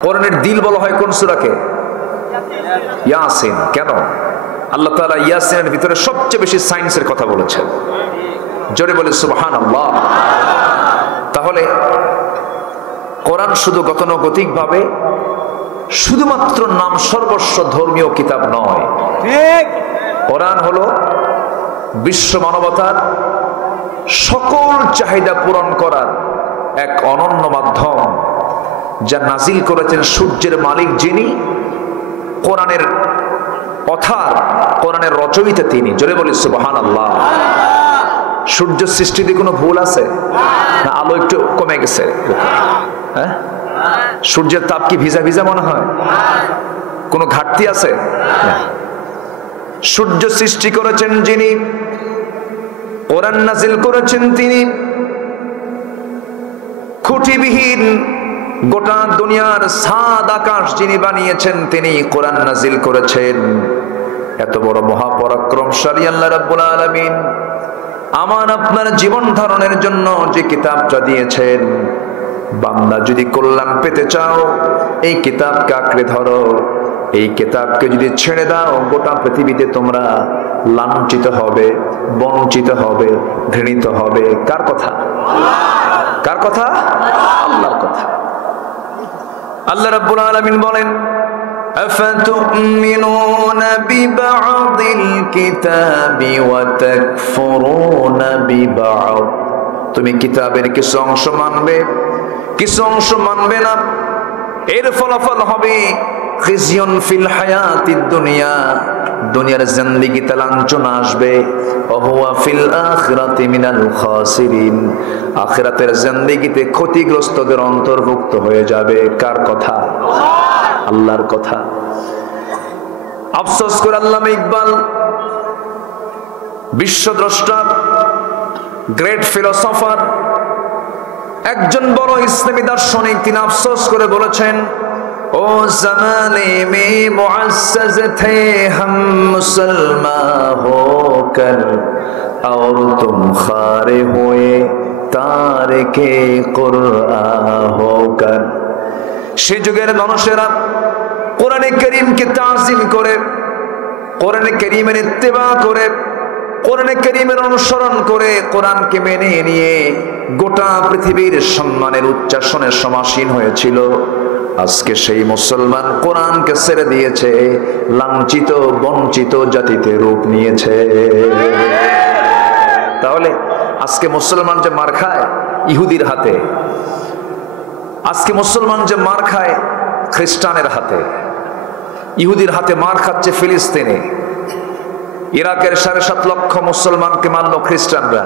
কোরআনের দিল বলা হয় কোন সূরাকে? ইয়াসিন। কেন? আল্লাহ তাআলা ইয়াসিনের ভিতরে সবচেয়ে বেশি সায়েন্সের কথা বলেছেন। জোরে বলে সুবহানাল্লাহ। তাহলে কোরআন শুধু গতানুগতিক ভাবে শুধুমাত্র নাম সর্বস্ব ধর্মীয় কিতাব নয়। ঠিক। কোরআন হলো বিশ্ব মানবতার সকল চাহিদা পূরণ করার এক অনন্য মাধ্যম, যা নাজিল করেছেন সূর্যের মালিক যিনি, কোরআনের অথার, কোরআনের রচয়িতা তিনি। জোরে বলি সুবহানাল্লাহ। সূর্য সৃষ্টিতে কোনো ভুল আছে না? আলো একটু কমে গেছে? হ্যাঁ, সূর্যের তাপ কি ভিজা ভিজা মনে হয়? কোনো ঘাটতি আছে? সূর্য সৃষ্টি করেছেন যিনি, কোরআন নাজিল করেছেন তিনি, খুঁটিবিহীন গোটা দুনিয়ার সাত আকাশ যিনি বানিয়েছেন তিনি কোরআন নাজিল করেছেন। এত বড় মহাপরাক্রমশালী আল্লাহ রাব্বুল আলামিন আমার আপনার জীবন ধারণের জন্য যে কিতাবটা দিয়েছেন, বান্দা যদি কল্যাণ পেতে চাও এই কিতাবকে আঁকড়ে ধরো। এই কিতাবকে যদি ছেড়ে দাও গোটা পৃথিবীতে তোমরা লাঞ্ছিত হবে, বঞ্চিত হবে, ঘৃণিত হবে। কার কথা? কার কথা? আল্লাহর কথা। আল্লাহ রাব্বুল আলামিন বলেন, আফাতুমিনুনা বিবা'দিল কিতাবি ওয়া তাকফুরুনা বিবা'দ। তুমি কিতাবের কিছু অংশ মানবে, কিছু অংশ মানবে না। এর ফলাফল হবে খিজিয়ুন ফিল হায়াতিদ দুনিয়া, দুনিয়ার জিন্দেগিতে লাঞ্ছনা আসবে। ওয়া হুয়া ফিল আখিরাতি মিনাল খাসিরিন, আখিরাতের জিন্দেগিতে ক্ষতিগ্রস্তদের অন্তর্ভুক্ত হয়ে যাবে। কার কথা? আল্লাহর কথা। আফসোস করে আল্লামা ইকবাল, বিশ্বদ্রষ্টা, গ্রেট ফিলোসফার, একজন বড় ইসলামী দার্শনিক, তিনি আফসোস করে বলেছেন, ও জামানে মে মুআসসাস থে হাম মুসলমান হোকর और तुम खारे हुए तारिके कुरआन होकर। সে যুগের মানুষেরা কোরআনে কারীমকে তাজিম করে, কোরআনে কারীমের ইত্তেবা করে, কোরআনে কারীমের অনুসরণ করে, কোরআনকে মেনে নিয়ে গোটা পৃথিবীর সম্মানের উচ্চাসনে সমাসীন হয়েছিল। আজকে সেই মুসলমান কোরআনকে ছেড়ে দিয়েছে, লাঞ্ছিত বঞ্চিত জাতিতে রূপ নিয়েছে। তাহলে আজকে মুসলমান যে মার খায় ইহুদির হাতে, আজকে মুসলমান যে মার খায় খ্রিস্টানের হাতে, ইহুদির হাতে মার খাচ্ছে ফিলিস্তিনে। ইরাকের 7.5 লক্ষ মুসলমানকে মারল খ্রিস্টানরা,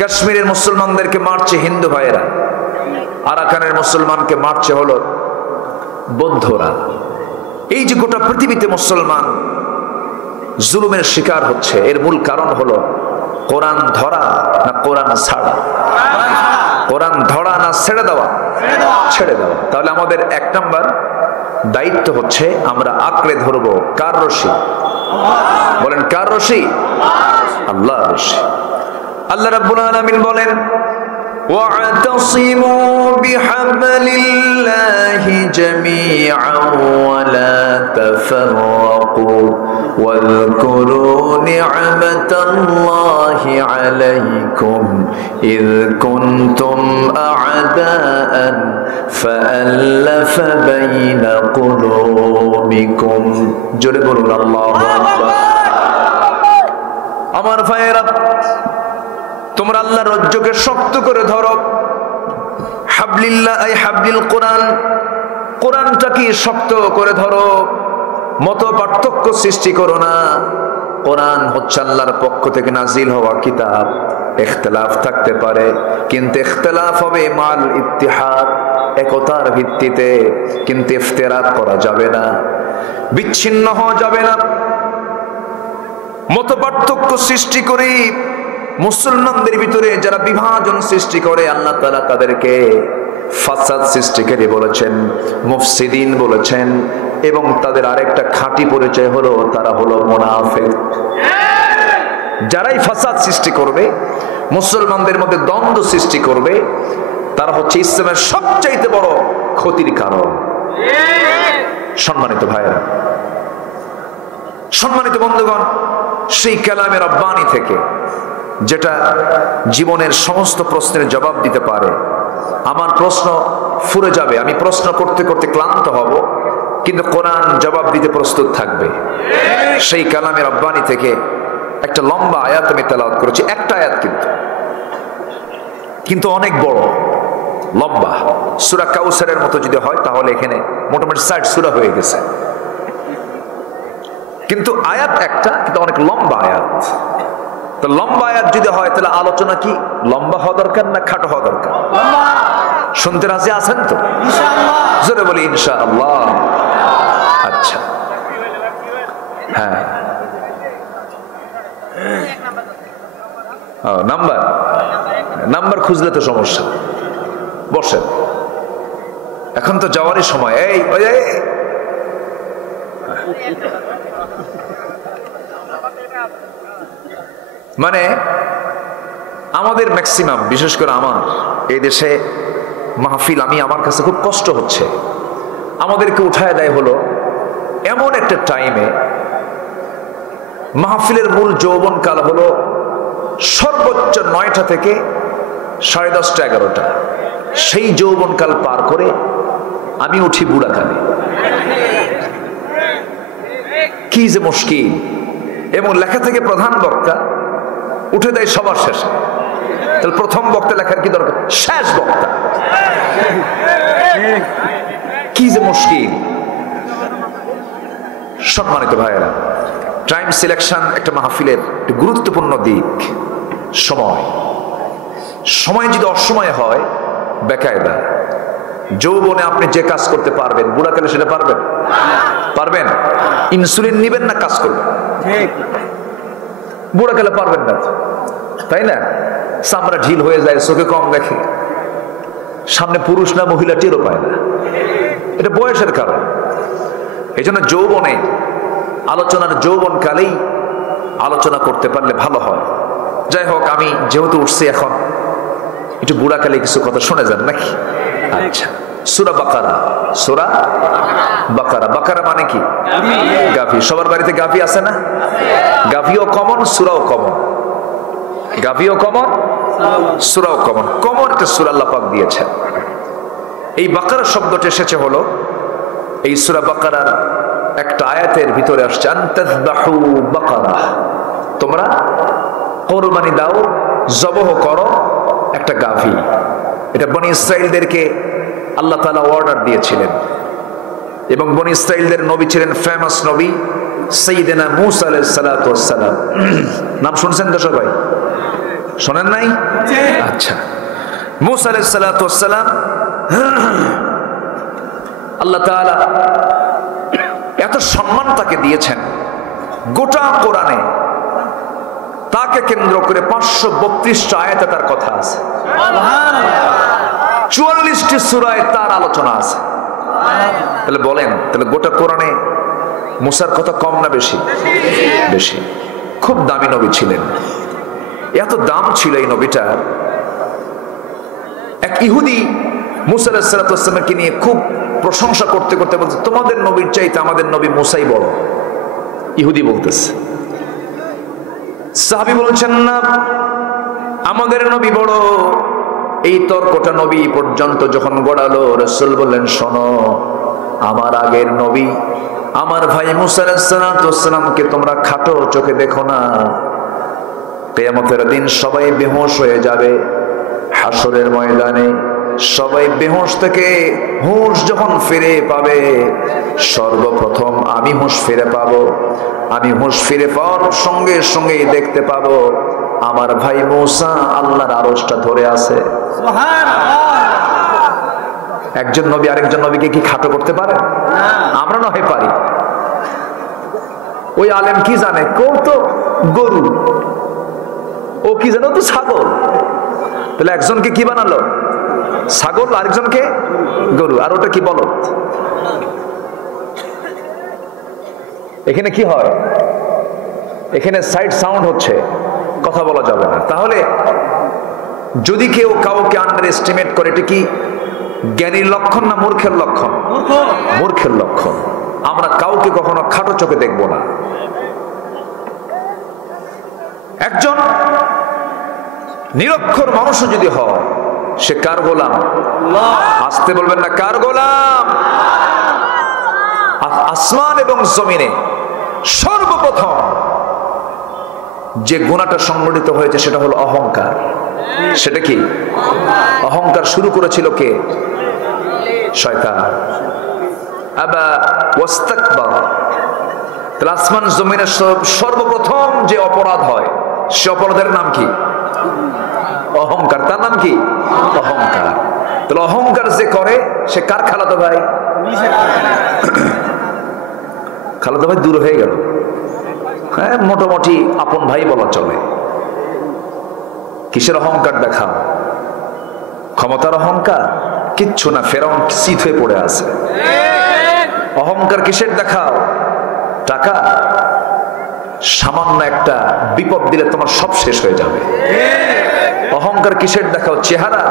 কাশ্মীরের মুসলমানদেরকে মারছে হিন্দু ভাইয়েরা, আরাকানের মুসলমানকে মারছে হলো বৌদ্ধরা। এই যে গোটা পৃথিবীতে মুসলমান জুলুমের শিকার হচ্ছে, এর মূল কারণ হলো কোরআন ধরা না কোরআন ছাড়া? কোরআন ধরা না ছেড়ে দেওয়া? ছেড়ে দেওয়া। তাহলে আমাদের 1 নাম্বার দায়িত্ব হচ্ছে আমরা আঁকড়ে ধরবো কার রশি? বলেন কার রশি? আল্লাহর রশি। আল্লাহ রাব্বুল আলামিন বলেন, واعتصموا بحبل الله جميعا ولا تفرقوا واذكروا نعمة الله عليكم إذ كنتم أعداء فألف بين قلوبكم। জোরে বলুন আল্লাহু আকবার। আমার ভাইয়েরা, তোমরা আল্লাহর রজ্জুকে শক্ত করে ধরো। হাবলিল্লাহ আই হাবলিল কোরআন, কোরআনটাকে শক্ত করে ধরো। মত পার্থক্য সৃষ্টি করো না। কোরআন হচ্ছে আল্লাহর পক্ষ থেকে নাজিল হওয়া কিতাব। ইখতিলাফ থাকতে পারে, কিন্তু ইখতিলাফ হবে মাল ইত্তিহাদ, একতার ভিত্তিতে, কিন্তু ইফতিরাক করা যাবে না, বিচ্ছিন্ন হওয়া যাবে না। মত পার্থক্য সৃষ্টি করি মুসলমানদের ভিতরে যারা বিভাজন সৃষ্টি করে, আল্লাহ তাআলা তাদেরকে ফাসাদ সৃষ্টিকারী বলেছেন, মুফসিদিন বলেছেন, এবং তাদের আরেকটা খাঁটি পরিচয় হলো তারা হলো মুনাফিক। যারাই ফাসাদ সৃষ্টি করবে, মুসলমানদের মধ্যে দ্বন্দ্ব সৃষ্টি করবে, তারা হচ্ছে ইসলামের সবচাইতে বড় ক্ষতির কারণ। সম্মানিত ভাইরা, সম্মানিত বন্ধুগণ, সেই কালামে রব্বানি থেকে যেটা জীবনের সমস্ত প্রশ্নের জবাব দিতে পারে। আমার প্রশ্ন ফুরে যাবে, আমি প্রশ্ন করতে করতে ক্লান্ত হব, কিন্তু কোরআন জবাব দিতে প্রস্তুত থাকবে। সেই কালামে রব্বানি থেকে একটা লম্বা আয়াত আমি তেলাওয়াত করেছি, একটা আয়াত কিন্তু অনেক বড় লম্বা। সূরা কাউসারের মতো যদি হয় তাহলে এখানে মোটামুটি 60 সূরা হয়ে গেছে, কিন্তু আয়াত একটা, কিন্তু অনেক লম্বা আয়াত। তো লম্বা আয়াত যদি হয় তাহলে আলোচনা কি লম্বা হওয়া দরকার না খাটো হওয়া দরকার? শুনতে রাজি আছেন তো? জোরে বলি ইনশাআল্লাহ। আচ্ছা, হ্যাঁ, নাম্বার খুঁজলে তো সমস্যা। বসেন, এখন তো যাওয়ারই সময়। এই মানে আমাদের ম্যাক্সিমাম, বিশেষ করে আমার এই দেশে মাহফিল, আমার কাছে খুব কষ্ট হচ্ছে। আমাদেরকে উঠায় দেয় হলো এমন একটা টাইমে, মাহফিলের মূল যৌবন কাল হলো সর্বোচ্চ 9টা থেকে 10:30, 11টা। সেই যৌবন কাল পার করে আমি উঠি বুড়াকালে। কি যে মুশকিল! এবং লেখা থেকে প্রধান বক্তা উঠে দেয় সবার শেষে। তাহলে প্রথম বক্তা লেখার কি দরকার? শেষ বক্তা। কি যে মুশকিল! সম্মানিত ভাইয়েরা, টাইম সিলেকশন একটা মাহফিলের একটা গুরুত্বপূর্ণ দিক। সময় যদি অসময়ে হয় বেকায়দা। যৌবনে আপনি যে কাজ করতে পারবেন, বুড়াকালে সেটা পারবেন? ইনসুলিন নিবেন না কাজ করবেন? বুড়াকালে পারবেন না, তাই না? চামড়া ঢিল হয়ে যায়, চোখে কম দেখে, সামনে পুরুষ না মহিলা টেরও পায় না। এটা বয়সের কারণ। এই জন্য যৌবনে আলোচনার যৌবনকালেই আলোচনা করতে পারলে ভালো হয়। যাই হোক, আমি যেহেতু উঠছি এখন, একটু বুড়াকালে কিছু কথা শুনে যান নাকি? আচ্ছা, সূরা বাকারা। সূরা বাকারা। বাকারা মানে কি? গাভী। সবার বাড়িতে গাভী আছে না? গাভীও কমন, সূরাও কমন। গাভীও কমন, সূরাও কমন। কমন একটা সূরা আল্লাহ পাক দিয়েছেন। এই বাকারা শব্দটা এসেছে হলো এই সূরা বাকারার একটা আয়াতের ভিতরে আসছে, আনতাযবাহু বাকারা, তোমরা কোরবানি দাও, জবহ করো একটা গাভী। এটা বনি ইসরাইলদেরকে আল্লাহ তাআলা অর্ডার দিয়েছিলেন, এবং বনি ইসরাইলদের নবী ছিলেন ফেমাস নবী সাইয়্যিদনা মূসা আলাইহিস সালাতু ওয়াস সালাম। নাম শুনছেন তো সবাই? শোনেন নাই? আচ্ছা, মূসা আলাইহিস সালাতু ওয়াস সালাম, আল্লাহ তাআলা এত সম্মান তাকে দিয়েছেন, গোটা কোরআনে তাকে কেন্দ্র করে 532টা আয়াতে তার কথা আছে, 44টি সূরায় তার আলোচনা আছে। তাহলে বলেন, তাহলে গোটা কোরআনে মুসার কথা কম না বেশি? বেশি। খুব দামি নবী ছিলেন। এত দাম ছিল এই নবীটার, এক ইহুদি মুসা আলাইহিস সালাতু ওয়াস সালামকে নিয়ে খুব প্রশংসা করতে করতে বলছে, তোমাদের নবীর চাইতে আমাদের নবী মুসাই বড়। ইহুদি বলতেছে। সাহাবী বলছেন, না, আমাদের নবী বড়। এই তর্কটা নবী পর্যন্ত যখন গড়ালো, রাসূল বললেন, শোনো, আমার আগের নবী আমার ভাই মুসা আলাইহিস সালাতু ওয়াস সালামকে তোমরা খাটো চোখে দেখো না। কিয়ামতের দিন সবাই বেহুশ হয়ে যাবে। হাসরের ময়দানে সবাই বেহুশ থেকে হুঁশ যখন ফিরে পাবে, সর্বপ্রথম আমি হুঁশ ফিরে পাবো। আমি হুঁশ ফিরে পাওয়ার সঙ্গে সঙ্গে দেখতে পাবো আমার ভাই মূসা আল্লাহর আরশটা ধরে আছে। একজন নবী আরেকজন নবীকে কি খাটো করতে পারে? আমরা নয় পারি। ওই আলেম কি জানে? কেউ তো গরু, ও কি জানো তো ছাগল। তাহলে একজনকে কি বানালো? ছাগল, আরেকজনকে গরু, আর ওটা কি বলো? এখানে কি হয়? এখানে সাইড সাউন্ড হচ্ছে, কথা বলা যাবে না। তাহলে যদি কেউ কাউকে আন্ডার এস্টিমেট করে, এটা কি জ্ঞানীর লক্ষণ না মূর্খের লক্ষণ? মূর্খের লক্ষণ। আমরা কাউকে কখনো খাটো চোখে দেখব না। একজন নিরক্ষর মানুষও যদি হয়, সে কার গোলাম? আসতে বলবেন না, কার গোলাম? আসমান এবং জমিনে সর্বপ্রথম যে গুনাহটা সংগঠিত হয়েছে সেটা হলো অহংকার। সেটা কি? অহংকার শুরু করেছিল কে? শয়তান। আবা ওয়াস্তাকবার। তাহলে আসমান জমিনের সর্বপ্রথম যে অপরাধ হয়, সে অপরাধের নাম কি? অহংকার। তার নাম কি? অহংকার। তাহলে অহংকার যে করে সে কার খালাতো ভাই? খালাতো ভাই দূর হয়ে গেল, হ্যাঁ মোটামুটি আপন ভাই বলা চলে। কিসের অহংকার দেখাও? ক্ষমতার অহংকার? কিচ্ছু না, ফেরাউন শীত হয়ে পড়ে আছে। অহংকার কিসের দেখাও? টাকা। সামান্য একটা বিপদ দিলে তোমার সব শেষ হয়ে যাবে। অহংকার কিসের দেখাও? চেহারা।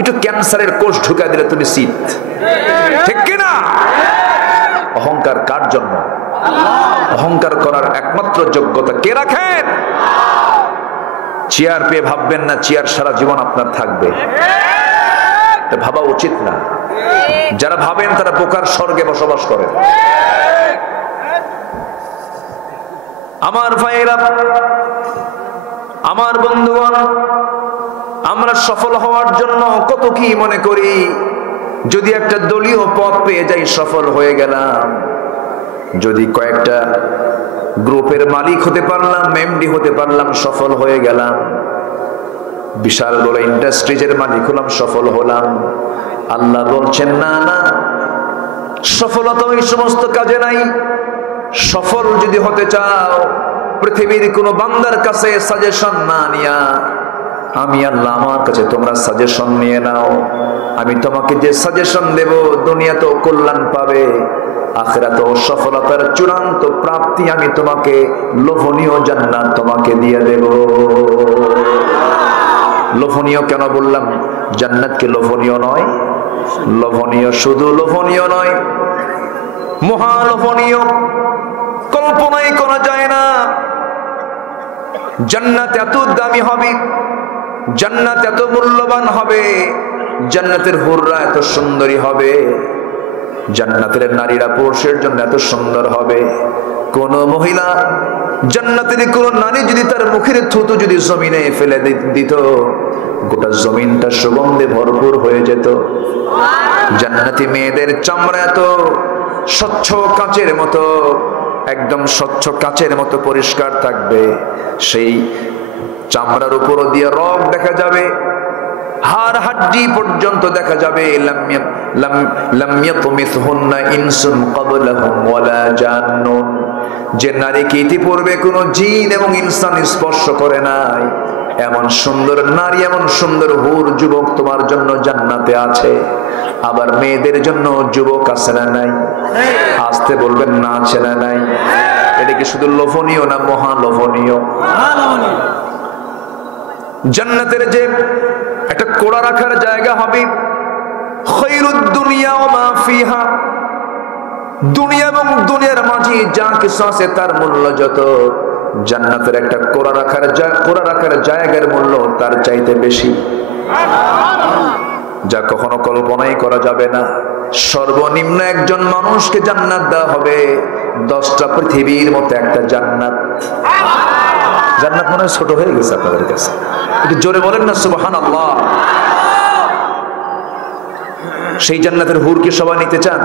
একটু ক্যান্সারের কোষ ঢুকা দিলে তুমি শীত, ঠিক কিনা? অহংকার কার জন্য? অহংকার করার একমাত্র যোগ্যতা কে রাখেন? চেয়ার পেয়ে ভাববেন না চেয়ার সারা জীবন আপনার থাকবে, ভাবা উচিত না। যারা ভাবেন তারা বোকার স্বর্গে বসবাস করেন। আমার ভাইয়েরা, আমার বন্ধুগণ, আমরা সফল হওয়ার জন্য কত কি মনে করি। যদি একটা দলীয় পদ পেয়ে যাই সফল হয়ে গেলাম, যদি কয়েকটা গ্রুপের মালিক হতে পারলাম, এমডি হতে পারলাম, সফল হয়ে গেলাম। বিশাল বড় ইন্ডাস্ট্রিজের মালিক হলাম, সফল হলাম। আল্লাহ বলছেন না না, সফলতা ওই সমস্ত কাজে নাই। সফল যদি হতে চাও, পৃথিবীর কোন বান্দার কাছে সাজেশন না নিয়া আমি আল্লাহ আমার কাছে তোমরা সাজেশন নিয়ে নাও। আমি তোমাকে যে সাজেশন দেব, দুনিয়াতেও কল্যাণ পাবে, আখিরাতেও সফলতার চূড়ান্ত প্রাপ্তি আমি তোমাকে লোভনীয় জান্নাত তোমাকে দিয়ে দেব। লোভনীয় কেন বললাম? জান্নাত কি লোভনীয় নয়? লোভনীয়, শুধু লোভনীয় নয়, মহালোভনীয়, কল্পনাই করা যায় না। জান্নাত এত দামি হবে, জান্নাত এত মূল্যবান হবে, জান্নাতের হুররা এত সুন্দরী হবে, জান্নাতের নারীরা পুরুষের জন্য এত সুন্দর হবে। কোন মহিলা, জান্নাতের কোন নারী যদি তার মুখের থুতু যদি জমিনে ফেলে দিত, গোটা জমিনটা সুগন্ধে ভরপুর হয়ে যেত। জান্নাতি মেয়েদের চামড়া এত স্বচ্ছ কাচের মতো, একদম স্বচ্ছ কাচের মতো পরিষ্কার থাকবে। সেই চামড়ার উপর দিয়ে রগ দেখা যাবে, হাড় হাড্ডি পর্যন্ত দেখা যাবে। লাম ইয়াতমিসহুন্না ইনসুন ক্বাবলাহুম ওয়ালা জান্নুন। যে নারীকে ইতিপূর্বে কোনো জিন এবং ইনসান স্পর্শ করে নাই, এমন সুন্দর নারী, এমন সুন্দর হুর যুবক তোমার জন্য জান্নাতে আছে। আবার মেয়েদের জন্য যুবক আছে না নাই? আসতে বলবেন না, আছে না নাই? এটা কি শুধু লোভনীয় না মহালোভনীয়? জান্নাতের যে একটা কোড়া রাখার জায়গা হবে, খায়রুদ দুনিয়া ওয়া মা ফিহা, দুনিয়া এবং দুনিয়ার মাঝে যা কিছু আছে তার মূল্য যত, জান্নাতের একটা কোড়া রাখার জায়গার মূল্য তার চাইতে বেশি, যা কখনো কল্পনাই করা যাবে না। সর্বনিম্ন একজন মানুষকে জান্নাত দেওয়া হবে 10টা পৃথিবীর মতো একটা জান্নাত। জান্নাত মনে হয় ছোট হয়ে গেছে আপনাদের কাছে? একটু জোরে বলেন না সুবহানাল্লাহ। সেই জান্নাতের হুর কি সবাই নিতে চান?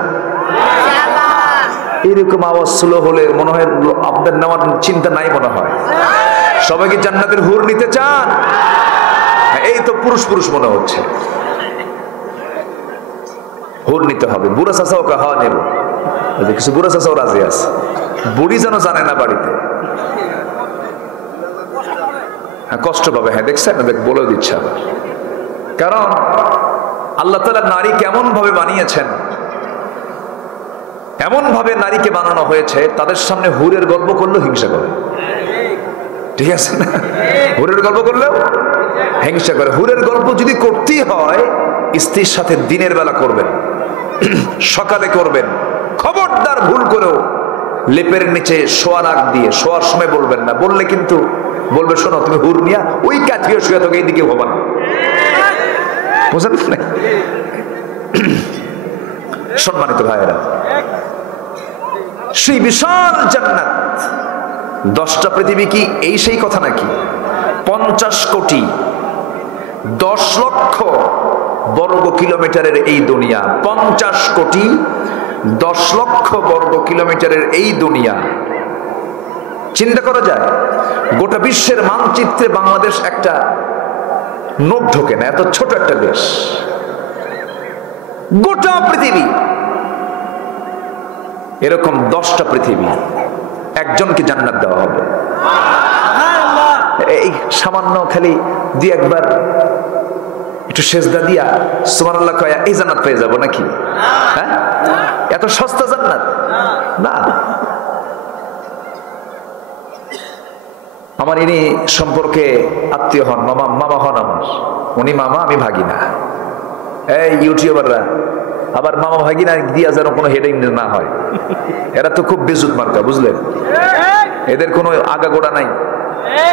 এরকম আওয়াজ স্লো হলে মনে হয় আপনাদের নেওয়ার চিন্তা নাই মনে হয়। সবাই কি জান্নাতের হুর নিতে চান? এই তো পুরুষ পুরুষ মনে হচ্ছে। হুর নিতে হবে। বুড়া চাচাও হওয়া নেব, কিছু বুড়া চাচাও রাজি আছে, বুড়ি যেন জানে না বাড়িতে, হ্যাঁ কষ্ট পাবে। হ্যাঁ দেখছেন, বলেও দিচ্ছে। কারণ আল্লাহ তাআলা নারী কেমন ভাবে বানিয়েছেন, এমন ভাবে নারীকে বানানো হয়েছে, তাদের সামনে হুরের গল্প করলেও হিংসা করে। ঠিক আছে না? হুরের গল্প করলেও হিংসা করে। হুরের গল্প যদি করতেই হয় স্ত্রীর সাথে দিনের বেলা করবেন, সকালে করবেন। খবরদার ভুল করেও লেপের নিচে শোয়ার আগ দিয়ে শোয়ার সময় বলবেন না। বললে কিন্তু বলবে, শোনো তুমি হুর নিয়া ওই কাঠিয়ে শুয়ে তোকে এইদিকে হবা না। বুঝলেন না? সম্মানিত ভাইয়েরা, সেই বিশাল জান্নাত, 10টা পৃথিবী কি এই সেই কথা নাকি? 50 কোটি 10 লক্ষ বর্গ কিলোমিটারের এই দুনিয়া, 50 কোটি 10 লক্ষ বর্গ কিলোমিটারের এই দুনিয়া। চিন্তা করা যায় গোটা বিশ্বের মানচিত্রে বাংলাদেশ একটা নোট ঢোকে না, এত ছোট একটা দেশ। গোটা পৃথিবী এরকম 10টা পৃথিবী, একজনকে জান্নাত দেওয়া হবে। এই সামান্য খালি দুই একবার একটু সেজদা দিয়া সুবহানাল্লাহ কয়া এই জান্নাত পেয়ে যাবো নাকি? হ্যাঁ, এত সস্তা জান্নাত না। আমার ইনি সম্পর্কে আত্মীয় হন, মামা হন আমার। উনি মামা, আমি ভাগিনা। এই ইউটিউবাররা আবার মামা ভাগিনা দিয়া যেন কোনো হেডিং না হয়, এরা তো খুব বেজুত মার্কা, বুঝলেন? এদের কোনো আগাগোড়া নাই,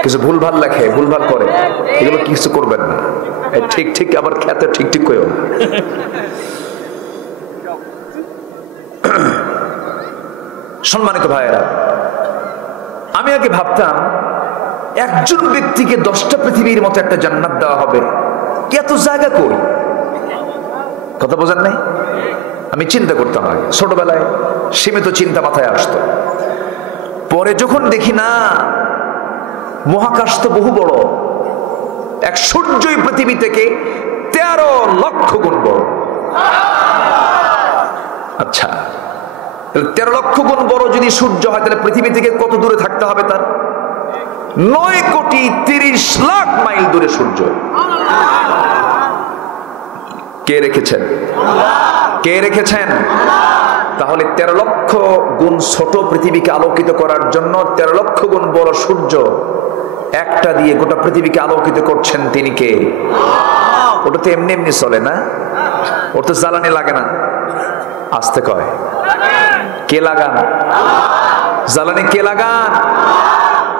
কিছু ভুলভাল লেখে, ভুলভাল করে, এগুলো কিছু করবেন না। ঠিক ঠিক আবার খ্যাতে ঠিক ঠিক কইও না। সম্মানিত ভাইয়েরা, আমি আগে ভাবতাম একজন ব্যক্তিকে 10টা পৃথিবীর মতো একটা জান্নাত দেওয়া হবে, এত জায়গা কই? কথা বোঝেন নাই? আমি চিন্তা করতাম আগে ছোটবেলায়, সীমিত চিন্তা মাথায় আসতো। পরে যখন দেখি না, মহাকাশ তো বহু বড়, এক সূর্যই পৃথিবী থেকে 13 লক্ষ গুণ বড়। আচ্ছা, 13 লক্ষ গুণ বড় যদি সূর্য হয়, তাহলে পৃথিবী থেকে কত দূরে থাকতে হবে? তার 9 কোটি 30 লাখ মাইল দূরে সূর্য। কে রেখেছেন? কে রেখেছেন? তাহলে 13 লক্ষ গুণ ছোট পৃথিবীকে আলোকিত করার জন্য 13 লক্ষ গুণ বড় সূর্য একটা দিয়ে গোটা পৃথিবীকে আলোকিত করছেন তিনি কে? ওটা তো এমনি এমনি চলে না, ওর তো জ্বালানি লাগে না। আসতে কয়, কে লাগান? জ্বালানি কে লাগান?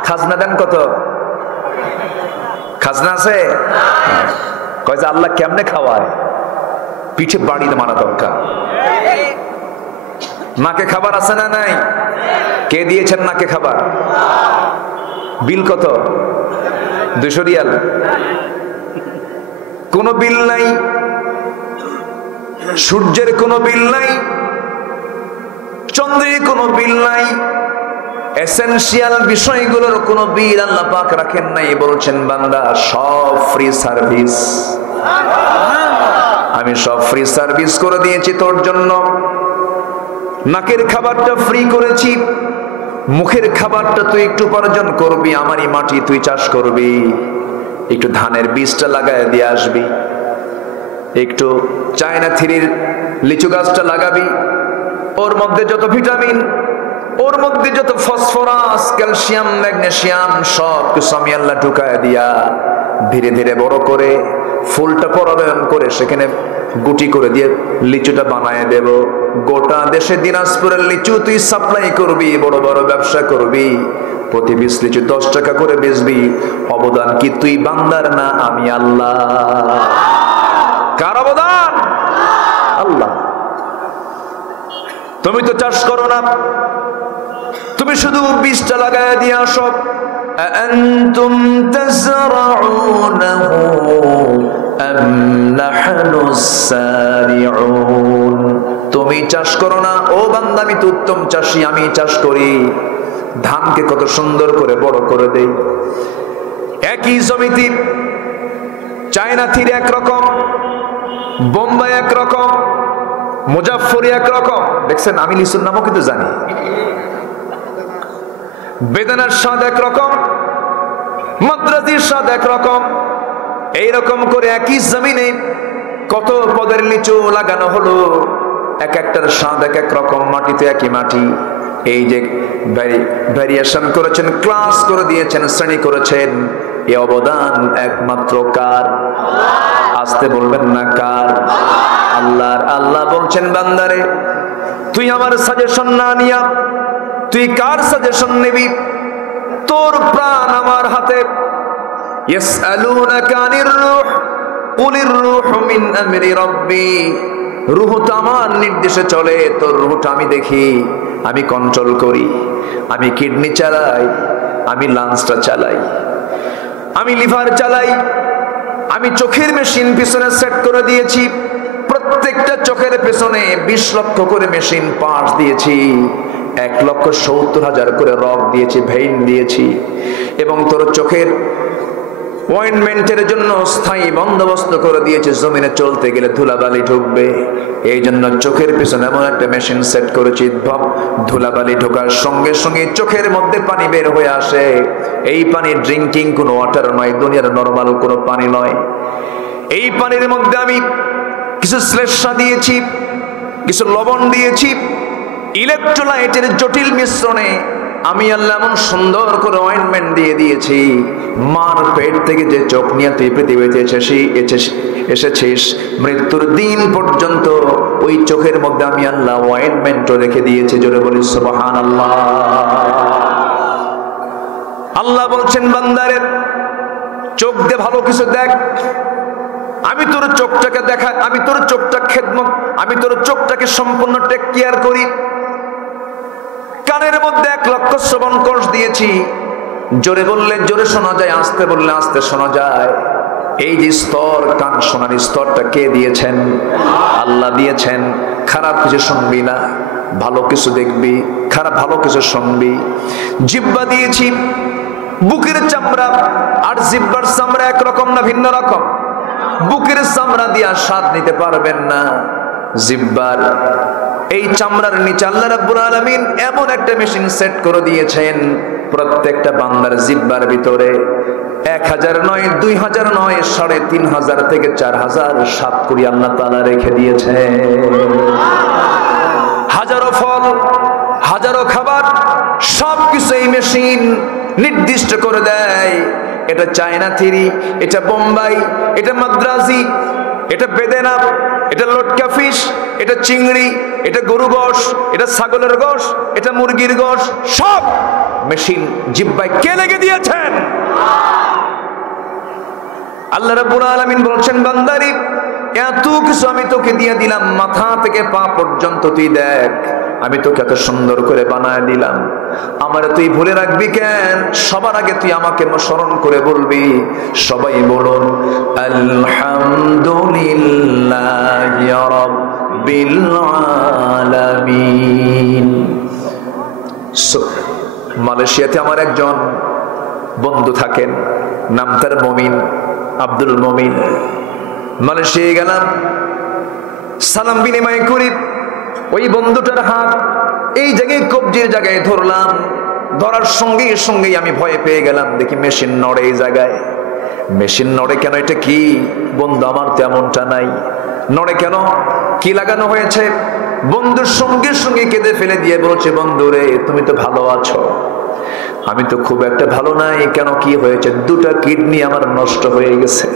খাজনা দেন কত? খাজনা আছে? কয় যে আল্লাহ কেমনে খাওয়ায়? পিঠে বাড়ি মারা দরকার। নাকে খাবার আছে না নাই? কে দিয়েছেন নাকে খাবার? বিল কত? 200 রিয়াল। কোন বিল নাই, সূর্যের কোনো বিল নাই, চন্দ্রের কোনো বিল নাই, এসেনশিয়াল বিষয়গুলোর কোনো বিল আল্লাহ পাক রাখেন নাই। বলছেন বান্দা সব ফ্রি সার্ভিস, আমি সব ফ্রি সার্ভিস করে দিয়েছি তোর জন্য। নাকের খাবারটা ফ্রি করেছি, মুখের খাবারটা তুই একটু উপার্জন করবি, আমারই মাটি তুই চাষ করবি, একটু ধানের বীজটা লাগায় দিয়ে আসবি, একটু চায়না থ্রির লিচু গাছটা লাগাবি, ওর মধ্যে যত ভিটামিন, ওর মধ্যে যত ফসফরাস, ক্যালসিয়াম, ম্যাগনেসিয়াম সব কিছু আমি আল্লাহ ঢুকায় দিয়া ধীরে ধীরে বড় করে ফুলটা পরাগায়ন করে সেখানে গুটি করে দিয়ে লিচুটা বানায় দেব। গোটা দেশে দিনাজপুরের লিচু তুই সাপ্লাই করবি, বড় বড় ব্যবসা করবি, প্রতি 20 লিচু 10 টাকা করে বেচবি। অবদান কি তুই বান্দার না আমি আল্লাহ? কার অবদান? আল্লাহ। তুমি তো চাষ করো না, তুমি শুধু বীজটা লাগায় দিয়ে আসো। أأنتم تزرعونه أم نحن الزارعون? তুমি চাষ করো না, ও বান্দা আমি তো উত্তম চাষী, আমি চাষ করি, ধানকে কত সুন্দর করে বড় করে দেই। একই জমিতে চায়না থ্রি একরকম, বোম্বাই একরকম, মুজাফফরি একরকম। দেখছেন, আমি লিচুর নামও কিন্তু জানি। বেদানার স্বাদ একরকম, মাদ্রাজির স্বাদ একরকম। এইরকম করে একই জমিনে কত পদের লিচু লাগানো হলো, এক একটার স্বাদ এক এক রকম। মাটিতে একই মাটি, এই যে ভ্যারিয়েশন করেছেন, ক্লাস করে দিয়েছেন, শ্রেণী করেছেন, এই অবদান একমাত্র কার? আসতে বলবেন না কার? আল্লাহর। আল্লাহ বলছেন বান্দারে তুই আমার সাজেশন না নিয়া তুই কার সাজেশন নিবি? তোর প্রাণ আমার হাতে। ইয়াসআলুনাকা আনির রূহ কুলির রূহু মিন আমরি রাব্বি। রূহটা আমার নির্দেশে চলে, তোর রূহটা আমি দেখি, আমি কন্ট্রোল করি। আমি কিডনি চালাই, আমি লাংসটা চালাই, আমি লিভার চালাই, আমি চোখের মেশিন পিছনে সেট করে দিয়েছি। প্রত্যেকটা চোখের পেছনে 20 লক্ষ করে মেশিন পার্টস দিয়েছি, 1,70,000 করে রগ দিয়েছি, ভেইন দিয়েছি। এবং তোর চোখের অয়েন্টমেন্টের জন্য স্থায়ী বন্দোবস্ত করে দিয়েছে। জমিনে চলতে গেলে ধুলাবালি ঢুকবে, এই জন্য চোখের পিছনে এমন একটা মেশিন সেট করেছি, ধুলাবালি ঢোকার সঙ্গে সঙ্গে চোখের মধ্যে পানি বের হয়ে আসে। এই পানি ড্রিঙ্কিং কোনো ওয়াটার নয়, দুনিয়ার নরমাল কোনো পানি নয়। এই পানির মধ্যে আমি কিছু শ্লেষ্মা দিয়েছি, কিছু লবণ দিয়েছি, ইলেকট্রোলাইটের জটিল মিশ্রণে আমি আল্লাহ এমন সুন্দর করে অয়েন্টমেন্ট দিয়ে দিয়েছি। মার পেট থেকে যে চোখ নিয়ে তুই পৃথিবীতে এসেছিস, মৃত্যুর দিন পর্যন্ত ওই চোখের মধ্যে আমি আল্লাহ অয়েন্টমেন্টও রেখে দিয়েছি। জোরে বলি সুবহানাল্লাহ। আল্লাহ বলছেন বান্দারে চোখ দিয়ে ভালো কিছু দেখ, আমি তোর চোখটাকে দেখা, আমি তোর চোখটা খেদমত, আমি তোর চোখটাকে সম্পূর্ণ টেক কেয়ার করি। কানের মধ্যে 1 লক্ষ শ্রবণ কোষ দিয়েছি, জোরে বললে জোরে শোনা যায়, আস্তে বললে আস্তে শোনা যায়। এই যে স্তর, কান শোনার স্তরটা কে দিয়েছেন? আল্লাহ দিয়েছেন। খারাপ কিছু শুনবি না, ভালো কিছু দেখবি, খারাপ ভালো কিছু শুনবি। জিহ্বা দিয়েছি, বুকের চামড়া আর জিহ্বার চামড়া একরকম না ভিন্ন রকম? বুকের চামড়া দিয়া স্বাদ নিতে পারবেন না। জিহ্বার এই চামড়ার নিচে আল্লাহ রাব্বুল আলামিন এমন একটা মেশিন সেট করে দিয়েছেন, প্রত্যেকটা বান্দার জিহ্বার ভিতরে 1000 নয়, 2000 নয়, 3500 থেকে 4000 স্বাদ করি আল্লাহ তাআলা রেখে দিয়েছে। হাজারো ফল, হাজারো খাবার, সবকিছু এই মেশিন নির্দিষ্ট করে দেয়। এটা চায়না থিরি, এটা বোম্বাই, এটা মাদ্রাজি, এটা বেদেনা, এটা লটকা ফিশ, এটা চিংড়ি, এটা গরু গোশ, এটা ছাগলের গোশ, এটা মুরগির গোশ, সব মেশিন জিহ্বায় কে লেগে দিয়েছেন? আল্লাহ রাব্বুল আলামিন বলছেন বান্দারি এত কিছু আমি তোকে দিয়ে দিলাম, মাথা থেকে পা পর্যন্ত তুই দেখ, আমি তোকে এত সুন্দর করে বানায় দিলাম। আমারে তুই ভুলে রাখবি কেন? সবার আগে তুই আমাকে স্মরণ করে বলবি। সবাই বলুন আলহামদুলিল্লাহি রাব্বিল আলামিন। মালয়েশিয়াতে আমার একজন বন্ধু থাকেন, নাম তার মমিন, আব্দুল মমিন। মালয়েশিয়ায় গেলাম, সালাম বিনিময় করি। ওই বন্ধুটার হাত এই জায়গায় কবজির জায়গায় ধরলাম, ধরার সঙ্গে সঙ্গেই আমি ভয় পেয়ে গেলাম। দেখি মেশিন নড়ে এই জায়গায়। মেশিন নড়ে কেন? এটা কি? বন্ধু আমার তেমনটা নাই। নড়ে কেন? কি লাগানো হয়েছে? বন্ধুর সঙ্গে সঙ্গে কেঁদে ফেলে দিয়ে বলছে, বন্ধু রে তুমি তো ভালো আছো, আমি তো খুব একটা ভালো নাই। কেন, কি হয়েছে? 2টা কিডনি আমার নষ্ট হয়ে গেছে।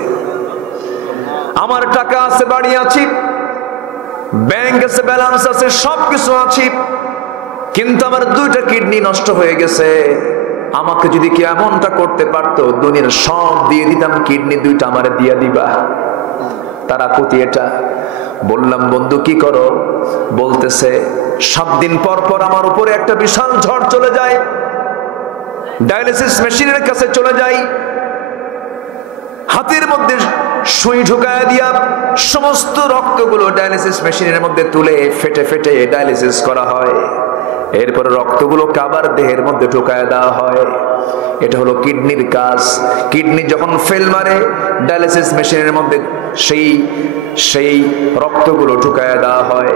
আমার টাকা আছে, বাড়ি আছি, ব্যাংক আছে, ব্যালেন্স আছে, সবকিছু আছে, কিন্তু আমার 2টা কিডনি নষ্ট হয়ে গেছে। আমাকে যদি কি এমনটা করতে পারতো, দুনিয়ার সব দিয়ে দিতাম, কিডনি 2টা আমারে দিয়ে দিবা। তারা কোটি এটা। বললাম বন্ধু কি করো? বলতেছে 7 দিন পর পর আমার উপরে একটা বিশাল ঝড় চলে যায়, ডায়ালিসিস মেশিনের কাছে চলে যাই, হাতের মধ্যে সুই ঢুকায় দিয়া সমস্ত রক্তগুলো ডায়ালিসিস মেশিনের মধ্যে তুলে ফেটে ফেটে ডায়ালিসিস করা হয়। এরপর রক্তগুলো আবার দেহের মধ্যে ঢুকায় দেওয়া হয়। এটা হলো কিডনির কাজ। কিডনি যখন ফেল মারে, ডায়ালিসিস মেশিনের মধ্যে সেই রক্তগুলো ঢুকায় দেওয়া হয়।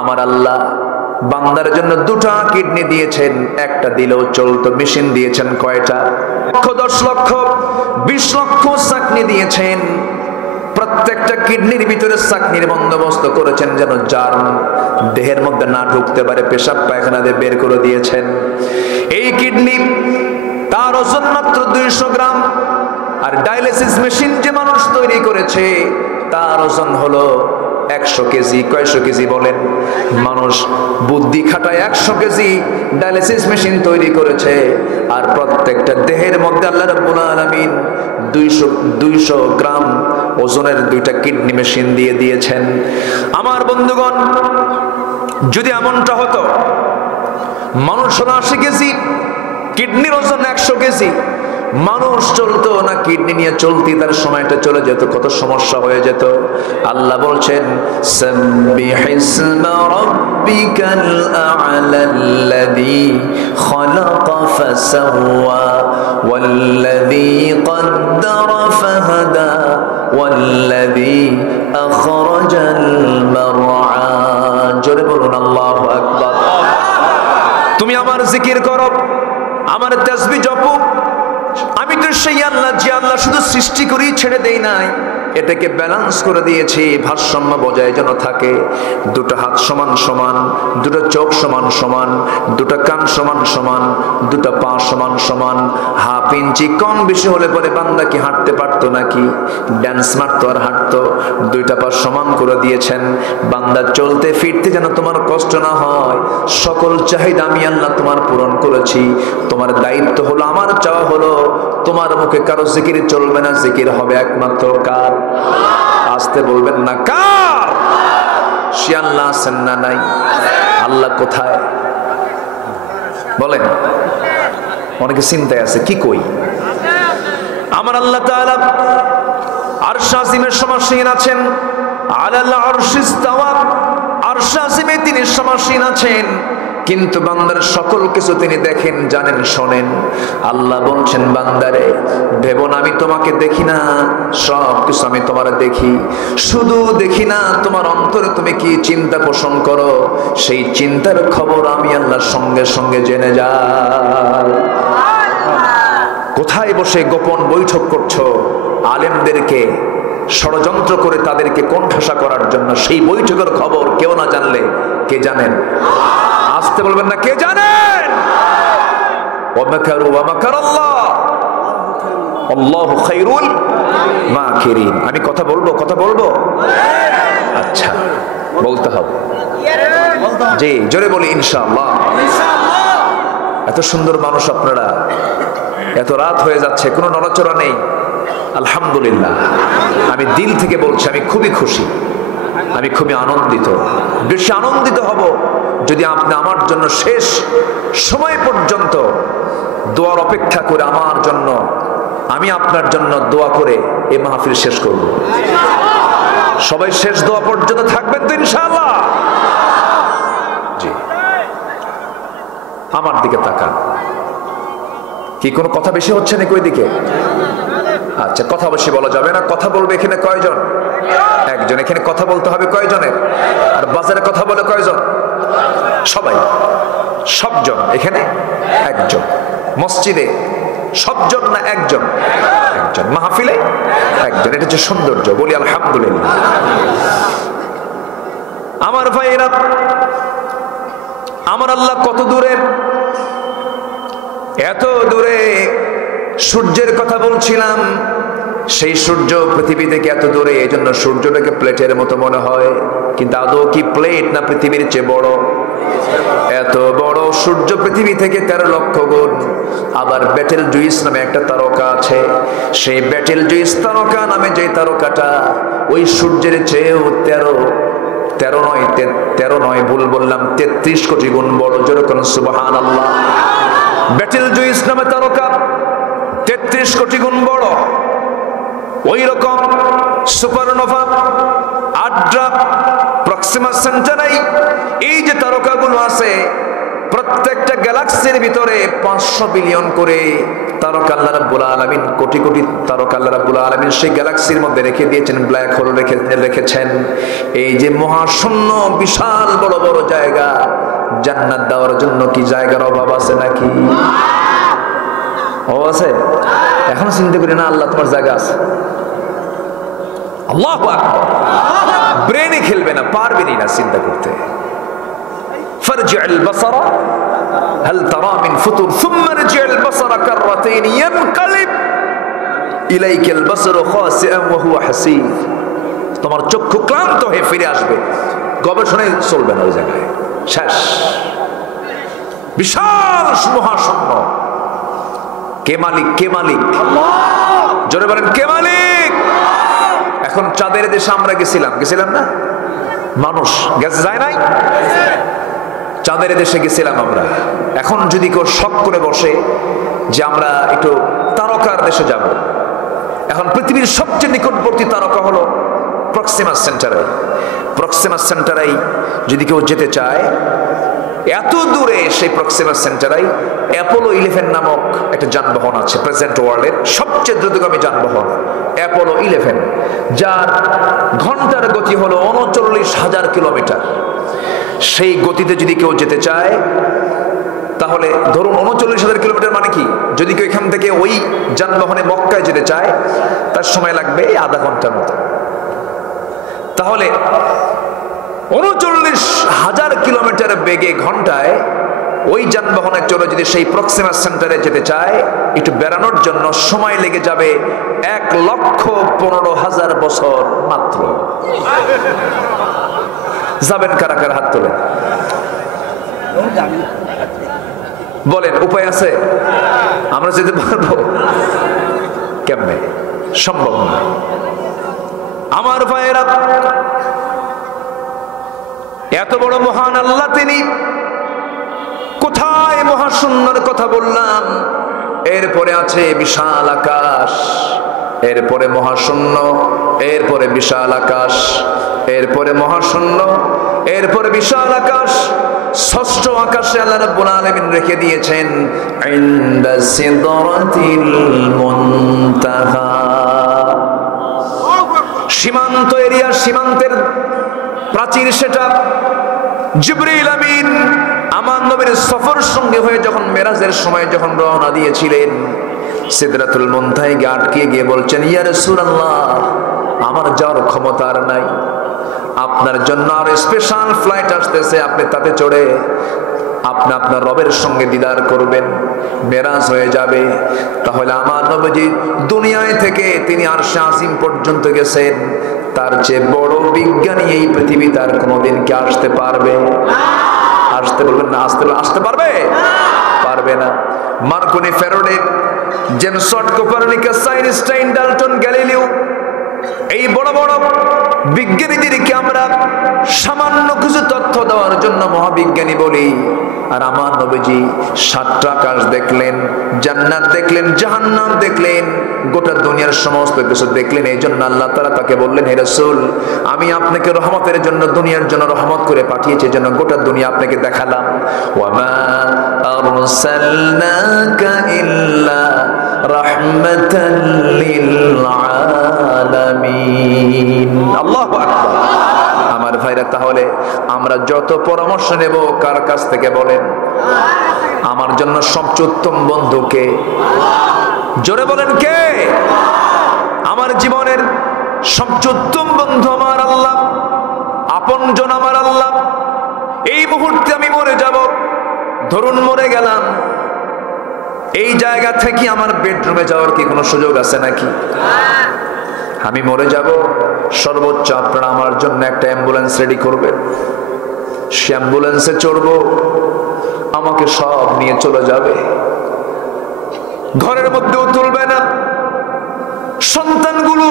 আমার আল্লাহ বান্দার জন্য 2টা কিডনি দিয়েছেন, একটা দিলেও চলতো। মেশিন দিয়েছেন কয়টা? 10 লক্ষ 20 লক্ষ চাকনি দিয়েছেন। প্রত্যেকটা কিডনির ভিতরে চাকনির বন্দোবস্ত করেছেন, যেন জার্ম দেহের মধ্যে না ঢুকতে পারে, পেশাব পায়খানা দিয়ে বের করে দিয়েছেন। এই কিডনি তার ওজন মাত্র 200 গ্রাম, আর ডায়ালিসিস মেশিন যে মানুষ তৈরি করেছে তার ওজন হলো 100 কেজি। কয়শো কেজি বলেন? মানুষ বুদ্ধি খাটায় 100 কেজি ডায়ালিসিস মেশিন তৈরি করেছে, আর প্রত্যেকটা দেহের মধ্যে আল্লাহ রাব্বুল আলামিন 200 গ্রাম ওজনের 2টা কিডনি মেশিন দিয়ে দিয়েছেন। আমার বন্ধুগণ, যদি এমনটা হতো মানুষ 80 কেজি, কিডনির ওজন 100 কেজি, মানুষ চলতো না কিডনি নিয়ে চলতি তার সময়টা চলে যেত, কত সমস্যা হয়ে যেত। আল্লাহ বলছেন সাব্বিহিসমা রাব্বিকাল আ'লাল্লাযী খালাকা ফাসাওয়া ওয়াল্লাযী কদ্দারা ফাহাদা ওয়াল্লাযী আখরাজাল মারআ। জোরে বলুন আল্লাহু আকবার। তুমি আমার জিকির করো, আমার তাসবিহ জপো। আমি তো সেই আল্লাহ যে আল্লাহ শুধু সৃষ্টি করেই ছেড়ে দেই নাই, এটাকে ব্যালেন্স করে দিয়েছি, ভারসাম্য বজায় যেন থাকে। 2টা হাত সমান সমান, 2টা চোখ সমান সমান, 2টা কান সমান সমান, 2টা পা সমান সমান। হাফ ইঞ্চি কম বেশি হলে পরে বান্দা কি হাঁটতে পারতো নাকি? ড্যান্স মারতো আর হাঁটতো। 2টা পা সমান করে দিয়েছেন, বান্দা চলতে ফিরতে যেন তোমার কষ্ট না হয়। সকল চাহিদা আমি আল্লাহ তোমার পূরণ করেছি। তোমার দায়িত্ব হলো, আমার চাওয়া হলো, তোমার মুখে কারো জিকির চলবে না, জিকির হবে একমাত্র কার? আসতে বলবেন না, কার? সে আল্লাহ আছেন না নাই? আল্লাহ কোথায় বলেন? অনেকে চিন্তায় আছে, কি কই? আমার আল্লাহ তাআলা আরশ আজিমের সমাসীন আছেন, আলাল আরশিস তাওয়া, আরশ আজিমে তিনি সমাসীন আছেন, কিন্তু বান্দার সকল কিছু তিনি দেখেন, জানেন, শোনেন। আল্লাহ বলছেন, বান্দারে ভেবো না আমি তোমাকে দেখি না, সব কিছু আমি তোমার দেখি। শুধু দেখি না, তোমার অন্তরে তুমি কি চিন্তা পোষণ করো, সেই চিন্তার খবর আমি আল্লাহ সঙ্গে সঙ্গে জেনে যাই। কোথায় বসে গোপন বৈঠক করছো আলেমদেরকে ষড়যন্ত্র করে তাদেরকে কোণঠাসা করার জন্য, সেই বৈঠকের খবর কেউ না জানলে কে জানেন? আসতে বলবেন না, কে জানেন? ওয়ামাকারু ওয়ামাকারাল্লাহ আল্লাহু খায়রুল মাকিরিন। আমি কথা বলবো, কথা বলবো? আচ্ছা, বলতে হবে। জি, জোরে বলি ইনশাআল্লাহ। এত সুন্দর মানুষ আপনারা, এত রাত হয়ে যাচ্ছে, কোনো নড়াচড়া নেই। আলহামদুলিল্লাহ, আমি দিল থেকে বলছি, আমি খুবই খুশি, আমি খুবই আনন্দিত। বেশি আনন্দিত হব যদি আপনি আমার জন্য শেষ সময় পর্যন্ত দোয়ার অপেক্ষা করে আমার জন্য, আমি আপনার জন্য দোয়া করে এই মাহফিল শেষ করব। সবাই শেষ দোয়া পর্যন্ত থাকবেন তো ইনশাআল্লাহ? জি, আমার দিকে তাকান। কি কোনো কথা বেশি হচ্ছে নাকি ওই দিকে? আচ্ছা, কথা বেশি বলা যাবে না। কথা বলবে এখানে কয়জন? একজন। এখানে কথা বলতে হবে কয়জনের? আর বাজারে কথা বলে কয়জন? সবাই, সবজন। এখানে একজন। মসজিদে সবজন না একজন? একজন। মাহফিলে একজন। এটা হচ্ছে সৌন্দর্য। বলি আলহামদুলিল্লাহ। আমার ভাইয়েরা, আমার আল্লাহ কত দূরে, এত দূরে। সূর্যের কথা বলছিলাম, সেই সূর্য পৃথিবী থেকে এত দূরে, এই জন্য সূর্যটাকে প্লেটের মতো মনে হয়, কিন্তু আদৌ কি প্লেট না পৃথিবীর চেয়ে বড়? এত বড় সূর্য পৃথিবী থেকে 13 লক্ষ গুণ। আবার বেটেল জুইস নামে একটা তারকা আছে, সেই বেটেল জুইস তারকা নামে যে তারকাটা ওই সূর্যের চেয়েও 13 নয়, ভুল বললাম, 33 কোটি গুণ বড়। যেরকম সুবহানাল্লাহ। বেটেল জুইস নামে তারকা 33 কোটি গুণ বড়। ওই রকম সুপারনোভা, আড্রা, প্রক্সিমা সেন্টারাই, এই যে তারকাগুলো আছে, প্রত্যেকটা গ্যালাক্সির ভিতরে 500 বিলিয়ন করে তারকা আল্লাহ রাব্বুল আলামিন, কোটি কোটি তারকা আল্লাহ রাব্বুল আলামিন সেই গ্যালাক্সির মধ্যে রেখে দিয়েছেন, ব্ল্যাক হোল রেখেছেন। এই যে মহাশূন্য, বিশাল বড় বড় জায়গা, জান্নাত দেওয়ার জন্য কি জায়গার অভাব আছে নাকি? ও আছে? এখন চিন্তা করি না, আল্লাহ তোমার জায়গা আছে। আল্লাহু আকবার। ব্রেনে খেলবে না, পারবেনই না চিন্তা করতে। ফারজি'ল বাসারা হাল তারা মিন ফুতুর সুম্মা রজি'ল বাসারা কাররাতাইন ইয়ানকালিব ইলাইকাল বাসারু খাসিআন ওয়া হুয়া হাসীর। তোমার চক্ষু ক্লান্ত হয়ে ফিরে আসবে, গবেষণায় চলবে না ওই জায়গায়, শেষ। বিশাল মহাশূন্য। কে মালিক? কে মালিক? জোরে বলেন কে মালিক? এখন চাঁদের দেশে আমরা গেছিলাম না? মানুষ গেছে, যায় নাই? চাঁদের দেশে গেছিলাম আমরা। এখন যদি কেউ শখ করে বসে যে আমরা একটু তারকার দেশে যাব, এখন পৃথিবীর সবচেয়ে নিকটবর্তী তারকা হলো প্রক্সিমা সেন্টারাই। প্রক্সিমা সেন্টারাই যদি কেউ যেতে চায়, এত দূরে সেই প্রক্সিমা সেন্টারাই অ্যাপোলো 11 নামক একটা যানবাহন আছে, প্রেজেন্ট ওয়ার্ল্ডের সবচেয়ে দ্রুতগামী যানবাহন অ্যাপোলো 11, যার ঘন্টার গতি হলো 39,000 কিলোমিটার। সেই গতিতে যদি কেউ যেতে চায়, তাহলে ধরুন 39,000 কিলোমিটার মানে কি, যদি কেউ এখান থেকে ওই যানবাহনে মক্কায় যেতে চায়, তার সময় লাগবে আধা ঘন্টার মতো। তাহলে 39,000 কিলোমিটার বেগে ঘন্টায় ওই যানবাহনে চলে যদি সেই প্রক্সিমা সেন্টারে যেতে চায়, একটু বেড়ানোর জন্য সময় লেগে যাবে 1,15,000 বছর মাত্র। যাবেন কারা কারা? হাত তোলেন, বলেন উপায় আছে? আমরা যেতে পারবো? কেমনে? সম্ভব না। আমার ভাইয়েরা, এত বড় মহান আল্লাহ, তিনি কোথায় মহাশূন্যের কথা বললাম, এরপরে আছে বিশাল আকাশ, এরপরে মহাশূন্য, এরপরে বিশাল আকাশ, এরপরে মহাশূন্য, এরপরে বিশাল আকাশ। ষষ্ঠ আকাশে আল্লাহ রাব্বুল আলামিন রেখে দিয়েছেন ইনদা সিদরাতিল মুনতাহা। সীমান্ত এরিয়া, সীমান্তের প্রাচীর সেটা। জিবরিল আমিন আমার নবীর সফর সঙ্গে হয়ে যখন মেরাজের সময় যখন রওনা দিয়েছিলেন, সিদরাতুল মুনতাহায় আটকে গিয়ে বলছেন, ইয়া রাসূলুল্লাহ, আমার যাওয়ার ক্ষমতা আর নাই, আপনার জন্য আর স্পেশাল ফ্লাইট আসতেছে, আপনি তাতে চড়ে আপনি আপনার রবের সঙ্গে দিদার করবেন, মেরাজ হয়ে যাবে। তাহলে আমার নবীজি দুনিয়ায় থেকে তিনি আরশে আজিম পর্যন্ত গেছেন, তার চেয়ে বড় বিজ্ঞানী এই পৃথিবীতে আর কোনোদিন কি আসতে পারবে? আসতে বলবেন না, আসতে পারবে? পারবে না। Marconi, Faraday, James Watt, Copernicus, Einstein, Dalton, Galileo, এই বড় বড় বিজ্ঞানীদেরকে আমরা সামান্য কিছু তথ্য দেওয়ার জন্য মহাবিজ্ঞানী বলি, আর আমার নবীজি 7টা আকাশ দেখলেন, জান্নাত দেখলেন, জাহান্নাম দেখলেন, গোটা দুনিয়ার সমস্ত কিছু দেখলেন। এই জন্য আল্লাহ তাআলা তাকে বললেন, হে রাসূল, আমি আপনাকে রহমতের জন্য, দুনিয়ার জন্য রহমত করে পাঠিয়েছি, এই জন্য গোটা দুনিয়া আপনাকে দেখালাম। ওয়া মা আরসালনাকা ইল্লা রাহমাতাল লিল আলামিন। আল্লাহু আকবার। আমার ভাইরা, তাহলে আমরা যত পরামর্শ নেব কার কাছ থেকে বলেন? আমার জন্য সবচেয়ে উত্তম বন্ধু কে? জোরে বলেন কে? আমার জীবনের সবচেয়ে উত্তম বন্ধু আমার আল্লাহ, আপনজন আমার আল্লাহ। এই মুহূর্তে আমি মরে যাব, ধরুন মরে গেলাম, এই জায়গা থেকে আমার বেডরুমে যাওয়ার কি কোনো সুযোগ আছে নাকি? আমি মরে যাব, সর্বোচ্চ আপনারা আমার জন্য একটা অ্যাম্বুলেন্স রেডি করবেন, সে অ্যাম্বুলেন্সে চড়বো, আমাকে সব নিয়ে চলে যাবে, ঘরের মধ্যেও তুলবে না। সন্তানগুলো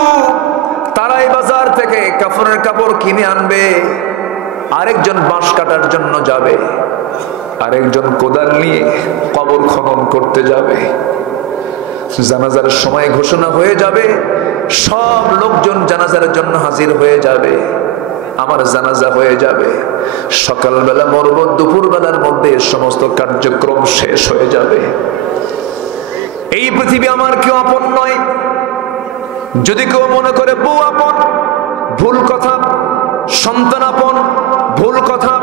তারাই বাজার থেকে কাফনের কাপড় কিনে আনবে, আরেকজন বাঁশ কাটার জন্য যাবে, আরেকজন কোদাল নিয়ে কবর খনন করতে যাবে। জানাজার সময় ঘোষণা হয়ে যাবে, সব লোকজন জানাজার জন্য হাজির হয়ে যাবে, আমার জানাজা হয়ে যাবে। সকালবেলা মরব, দুপুর বেলার মধ্যে সমস্ত কার্যক্রম শেষ হয়ে যাবে। এই পৃথিবী আমার কেউ আপন নয়। যদি কেউ মনে করে বউ আপন, ভুল কথা। সন্তান আপন, ভুল কথা।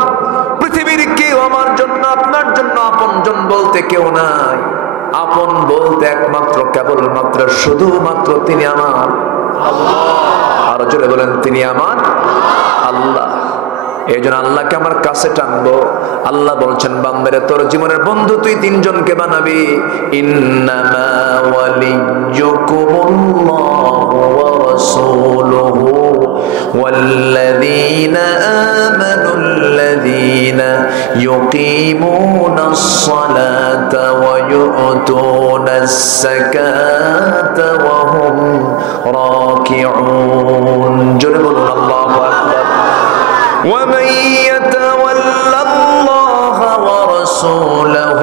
পৃথিবীর কেউ আমার জন্য, আপনার জন্য আপনজন বলতে কেউ নাই। আপন বলতে একমাত্র, কেবলমাত্র, শুধুমাত্র তিনি আমার আল্লাহ। আর জোরে বলেন তিনি আমার আল্লাহ। এই জন্য আল্লাহকে আমার কাছে টানবো। আল্লাহ বলছেন বান্দারে তোর জীবনের বন্ধু তুই তিনজনকে বানাবি। ইন্নামা ওয়ালিয়্যুকুমুল্লাহু ওয়া রাসূলুহু ওয়াল্লাযীনা আমানুল্লাযীনা ইউকিমুনাস সালাতা ওয়া ইউতুনাস যাকাতা ওয়া হুম রাকিউন। জোরে বলুন আল্লাহু আকবার। ومن يتول الله ورسوله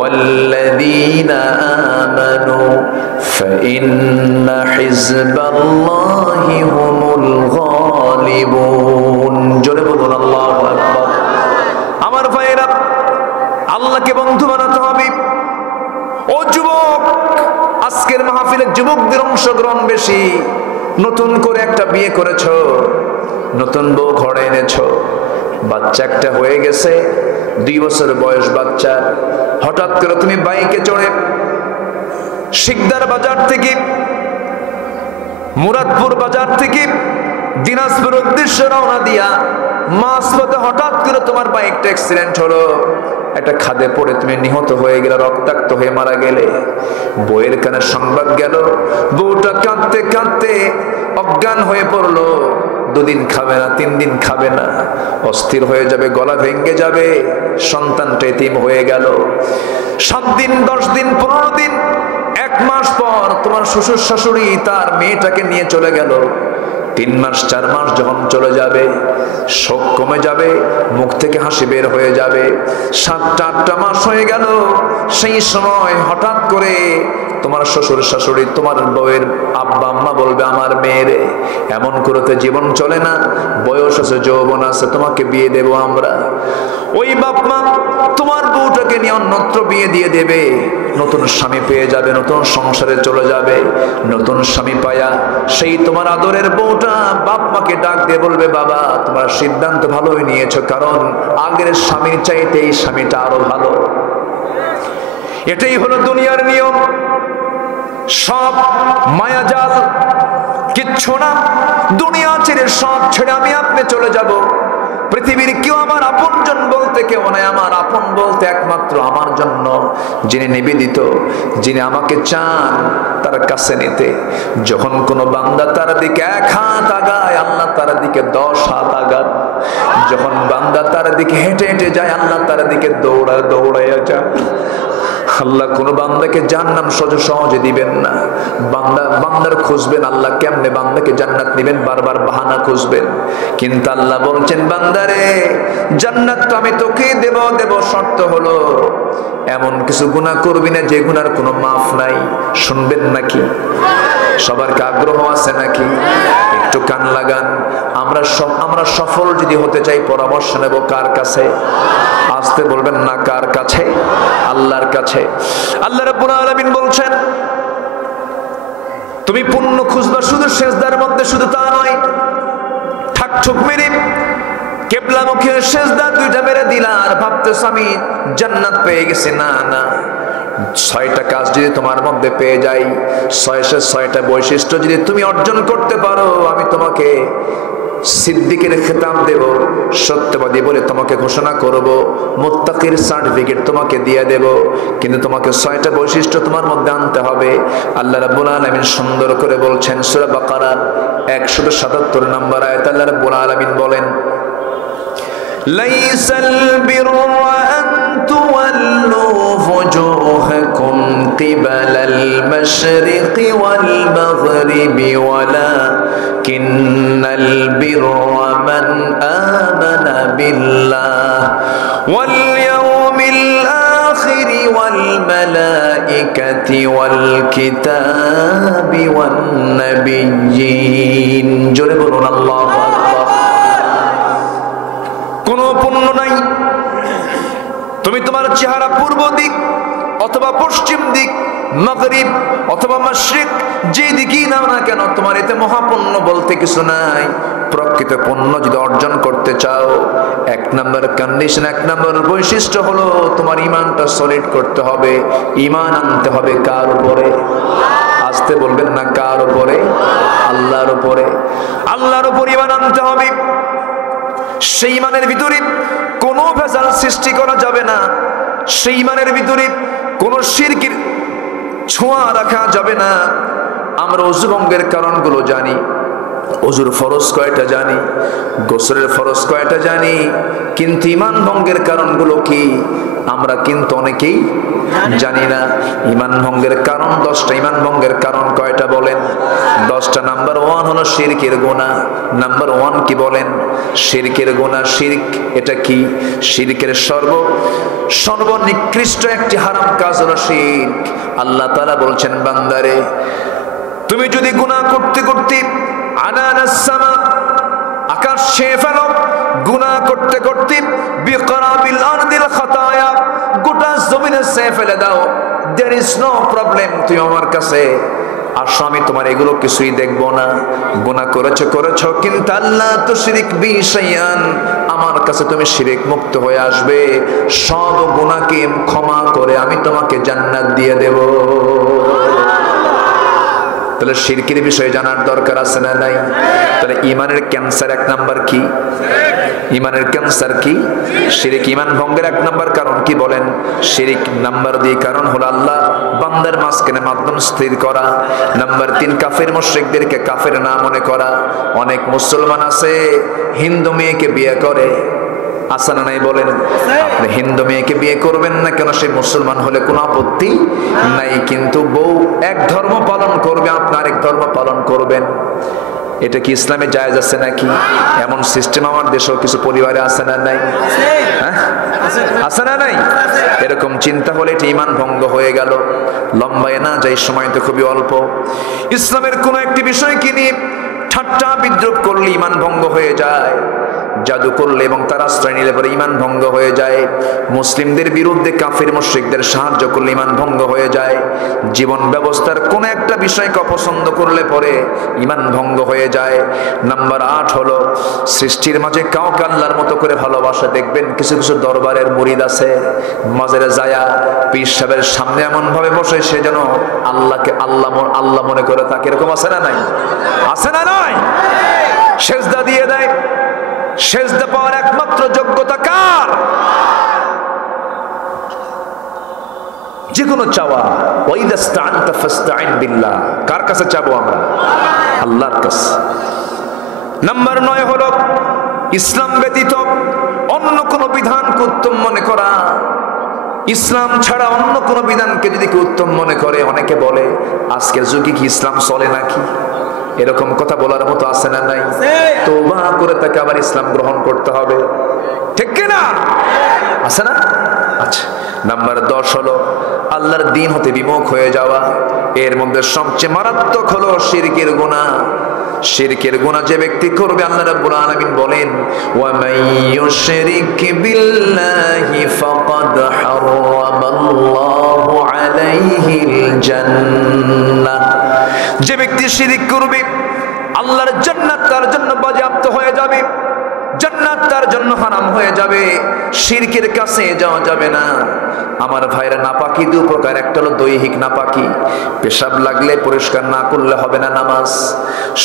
والذين آمنوا فإن حزب الله هم الغالبون। জোরে বলুন আল্লাহু আকবার। আমার ভাইরা আল্লাহকে বন্ধু বানাতে হবে। ও যুবক, আজকের মাহফিলে যুবকদের অংশগ্রহণ বেশি। নতুন করে একটা বিয়ে করেছো, নতুন বউ ঘরে এনেছো, বাচ্চা একটা হয়ে গেছে, 2 বছর বয়স বাচ্চা। হঠাৎ করে তুমি বাইকে চড়ে শিকদার বাজার থেকে, মুরাদপুর বাজার থেকে দিনাজপুর উদ্দেশ্যে রওনা দিয়া মাঝপথে হঠাৎ করে তোমার বাইকটা অ্যাক্সিডেন্ট হলো। একটা খাদে পড়ে তুমি নিহত হয়ে গেলে, রক্তাক্ত হয়ে মারা গেলে। বউয়ের কানে সংবাদ গেল, বউটা কাঁদতে কাঁদতে অজ্ঞান হয়ে পড়লো। 2 দিন খাবে না, 3 দিন খাবে না, অস্থির হয়ে যাবে, গলা ভেঙে যাবে। সন্তানটা এতিম হয়ে গেল। 7 দিন, 10 দিন, 15 দিন, 1 মাস পর তোমার শ্বশুর শাশুড়ি তার মেয়েটাকে নিয়ে চলে গেল। 3 মাস 4 মাস যখন চলে যাবে, শোক কমে যাবে, মুখ থেকে হাসি বের হয়ে যাবে। 7-8টা মাস হয়ে গেল। সেই সময় হঠাৎ করে তোমার শ্বশুর শাশুড়ি, তোমার বউয়ের আব্বা আম্মা বলবে আমার মেয়েরে এমন করতে জীবন চলে না, বয়স আছে, যৌবন আছে, তোমাকে বিয়ে দেব আমরা। ওই বাপ মা তোমার বউটাকে নিয়ে অন্যত্র বিয়ে দিয়ে দেবে। নতুন স্বামী পেয়ে যাবে, নতুন সংসারে চলে যাবে। নতুন স্বামী পায়া সেই তোমার আদরের বউটা বাপ মাকে ডাক দিয়ে বলবে বাবা তোমরা সিদ্ধান্ত ভালোই নিয়েছো, কারণ আগের স্বামীর চাইতে এই স্বামীটা আরো ভালো। এটাই হলো দুনিয়ার নিয়ম। সব মায়াজাল, কিচ্ছু না। দুনিয়া ছেড়ে সব ছেড়ে আমি আপনি চলে যাব। পৃথিবীর কেউ আমার আপনজন বলতে কেউ নাই। আমার আপন বলতে একমাত্র আমার জন্য যিনি নিবেদিত, যিনি আমাকে চান তার কাছে নিতে। যখন কোনো বান্দা তার দিকে 1 হাত আগায়, আল্লাহ তার দিকে 10 হাত আগান। যখন বান্দা তার দিকে হেঁটে হেঁটে যায়, আল্লাহ তার দিকে দৌড়াইয়া যায়। আল্লাহ কোন বান্দাকে জান্নাত সহজে দিবেন না। বান্দার খুঁজবেন আল্লাহ কেমনে বান্দাকে জান্নাত দিবেন, বারবার বাহানা খুঁজবেন। কিন্তু আল্লাহ বলছেন বান্দারে জান্নাত তো আমি তোকে দেব, শর্ত হলো এমন কিছু গুনাহ করবি না যে গুনার কোনো মাফ নাই। শুনবেন নাকি? সবার কি আগ্রহ আছে নাকি? একটু কান লাগান। আমরা সফল যদি হতে চাই পরামর্শ নেব কার কাছে? আসতে বলবেন না, কার কাছে? আল্লাহর কাছে। আল্লাহ রাব্বুল আলামিন বলছেন তুমি পুণ্য খুঁজবা শুধু সেজদার মধ্যে, শুধু তা নয় ঠাকঠুক মেরে কিবলামুখী সেজদা 2টা মেরে দিলা আর ভাবতেছ আমি জান্নাত পেয়ে গেছি। না না, 6টা কাজ যদি তোমার মধ্যে পেয়ে যাই, 6টা বৈশিষ্ট্য যদি তুমি অর্জন করতে পারো, আমি তোমাকে সিদ্দিকের খেতাব দেব, সত্যবাদী বলে তোমাকে ঘোষণা করব, মুত্তাকির সার্টিফিকেট তোমাকে দিয়ে দেব। কিন্তু তোমাকে 6টা বৈশিষ্ট্য তোমার মধ্যে আনতে হবে। আল্লাহ রাব্বুল আলামিন সুন্দর করে বলছেন সূরা বাকারার 177 নম্বর আয়াত। আল্লাহ রাব্বুল আলামিন বলেন লাইসাল বিররা আন তুওয়াল্লু ফুজুহাকুম কিবালাল মাশরিকি ওয়াল মাগরিবি ওয়ালাকিন্নাল বিররা মান আমানা বিল্লাহ ওয়াল ইয়াউমিল আখির ওয়াল মালাইকাতি ওয়াল কিতাবি ওয়ান নাবিয়্যিন। জোরে বলুন আল্লাহু আকবার। কোনো পুণ্য নাই তুমি তোমার চেহারা পূর্ব দিক অথবা পশ্চিম দিক, মাগরিব অথবা মাশরিক, যে দিকেই নাও না কেন তোমার এতে মহাপুণ্য বলতে কিছু নাই। প্রকৃত পুণ্য যদি অর্জন করতে চাও, এক নম্বর কন্ডিশন, এক নম্বর বৈশিষ্ট্য হলো তোমার ঈমানটা সলিড করতে হবে। ঈমান আনতে হবে কার উপরে? আসতে বলবেন না, কার উপরে? আল্লাহর উপরে। আল্লাহর উপর ঈমান আনতে হবে। সেই ঈমানের ভিতরে কোনো ভেজাল সৃষ্টি করা যাবে না। সেই ঈমানের ভিতরে কোনো শিরকের ছোঁয়া রাখা যাবে না। আমরা ওযু ভঙ্গের কারণগুলো জানি, ওযুর ফরজ কয়টা জানি, গোসলের ফরজ কয়টা জানি, কিন্তু ঈমান ভঙ্গের কারণগুলো কি আমরা কিন্তু অনেকেই জানি না। ঈমান ভঙ্গের কারণ 10টা। ঈমান ভঙ্গের কারণ কয়টা বলেন? 10টা। নাম্বার 1 হলো শিরকের গুনাহ। নাম্বার 1 কি বলেন? শিরকের গুনাহ। শিরক এটা কি? শিরকের সর্বনিকৃষ্ট একটি হারাম কাজ হলো শিরক। আল্লাহ তাআলা বলছেন, বান্দারে তুমি যদি গুনাহ করতে করতে আনানাস সামা, আকাশ ছেয়ে ফেলো, গুনাহ করতে করতে বিকরাবিল আরদিল খাতায়া, গোটা জমিনে ছেয়ে ফেলে দাও, there is no problem, তুমি আমার কাছে আসো, আমি তোমার এগুলো কিছুই দেখবো না। গুনাহ করেছো, কিন্তু আল্লাহ তো শিরক বি শাইআন, আমার কাছে তুমি শিরক মুক্ত হয়ে আসবে, সব গুনাহকে ক্ষমা করে আমি তোমাকে জান্নাত দিয়ে দেব। তাহলে শিরকের বিষয়ে জানার দরকার আছে না নাই? তাহলে ঈমানের ক্যান্সার 1 নাম্বার কি? ঈমানের ক্যান্সার কি? শিরক। ঈমান ভঙ্গের 1 নাম্বার কারণ কি বলেন? শিরক। নাম্বার 2 কারণ হলো আল্লাহ বান্দার মাঝখানে মাধ্যম স্থির করা। নাম্বার 3 কাফের মুশরিকদেরকে কাফের না মনে করা। অনেক মুসলমান আছে হিন্দু মেয়েকে বিয়ে করে, আছে না নাই বলেন? আপনি হিন্দু মেয়েকে বিয়ে করবেন না কেন? সে মুসলমান হলে কোনো আপত্তি নাই, কিন্তু বউ এক ধর্ম পালন করবে, আপনি আরেক ধর্ম পালন করবেন। এটা কি ইসলামে জায়েজ আছে নাকি? এমন সিস্টেম আমার দেশেও কিছু পরিবারে আছে না নাই? আছে না নাই? এরকম চিন্তা হলে এটা ঈমান ভঙ্গ হয়ে গেল। লম্বায় না যাই, সময় তো খুবই অল্প। ইসলামের কোনো একটি বিষয়কে নিয়ে ঠাট্টা বিদ্রুপ করলে ঈমান ভঙ্গ হয়ে যায়। জাদু করলে এবং তার আশ্রয় নিলে পরে ঈমান ভঙ্গ হয়ে যায়। মুসলিমদের বিরুদ্ধে কাফির মুশরিকদের সাহায্য করলে ঈমান ভঙ্গ হয়ে যায়। জীবন ব্যবস্থার কোন একটা বিষয়কে অপছন্দ করলে পরে ঈমান ভঙ্গ হয়ে যায়। নাম্বার 8 হলো সৃষ্টির মাঝে কাউকে আল্লাহর মতো করে ভালোবাসা। দেখবেন কিছু কিছু দরবারের মুরিদ আছে, মাজারে যায়া পীর সাহেবের সামনে এমন ভাবে বসে সে যেন আল্লাহকে আল্লাহ মনে করে থাকে। এরকম আছে না নাই? আছে না নাই? সেজদা দিয়ে দেয়। সেজদা পাওয়ার একমাত্র যোগ্যতা কার? যে কোনো চাওয়া, ওয়াইদাস্তাআনতা ফাসতাইন বিল্লাহ, কার কাছে চাবো আমরা? আল্লাহর কাছে। নাম্বার 9 হলো ইসলাম ব্যতীত অন্য কোন বিধানকে উত্তম মনে করা। ইসলাম ছাড়া অন্য কোন বিধানকে যদি কেউ উত্তম মনে করে, অনেকে বলে আজকের যুগে কি ইসলাম চলে নাকি? এরকম কথা বলার মতো আছে না নাই? তওবা করে তাকে আবার ইসলাম গ্রহণ করতে হবে, ঠিক কি না? আছে না? আচ্ছা, নাম্বার 10 হলো আল্লাহর দ্বীন হতে বিমুখ হয়ে যাওয়া। এর মধ্যে সবচেয়ে মারাত্মক হলো শিরকের গুনাহ। শিরকের গুনাহ যে ব্যক্তি করবে, আল্লাহ রাব্বুল আলামিন বলেন, ওয়া মাইয়ুশরিক বিল্লাহি ফাকাদ হারামাল্লাহু আলাইহিল জান্নাহ। যে ব্যক্তি শিরক করবে, আল্লাহর জান্নাত তার জন্য বাজেয়াপ্ত হয়ে যাবে, জান্নাত তার জন্য হারাম হয়ে যাবে। শিরকের কাছে যাওয়া যাবে না। আমার ভাইরা, নাপাকি 2 প্রকার। একটা হলো দৈহিক নাপাকি, পেশাব লাগলে পরিষ্কার না করলে হবে না নামাজ।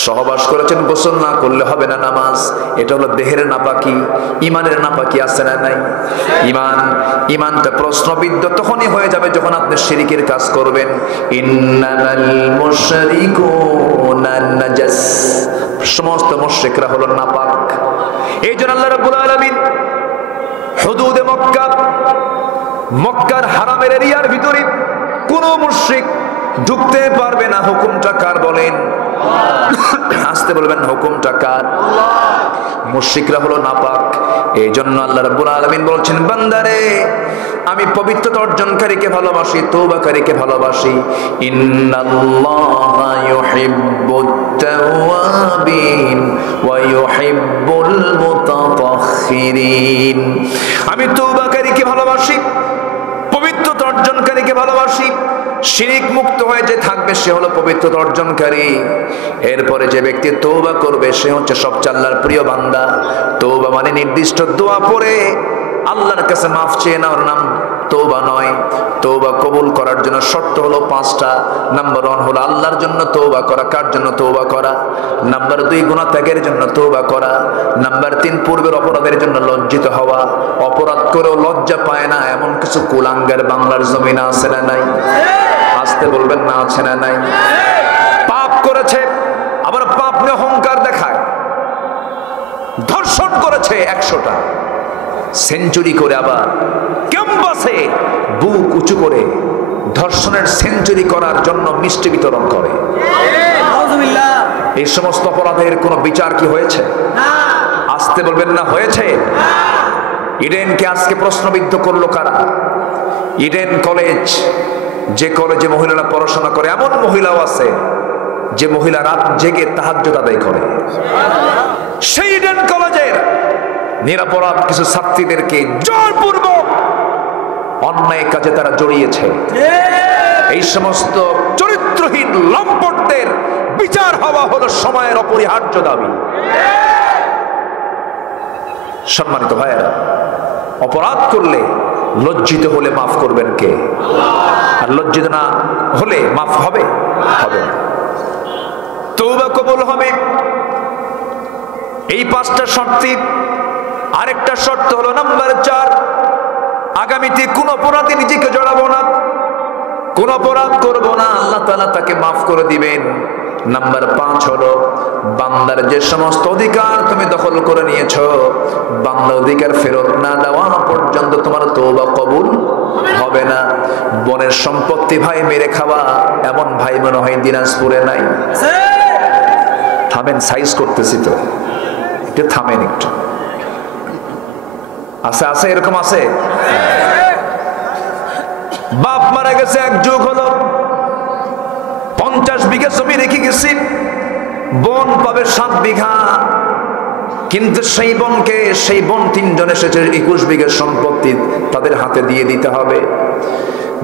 সহবাস করেছেন, গোসল না করলে হবে না নামাজ। এটা হলো দেহের নাপাকি। ঈমানের নাপাকি আছে না নাই? ঈমানটা প্রশ্নবিদ্ধ তখনই হয়ে যাবে যখন আপনি শিরকের কাজ করবেন। ইন্নামাল মুশরিকুনা নাজাস, সমস্ত মুশরিকরা হলো নাপাক। এই জন্য আল্লাহ রাব্বুল আলামিন হুদুদে মক্কার হারামের এরিয়ার ভিতরে কোন মুশরিক ঢুকতে পারবে না। হুকুমটা কার বলেন? আসতে বলবেন, হুকুমটা কার? মুশরিকরা হলো নাপাক। এই জন্য আল্লাহ রাব্বুল আলামিন বলছেন, বান্দারে আমি পবিত্রতা অর্জনকারীকে ভালোবাসি, তওবাকারীকে ভালোবাসি। ইন্নাল্লাহা ইউহিব্বুত তাওয়াবিন ওয়া ইউহিব্বুল মুতাতাহহিরিন। আমি তওবাকারীকে ভালোবাসি, পবিত্রতা অর্জনকারীকে ভালোবাসি, শিরিক মুক্ত হয়ে যে থাকবে সে হলো পবিত্রতা অর্জনকারী। এরপরে যে ব্যক্তি তওবা করবে সে হচ্ছে সবচেয়ে আল্লাহর প্রিয় বান্দা। তওবা মানে নির্দিষ্ট দোয়া পড়ে আল্লাহর কাছে মাফ চেয়ে নেওয়ার নাম তওবা নয়। তওবা কবুল করার জন্য শর্ত হলো 5টা। নাম্বার 1 হলো আল্লাহর জন্য তওবা করা। কার জন্য তওবা করা? নাম্বার 2 গুনাহ ত্যাগের জন্য তওবা করা। নাম্বার 3 পূর্বের অপরাধের জন্য লজ্জিত হওয়া। অপরাধ করেও লজ্জা পায় না এমন কিছু কুলাঙ্গার বাংলার জমিনে আছে না নাই? আসতে বলবেন না, আছে না নাই? পাপ করেছে আবার পাপ নিয়ে অহংকার দেখায়। ধর্ষণ করেছে 100টা, সেঞ্চুরি করে আবার ক্যাম্পাসে বুক উঁচু করে ধর্ষণের সেঞ্চুরি করার জন্য মিষ্টি বিতরণ করে। এই সমস্ত অপরাধের কোনো বিচার কি হয়েছে? আসতে বলবেন না, হয়েছে? ইডেনকে আজকে প্রশ্নবিদ্ধ করলো কারা? ইডেন কলেজ, যে কলেজে মহিলারা পড়াশোনা করে, এমন মহিলাও আছে যে মহিলা রাত জেগে তাহাজ্জুদ আদায় করে। সেই ইডেন কলেজের নিরাপরাধ কিছু ছাত্রীদেরকে জোরপূর্বক অন্যায় কাজে তারা জড়িয়েছে। এই সমস্ত চরিত্রহীন লম্পটদের বিচার হওয়া হলো সময়ের অপরিহার্য দাবি। সম্মানিত ভাইয়েরা, অপরাধ করলে লজ্জিত হলে মাফ করবেন কে? আর লজ্জিত না হলে মাফ হবে? হবে না। তওবা কবুল হবে এই 5টা শর্তে। আরেকটা শর্ত হলো নাম্বার 4, আগামীতে কোন অপরাধে নিজেকে জড়াবো না, কোন অপরাধ করব না, আল্লাহ তাআলা তাকে মাফ করে দিবেন। নাম্বার 5 হলো বান্দার যে সমস্ত অধিকার তুমি দখল করে নিয়েছো, বান্দার অধিকার ফেরত না দেওয়া পর্যন্ত তোমার তওবা কবুল হবে না। বোনের সম্পত্তি ভাই মেরে খাওয়া, এমন ভাই মনে হয় দিনাজপুরে নাই। থামেন, সাইজ করতেছি তো, একটু থামেন একটু। আছে আছে, এরকম আছে। বাপ মারা গেছে, এক যুগ হলো, 50 বিঘা জমি রেখে গেছি, বোন পাবে 7 বিঘা। কিন্তু সেই বোন 3 জন এসেছে, 21 বিঘা সম্পত্তি তাদের হাতে দিয়ে দিতে হবে।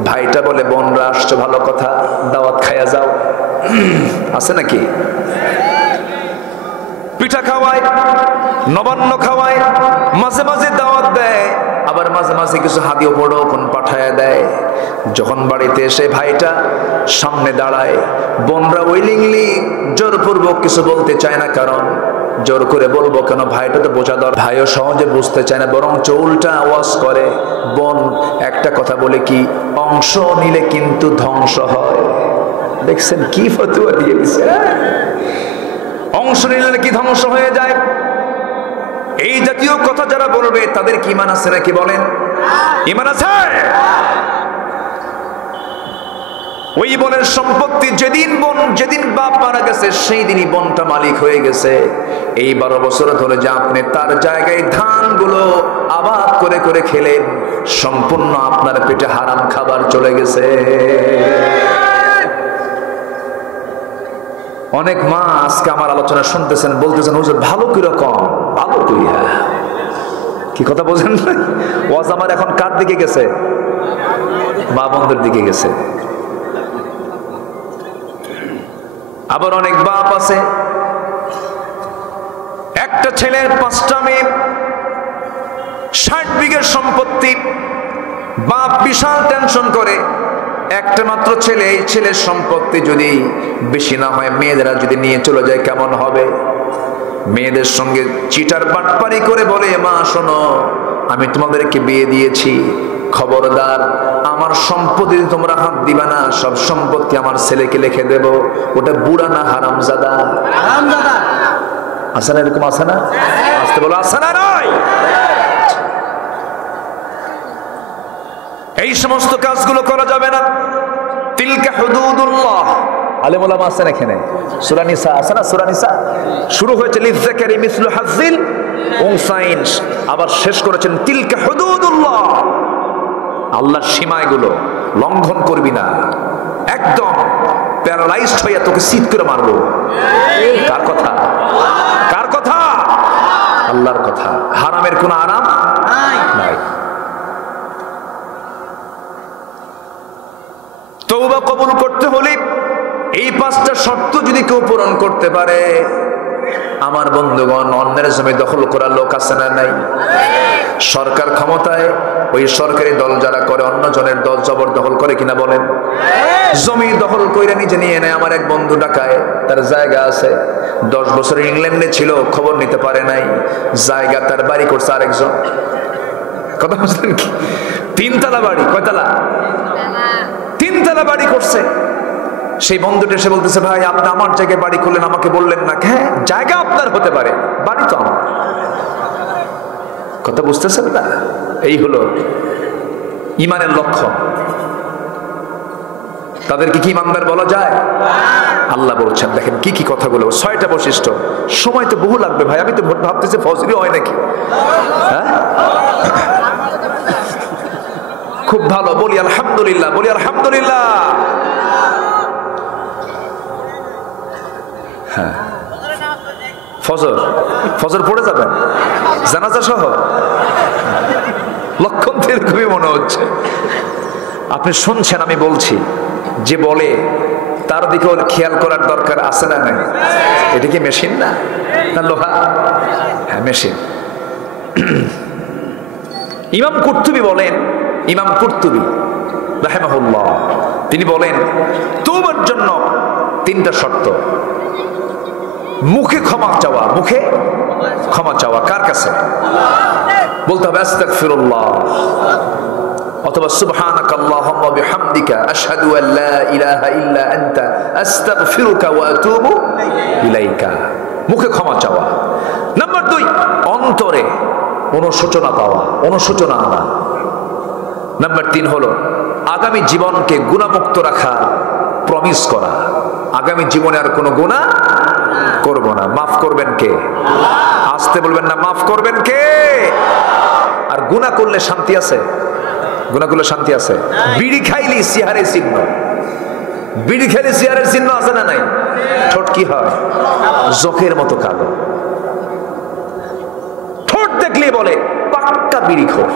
ভাইটা বলে, বোনরা আসছে ভালো কথা, দাওয়াত খাইয়া যাও। আছে নাকি? পিঠা খাওয়ায়, নবান্ন খাওয়ায়, মাঝে মাঝে দাওয়াত দেয়, আবার মাঝে মাঝে কিছু হাদিয়া পড়োখন পাঠায় দেয়। যখন বাড়িতে এসে ভাইটা সামনে দাঁড়ায়, বোনরা উইলিংলি জোরপূর্বক কিছু বলতে চায় না, কারণ জোর করে বলবো কেন, ভাইটা তো বোঝা দরকার। ভাইও সহজে বুঝতে চায় না, বরং উল্টা আওয়াজ করে। বোন একটা কথা বলে কি, অংশ নিলে কিন্তু ধ্বংস হয়। দেখছেন কি ফতোয়া দিয়ে দিছে? অংশ নিলে কি ধ্বংস হয়ে যায়? এই জাতীয় কথা যারা বলবে তাদের কি ঈমান আছে নাকি বলেন? ঈমান আছে? ওই বোনের সম্পত্তি যেদিন বাপ মারা গেছে সেই দিনই বোনটা মালিক হয়ে গেছে। এই 12 বছর ধরে যে আপনি তার জায়গায় ধানগুলো আবাদ করে করে খেলেন, সম্পূর্ণ আপনার পেটে হারাম খাবার চলে গেছে। অনেক মা আজকে আমার আলোচনা শুনতেছেন, বলতেছেন হুজুর ভালো কিরকম? ভালো কইয়া কি কথা বোঝেন না? ওয়াজ আমার এখন কার দিকে গেছে? মা বোনদের দিকে গেছে। আবার অনেক বাপ আছে, একটা ছেলের 5টা মেয়ে, 60 বিঘা সম্পত্তি। বাপ বিশাল টেনশন করে, একটা মাত্র ছেলে, এই ছেলের সম্পত্তি যদি বেশি না হয়, মেয়েদেরা যদি নিয়ে চলে যায় কেমন হবে? মেয়েদের সঙ্গে চিটার বাটপারি করে বলে, মা শোনো, আমি তোমাদেরকে বিয়ে দিয়েছি, খবরদার আমার সম্পত্তি তোমরা হাত দিবা না, সব সম্পত্তি আমার ছেলেকে লিখে দেব। ওটা বুড়া না হারামজাদা? আছে না এরকম? আছে না? আসতে বলো, আছে না? নয়। এই সমস্ত কাজগুলো করা যাবে না। তিলকা হুদুদুল্লাহ, আলেম ওলামা আছেন এখানে, সূরা নিসা আছে না? সূরা নিসা শুরু হয়েছে লিযযাকারি মিসলু হাযিল উনসাইন, আবার শেষ করেছেন তিলকা হুদুদুল্লাহ। আল্লাহর সীমাগুলো লঙ্ঘন করবি না, একদম প্যারালাইজড হয়ে তোকে সিট করে মারবো। কার কথা? কার কথা? আল্লাহর কথা। হারামের কোনো আরাম নাই। পাঁচটা শর্ত যদি কেউ পূরণ করতে পারে, আমার বন্ধুগণ, অন্যের জমি দখল করার লোক আছে না নাই? সরকার ক্ষমতায়, ওই সরকারি দল যারা করে অন্য জনের দল জবরদখল করে কিনা বলেন? জমি দখল করে নিজে নিয়ে নেয়। আমার এক বন্ধু ঢাকায়, তার জায়গা আছে, 10 বছর ইংল্যান্ডে ছিল, খবর নিতে পারে নাই, জায়গা তার বাড়ি করছে আরেকজন। কথা বুঝলেন কি? 3 তলা বাড়ি। কয়তলা? 3 তলা বাড়ি করছে। সেই বন্ধুটা এসে বলতেছে, ভাই আপনি আমার জায়গায় বাড়ি করলেন, আমাকে বললেন না। হ্যাঁ, জায়গা আপনার হতে পারে, বাড়ি তো আমার। কথা বুঝতেছেন না? এই হলো ইমানের লক্ষ্য। তাদেরকে কি ইমানদার বলা যায়? আল্লাহ বলছেন, দেখেন কি কি কথাগুলো, 6টা বৈশিষ্ট্য। সময় তো বহু লাগবে ভাই, আমি তো ভাবতেছি ফজরি হয় নাকি। হ্যাঁ, খুব ভালো, বলি আলহামদুলিল্লাহ, বলি আলহামদুলিল্লাহ। হ্যাঁ, ফজর পড়ে যাবেন জানাজা সহ। লক্ষণ তো এরকমই মনে হচ্ছে। আপনি শুনছেন, আমি বলছি, যে বলে তার দিকে খেয়াল করার দরকার আছে না নাই? এটা কি মেশিন না লোহা? হ্যাঁ, মেশিন। ইমাম কুরতুবী বলেন, ইমাম কুরতুবী রাহিমাহুল্লাহ, তিনি বলেন তওবার জন্য 3টা শর্ত। মুখে ক্ষমা চাওয়া, মুখে ক্ষমা চাওয়া কার কাছে? বলতে হবে আস্তাগফিরুল্লাহ, অথবা সুবহানাকাল্লাহুম্মা বিহামদিকা আশহাদু আল লা ইলাহা ইল্লা আনতা আস্তাগফিরুকা ওয়া আতুবু ইলাইকা। মুখে ক্ষমা চাওয়া। নাম্বার 2, অন্তরে অনুশোচনা পাওয়া, অনুশোচনা আনা। নাম্বার 3 হলো আগামী জীবনকে গুনাহমুক্ত রাখার প্রমিস করা। আগামী জীবনে আর কোনো গুনাহ করব না। মাফ করবেন কে? আসতে বলবেন না, মাফ করবেন কে? আর গুনাহ করলে শান্তি আছে? গুনাহ করলে শান্তি আছে? বিড়ি খাইলি সিহারের চিহ্ন, বিড়ি খাইলে সিহারের চিহ্ন আছে না নাই? ঠোঁট কি হয়? জোকের মতো কালো। ঠোঁট দেখলে বলে পাক্কা বিড়িখোর।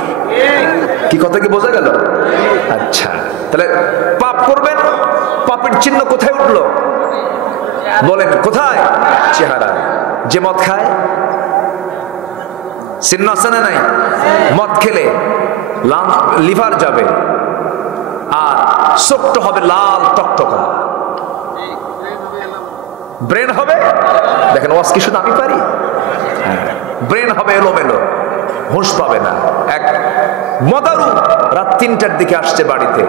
কি কথা কি বোঝা গেল? আচ্ছা, তাহলে পাপ করবেন, পাপের চিহ্ন কোথায় উঠলো বলেন? কোথায়? চেহারায়। যে মদ খায় চিহ্ন আছে না নাই? মদ খেলে লিভার যাবে, আর চোখটা হবে লাল টকটকা, ব্রেন হবে, দেখেন ওয়াজ কি শুধু আমি পারি? ব্রেন হবে এলোমেলো, হুঁশ পাবে না। এক মদারু রাত 3টার দিকে আসছে বাড়িতে,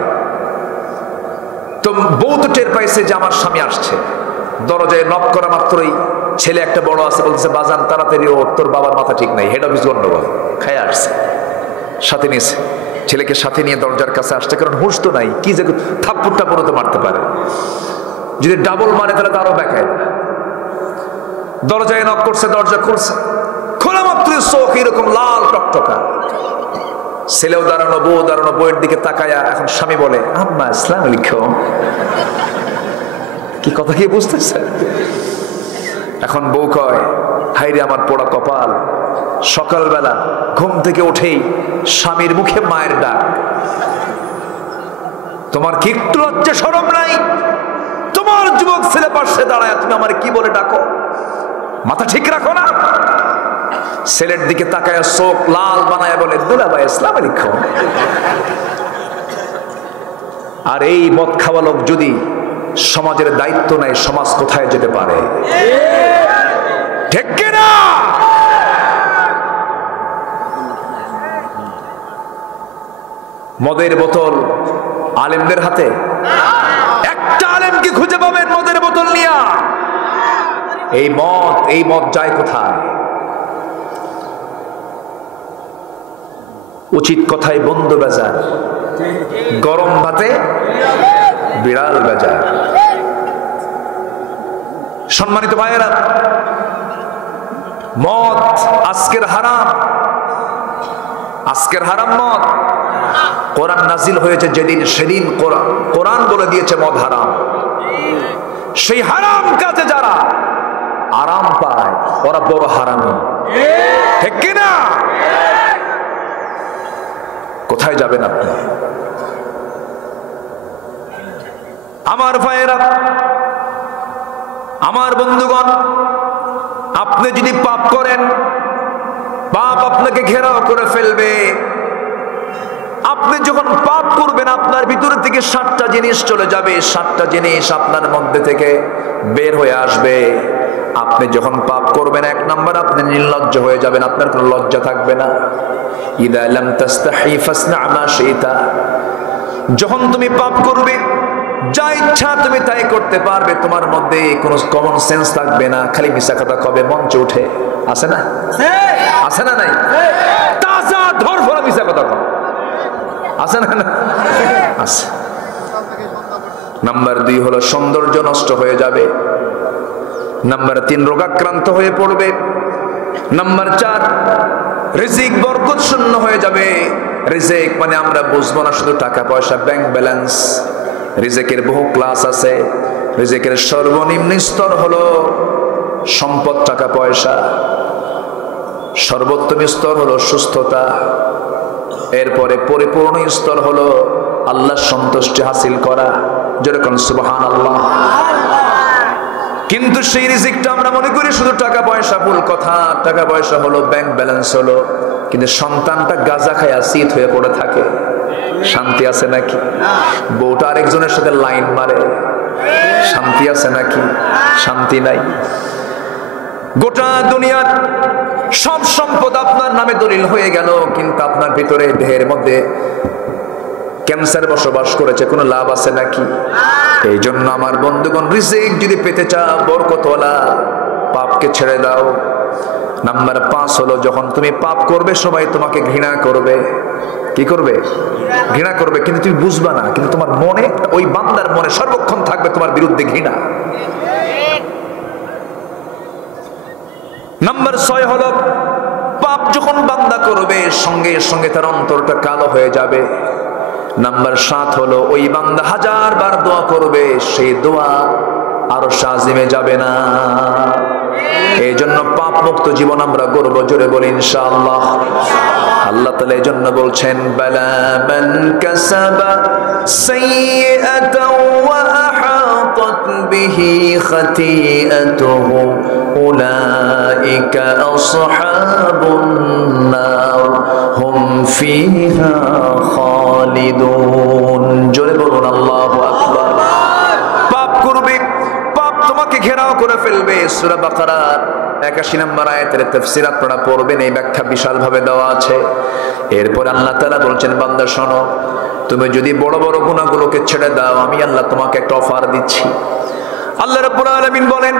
তো বউ তো টের পাইছে যে আমার স্বামী আসছে। দরজায় নক করা মাত্রই ছেলে একটা বড় আছে, বলছে বাজান তাড়াতাড়ি ওঠ, তোর বাবার মাথা ঠিক নাই, হেড অফিস গন্ডগোল, খায় আসছে। সাথে নিয়েছে, ছেলেকে সাথে নিয়ে দরজার কাছে আসছে, কারণ হুঁশ তো নাই, কি যে থাপ্পড়টা পরে তো মারতে পারে, যদি ডাবল মারে তাহলে তো আরো দেখায়। দরজায় নক করছে, দরজা খুলছে, খোলা মাত্রই চোখ এরকম লাল টকটকা। ছেলেও দাঁড়ানো, বউ দাঁড়ানো, বউয়ের দিকে তাকায়া এখন স্বামী বলে আম্মা আসসালামু আলাইকুম। কি কথা কি বুঝতেছে? এখন বউ কয় হাইরে আমার পোড়া কপাল, সকালবেলা ঘুম থেকে উঠেই স্বামীর মুখে মায়ের ডাক। তোমার কি একটু লজ্জা শরম নাই? তোমার যুবক ছেলে পাশে দাঁড়ায় তুমি আমার কি বলে ডাকো? মাথা ঠিক রাখো না? ছেলের দিকে তাকায় চোখ লাল বানায় বলে দুলাভাই আসসালামু আলাইকুম। আর এই মদ খাওয়া লোক যদি সমাজের দায়িত্ব নেয়, সমাজ কোথায় যেতে পারে? ঠিক কিনা? মদের বোতল আলেমদের হাতে, একটা আলেমকে খুঁজে পাবেন মদের বোতল নিয়া। এই মদ যায় কোথায়? উচিত কথায় বন্ধু বেজার, গরম ভাতে বিড়াল বেজার। সম্মানিত ভাইয়েরা, মদ আজকের হারাম, আজকের হারাম মদ। কোরআন নাজিল হয়েছে যেদিন, সেদিন কোরআন বলে দিয়েছে মদ হারাম। সেই হারাম কাজে যারা আরাম পায় ওরা বড় হারামি, ঠিক কিনা? কোথায় যাবেন আপনি? আমার ভাইয়েরা, আমার বন্ধুগণ, আপনি যদি পাপ করেন, পাপ আপনাকে ঘেরাও করে ফেলবে। আপনি যখন পাপ করবেন, আপনার ভিতরে থেকে 7টা জিনিস চলে যাবে, 7টা জিনিস আপনার মধ্যে থেকে বের হয়ে আসবে। আপনি যখন পাপ করবেন, 1 নাম্বার আপনি নির্লজ্জ হয়ে যাবেন, আপনার কোনো লজ্জা থাকবে না। ইদা লাম তাস্তাহি ফাসনা মা শিতা, যখন তুমি পাপ করবে, যা ইচ্ছা তুমি তাই করতে পারবে, তোমার মধ্যে কোনো কমন সেন্স থাকবে না, খালি মিশা কথা কবে মঞ্চে উঠে, আছে না? আছে না? নাই? তাজা ধরফরা মিশা কথা কবে, আছে না? আছে। নাম্বার 2 হলো সৌন্দর্য নষ্ট হয়ে যাবে। নাম্বার 3 রোগাক্রান্ত হয়ে পড়বে। নাম্বার 4 রিজিক বরকত শূন্য হয়ে যাবে। রিজিক মানে আমরা বুঝবো না শুধু টাকা পয়সা, ব্যাংক ব্যালেন্স। রিজিকের বহু ক্লাস আছে। রিজিকের সর্বনিম্ন স্তর হলো সম্পদ, টাকা পয়সা। সর্বোত্তম স্তর হলো সুস্থতা। এরপরে পরিপূর্ণ স্তর হলো আল্লাহর সন্তুষ্টি হাসিল করা। যেরকম সুবহানাল্লাহ। কিন্তু সেই রিজিকটা আমরা মনে করি শুধু টাকা পয়সা, ভুল কথা। টাকা পয়সা হলো, ব্যাংক ব্যালেন্স হলো, কিন্তু সন্তানটা গাঁজা খায় আসিত হয়ে পড়ে থাকে, শান্তি আছে নাকি? বউটা আরেকজনের সাথে লাইন মারে, শান্তি আছে নাকি? শান্তি নাই। গোটা দুনিয়ার সব সম্পদ আপনার নামে দলিল হয়ে গেল, কিন্তু আপনার ভিতরে দেহের মধ্যে ক্যান্সার বসবাস করেছে, কোনো লাভ আছে নাকি? এই জন্য আমার বন্ধুগণ, রিজিক যদি পেতে চাও বরকতওয়ালা, পাপকে ছেড়ে দাও। নাম্বার 5 হলো যখন তুমি পাপ করবে, সবাই তোমাকে ঘৃণা করবে। কি করবে? ঘৃণা করবে, কিন্তু তুমি বুঝবা না, কিন্তু তোমার মনে, ওই বান্দার মনে সর্বক্ষণ থাকবে তোমার বিরুদ্ধে ঘৃণা। নাম্বার 6 হলো পাপ যখন বান্দা করবে, সঙ্গে সঙ্গে তার অন্তরটা কালো হয়ে যাবে। নাম্বার 7 হলো ওই বান্দা 1000 বার দোয়া করবে, সেই দোয়া আরো শাজিমে যাবে না। এই জন্য পাপ মুক্ত জীবন আমরা গর্ব জোরে বলি ইনশাআল্লাহ। আল্লাহ তাআলা এই জন্য বলছেন, বালা মান কাসাবা সাইয়্যাতাও ওয়া আহাতাত বিহি খাতিআতুহু উলাইকা আসহাবুন নার হুম ফিহা খালিদুন। জোরে বলুন আল্লাহু আকবার। পাপ করবে, পাপ তোমাকে ঘেরাও করে ফেলবে। সূরা বাকারার 81 নম্বর আয়াতের তাফসীর আপনারা পড়বেন, এই ব্যাখ্যা বিশাল ভাবে দেওয়া আছে। এরপর আল্লাহ তাআলা বলছেন, বান্দা শোনো, তুমি যদি বড় বড় গুনাহগুলোকে ছেড়ে দাও, আমি আল্লাহ তোমাকে একটা অফার দিচ্ছি। আল্লাহ রাব্বুল আলামিন বলেন,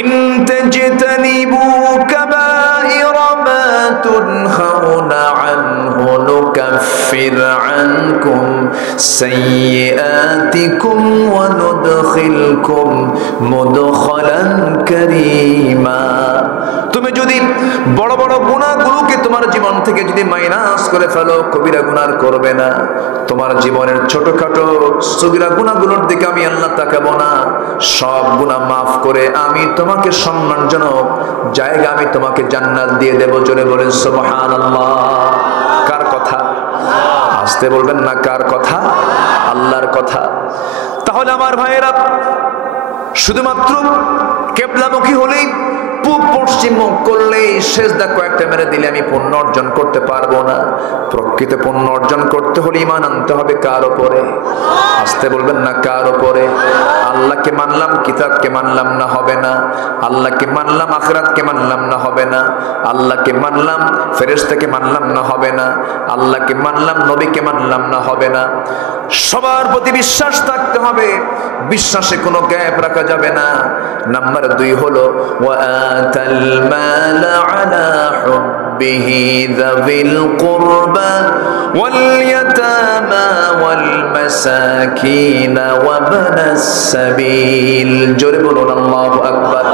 ইন তাজতানিবু কাবাইরা মা তুনহাউনা আনহু নুকাফির আনকুম সাইয়্যাতিকুম ওয়া নুদখিলকুম মুদখালান কারীমা। তুমি যদি বড় বড় গুনাহগুলোকে তোমার জীবন থেকে যদি মাইনাস করে ফেলো, কবিরা গুনাহ করবে না, তোমার জীবনের ছোটখাটো সগীরা গুনাহগুলোর দিকে আমি আল্লাহ তাকাবো না, সব গুনাহ মাফ করে আমি তোমাকে সম্মানজনক জায়গা, আমি তোমাকে জান্নাত দিয়ে দেব। জোরে বলেন সুবহানাল্লাহ। কার কথা? আসতে বলবেন না, কার কথা? আল্লাহর কথা। তাহলে আমার ভাইয়েরা, শুধুমাত্র কিবলামুখী হলেই, পূব পশ্চিম মুখ করলেই, সেজদা কয়েকটা মেরে দিলে আমি পুণ্য অর্জন করতে পারবো না। প্রকৃত পুণ্য অর্জন করতে হলে ঈমান আনতে হবে কার উপরে? আসতে বলবেন না, কার উপরে? আল্লাহকে মানলাম, কিতাবকে মানলাম না, হবে না। আল্লাহকে মানলাম, আখিরাতকে মানলাম না, হবে না। আল্লাহকে মানলাম, ফেরেশতাকে মানলাম না, হবে না। আল্লাহকে মানলাম, নবীকে মানলাম না, হবে না। সবার প্রতি বিশ্বাস থাকতে হবে, বিশ্বাসে কোনো গ্যাপ রাখা যাবে না। নাম্বার 2 হলো ওয়া আতাল মাল আলা হুব্বিহি যাবিল কুরবা ওয়াল ইয়াতামা ওয়াল মাসাকিন ওয়া ইবনাস সাবিল। জোরে বলুন আল্লাহু আকবার।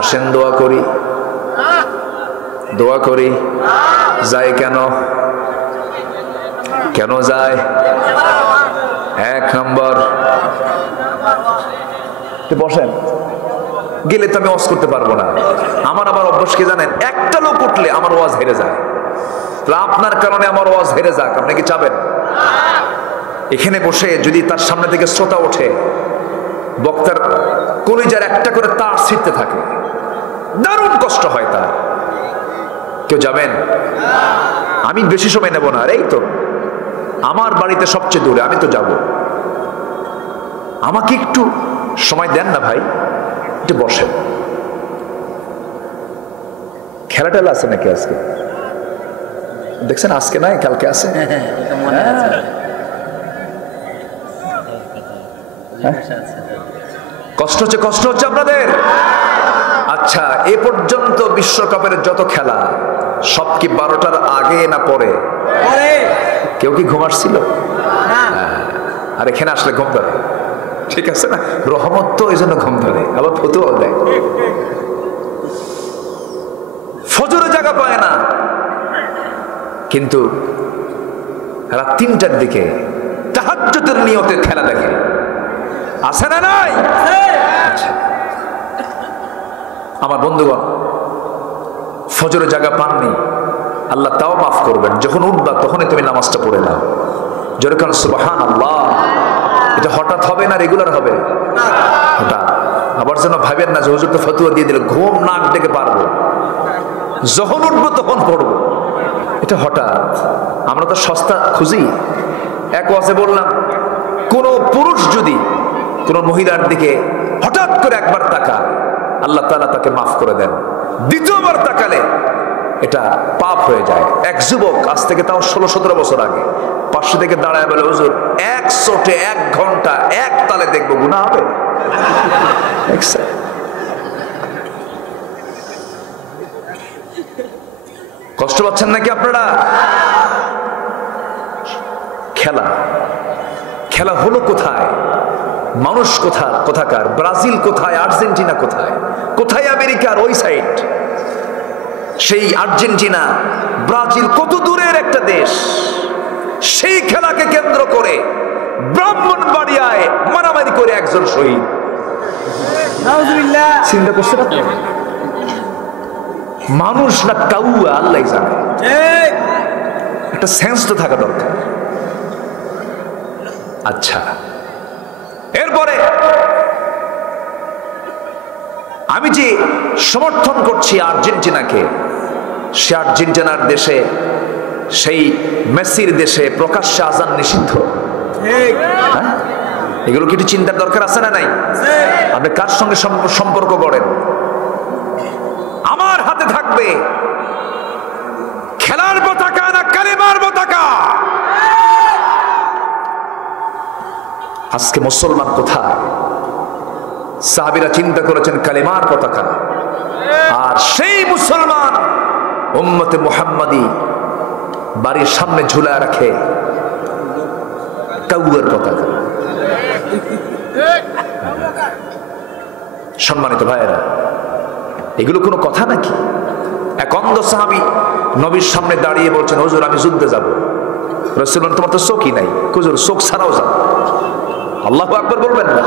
আসেন দোয়া করি, দোয়া করি। যায় কেন? কেন যায়? 1 নম্বর, বসেন, গেলে তো আমি ওয়াজ করতে পারবো না। আমার আবার অভ্যাস কি জানেন? একটা লোক উঠলে আমার ওয়াজ হেরে যায়। আপনার কারণে আমার ওয়াজ হেরে যাক, আপনি কি চাবেন? এখানে বসে যদি তার সামনে থেকে শ্রোতা ওঠে, বক্তার কলিজার একটা করে তার ছিঁড়তে থাকে, দারুণ কষ্ট হয় তার। কেউ যাবেন? আমি বেশি সময় নেব না। এই তো আমার বাড়িতে সবচেয়ে দূরে, আমি তো যাব। আমাকে একটু সময় দেন না ভাই, একটু বসেন। খেলা টেলা আছে নাকি আজকে? দেখছেন আজকে নাই, কালকে আছে। কষ্ট হচ্ছে, কষ্ট হচ্ছে আপনাদের? আচ্ছা, এ পর্যন্ত বিশ্বকাপের যত খেলা সব কি 12টার আগে না পরে? কেউ কি ঘুম আসছিল? আর এখানে আসলে ঘুম ধরে, ঠিক আছে না? রহমত তো এই জন্য ঘুম ধরে, আবার ফতুয়াও দেয়। ফজরে জায়গা পায় না, কিন্তু রাত 3টার দিকে তাহাজ্জুদের নিয়তে খেলা দেখে। আছে না নাই? আচ্ছা। আমার বন্ধুগণ, ফজরে জায়গা পাননি, আল্লাহ তাও মাফ করবেন। যখন উঠবা তখনই তুমি নামাজটা পড়ে নাও। যেরকম সুবহানাল্লাহ। এটা হঠাৎ হবে না, রেগুলার হবে? হঠাৎ। আবার যেন ভাবেন না যে হুজুর তো ফতুয়া দিয়ে দিল, ঘুম নাক ডেকে পারবো, যখন উঠবো তখন পড়বো। এটা হঠাৎ। আমরা তো সস্তা খুঁজি। এক ওয়াজে বললাম, কোন পুরুষ যদি কোন মহিলার দিকে হঠাৎ করে একবার তাকায়, আল্লাহ তাআলা তাকে মাফ করে দেন। দ্বিতীয়বার তাকালে এটা পাপ হয়ে যায়। এক যুবক আজ থেকে তাও 16-17 বছর আগে পাশে থেকে দাঁড়ায় বলে, হুজুর 1 ঘন্টা এক তালে দেখবো, গুনাহ হবে? কষ্ট পাচ্ছেন নাকি আপনারা? খেলা খেলা হলো কোথায়? মানুষ কোথাকার? ব্রাজিল কোথায়? আর্জেন্টিনা কোথায়? কোথায় আমেরিকার ওই সাইড? সেই আর্জেন্টিনা ব্রাজিল কত দূরের একটা দেশ। সেই খেলাকে কেন্দ্র করে ব্রাহ্মণবাড়িয়ায় মারামারি করে একজন শহীদ। চিন্তা করছে না? মানুষ না কাউয়া, আল্লাহ জানে। একটা সেন্স তো থাকা দরকার। আচ্ছা, এরপরে আমি যে সমর্থন করছি আর্জেন্টিনাকে, সে আর্জেন্টিনার দেশে, সেই মেসির দেশে প্রকাশ্যে আজান নিষিদ্ধ। এগুলো কি একটু চিন্তার দরকার আছে না নাই? আপনি কার সঙ্গে সম্পর্ক গড়েন? আমার হাতে থাকবে খেলার পতাকা না কালেমার পতাকা? আজকে মুসলমান কোথায়? সাহাবীরা চিন্তা করেছেন কালেমার পতাকা, আর সেই মুসলমান উম্মতে মুহাম্মাদি বাড়ির সামনে ঝুলায় রাখে কাউয়ার পতাকা। সম্মানিত ভাইয়েরা, এগুলো কোনো কথা নাকি? এক অন্ধ সাহাবী নবীর সামনে দাঁড়িয়ে বলছেন, হুজুর আমি যুদ্ধে যাব। রাসূল বলেন, তোমার তো চোখই নাই। হুজুর চোখ ছাড়াও যাও। আল্লাহু আকবার বলবেন না?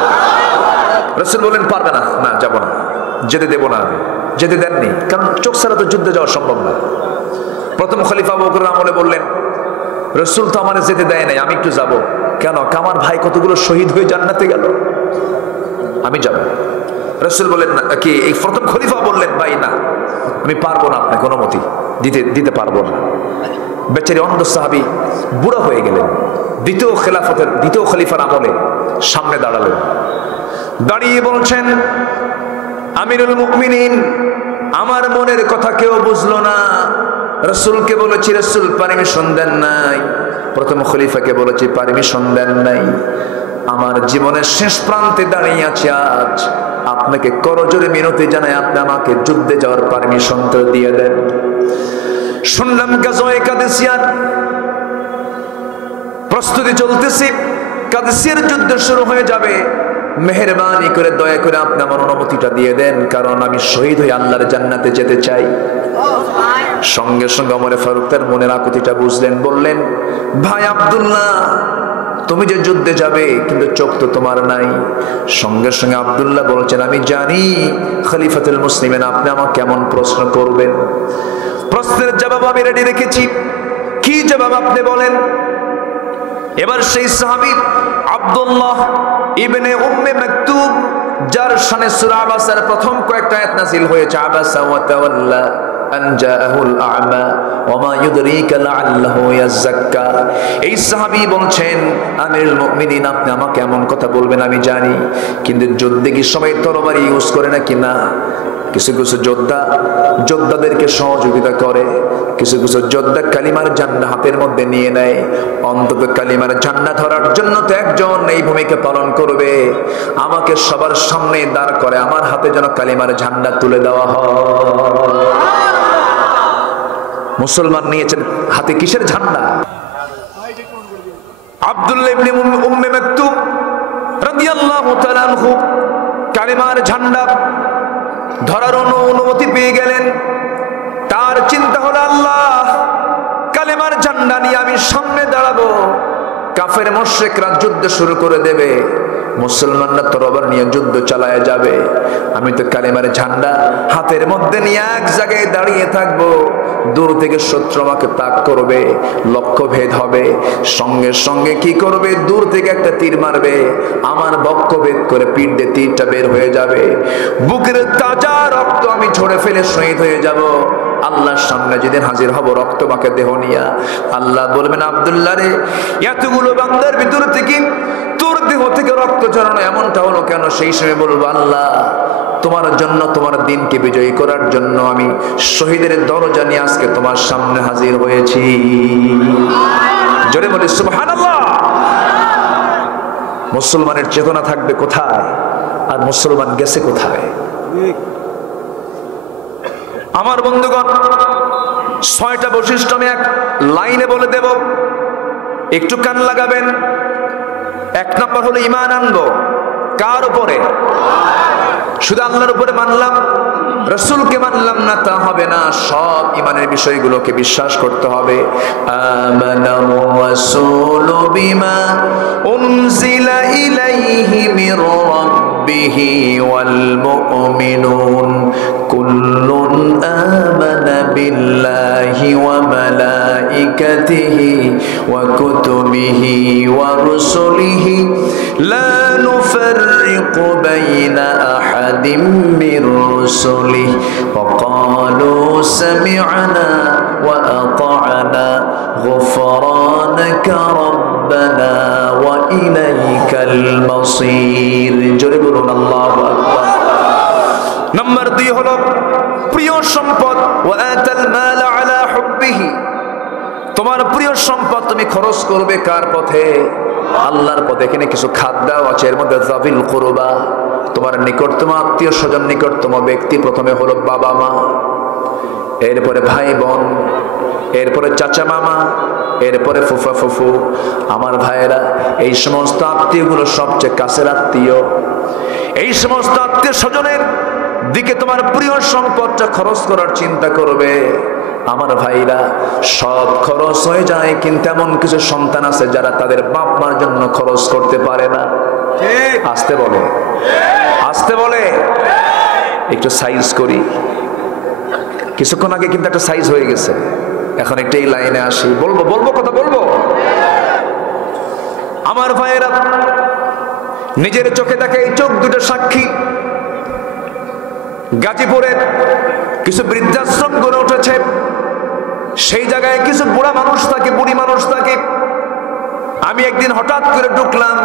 রাসূল বলেন, পারবে না, না যাব না, যেতে দেব না। যেতে দেননি, কারণ চোখ ছাড়া তো যুদ্ধে যাওয়া সম্ভব না। প্রথম খলিফা আবু বকর আমলে বললেন, রাসূল তো আমারে যেতে দেয় নাই, আমি একটু যাব। কেন? আমার ভাই কতগুলো শহীদ হয়ে জান্নাতে গেল, আমি যাব। রাসূল বলেন না কি, এই প্রথম খলিফা বললেন, ভাই না, আমি পারবো না, আপনাকে অনুমতি দিতে পারবো না। বেচারি অন্ধ সাহাবী বুড়া হয়ে গেলেন। দ্বিতীয় খলিফার আমলে সামনে দাঁড়ালেন, দাঁড়িয়ে বলছেন, আমিরুল মুমিনিন, আমার মনের কথা কেউ বুঝলো না। রাসূলকে বলেছি, রাসূল পারমিশন দেন নাই। প্রথম খলিফাকে বলেছি, পারমিশন দেন নাই। আমার জীবনের শেষ প্রান্তে দাঁড়িয়ে আছি আজ, আপনাকে করজোরে মিনতি জানাই, আপনি আমাকে যুদ্ধে যাওয়ার পারমিশন তো দিয়ে দেন। শুনলাম গাজওয়ে কাদেসিয়ার প্রস্তুতি চলতেছে, কাদেসিয়ার যুদ্ধ শুরু হয়ে যাবে। মেহেরবানি করে দয়া করে আপনি আমার অনুমতিটা দিয়ে দেন, কারণ আমি শহীদ হয়ে আল্লাহর জান্নাতে যেতে চাই। সঙ্গে সঙ্গে ওমর ফারুক তার মনের আকুতিটা বুঝলেন, বললেন, ভাই আব্দুল্লাহ, তুমি যে যুদ্ধে যাবে, কিন্তু চোখ তো তোমার নাই। সঙ্গে সঙ্গে আব্দুল্লাহ বলছেন, আমি জানি খলিফাতুল মুসলিমিন, আপনি আমাকে কেমন প্রশ্ন করবেন। প্রশ্নের জবাব আমি রেডি রেখেছি। কি জবাব আপনি বলেন? এবার সেই সাহাবী আব্দুল্লাহ ইবনে উম্মে মাকতুম, যার শানে সূরা আবাসার প্রথম কয়েকটা আয়াত নাযিল হয়েছে, আবাসা ওয়া তাওয়াল্লা আন জাআহুল আ'মা ওয়া মা ইউদরিকা লাআল্লাহু ইয়াযাক্কা। এই সাহাবী বলছেন, আমিরুল মুমিনিন, আপনি আমাকে এমন কথা বলবেন আমি জানি, কিন্তু যুদ্ধে কি সবাই তরবারি ইউজ করে নাকি? না, কিছু কিছু যোদ্ধাদেরকে সহযোগিতা করে, কিছু কিছু যোদ্ধা কালিমার ঝান্ডা হাতের মধ্যে নিয়ে নেয়। অন্তত কালিমার ঝান্ডা ধরার জন্য তো একজন এই ভূমিকা পালন করবে, আমাকে সবার সামনে দাঁড় করে আমার হাতে যেন কালিমার ঝান্ডা তুলে দেওয়া হয়। মুসলমান নিয়েছেন হাতে কিসের ঝান্ডা? আব্দুল্লাহ ইবনে উম্মে মাকতুম রাদিয়াল্লাহু তাআলা আনহু কালিমার ঝান্ডা ধরার অনুমতি পেয়ে গেলেন। তার চিন্তা হলো, আল্লাহ, কালেমার ঝান্ডা নিয়ে আমি সামনে দাঁড়াবো, কাফের মুশরিকরা যুদ্ধ শুরু করে দেবে, মুসলমানরা তরবারি নিয়ে যুদ্ধ চালায় যাবে, আমি তো কালেমার ঝান্ডা হাতের মধ্যে নিয়ে এক জায়গায় দাঁড়িয়ে থাকবো, দূর থেকে শত্রু আমাকে তাক করবে, লক্ষ্য ভেদ হবে, সঙ্গে সঙ্গে কি করবে, দূর থেকে একটা তীর মারবে, আমার বক্ষ ভেদ করে পিঠ দিয়ে তীরটা বের হয়ে যাবে, বুকের তাজা রক্ত আমি ঝরে ফেলে শহীদ হয়ে যাব, আল্লাহর সামনে যেদিন হাজির হব রক্ত মাখা দেহ নিয়া। আল্লাহ বলবেন, আব্দুল্লাহ রে, এতগুলো বান্দার ভিতর থেকে তোর দেহ থেকে রক্ত ঝরানো এমনটা হলো কেন? সেই সময় বলবো, আল্লাহ, তোমার জন্য, তোমার দিনকে বিজয়ী করার জন্য আমি শহীদের দরজা নিয়ে আজকে তোমার সামনে হাজির হয়েছি। জোরে বলি সুবহানাল্লাহ। মুসলমানের চেতনা থাকবে কোথায়, আর মুসলমান গেছে কোথায়? আমার বন্ধুগণ, 6টা বৈশিষ্ট্য আমি এক লাইনে বলে দেব, একটু কান লাগাবেন। 1 নম্বর হলো ঈমান আনবো। কার উপরে? শুধু আল্লাহর উপরে মানলাম, রাসূলকে মানলাম না, তা হবে না। সব ঈমানের বিষয়গুলোকে বিশ্বাস করতে হবে। আমানার রাসূলু বিমা উনজিলা ইলাইহি মির রাব্বিহি ওয়াল মুমিনুন কুল্লুন আমানা বিল্লাহি ওয়া মালাইকাতিহি ওয়া কুতুবিহি ওয়া রুসুলিহি লা নুফাররিকু বাইনা আহাদিম মির রুসুলিহি ওয়া ক্বালু সামি'না ওয়া আতা'না গুফরানাকা রাব্বানা ওয়া ইলাইকাল মাসির। জোরে বলুন আল্লাহু আকবার। নাম্বার 2 হলো প্রিয় সম্পদ, ওয়া আতাল মাল আলা হুব্বিহি। তোমার প্রিয় সম্পদ তুমি খরচ করবে কার পথে? আল্লাহর পথে। এখানে কিছু খাদ্যাও আছে, এর মধ্যে যাবিল কুরবা, তোমার নিকটতম আত্মীয় স্বজন, নিকটতম ব্যক্তি। প্রথমে হলো বাবা মা, এরপরে ভাই বোন, এরপরে চাচা মামা, এরপরে ফুফা ফুফু। আমার ভাইয়েরা, এই সমস্ত আত্মীয়গুলো সবচেয়ে কাছের আত্মীয়। এই সমস্ত আত্মীয় স্বজনের দিকে তোমার প্রিয় সম্পদটা খরচ করার চিন্তা করবে। আমার ভাইরা, সব খরচ হয়ে যায়, কিন্তু এমন কিছু সন্তান আছে যারা তাদের বাপ মার জন্য খরচ করতে পারে না। আসতে বলে, আসতে বলে। একটু সাইজ করি। কিছুক্ষণ আগে কিন্তু একটা সাইজ হয়ে গেছে, এখন একটা এই লাইনে আসি, বলবো কথা বলবো। আমার ভাইয়েরা, নিজের চোখে দেখে, এই চোখ দুটো সাক্ষী। গাজীপুরের কিছু বৃদ্ধাশ্রম গড়ে উঠেছে, সেই জায়গায় কিছু বুড়া মানুষ থাকে, বুড়ি মানুষ থাকে। আমি একদিন হঠাৎ করে ঢুকলাম,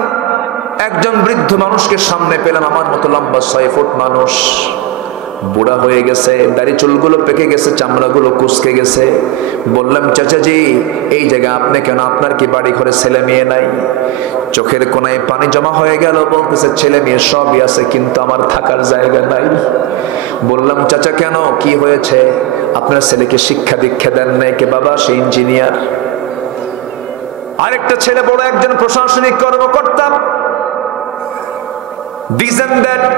একজন বৃদ্ধ মানুষকে সামনে পেলাম, আমার মতো লম্বা 6 ফুট মানুষ, বুড়া হয়ে গেছে, দাড়ি চুলগুলো পেকে গেছে, চামড়াগুলো কুচকে গেছে। বললাম, চাচাজি, এই জায়গা আপনি কেন? আপনার কি বাড়ি ঘরে ছেলে মেয়ে নাই? চোখের কোনায় পানি জমা হয়ে গেল, বলতেছে ছেলে মেয়ে সবই আছে, কিন্তু আমার থাকার জায়গা নাই। বললাম, চাচা কেন, কি হয়েছে? আপনার ছেলেকে শিক্ষা দীক্ষা দেন নাই? কে বাবা? সে ইঞ্জিনিয়ার। আরেকটা ছেলে বড় একজন প্রশাসনিক কর্মকর্তা, this and that,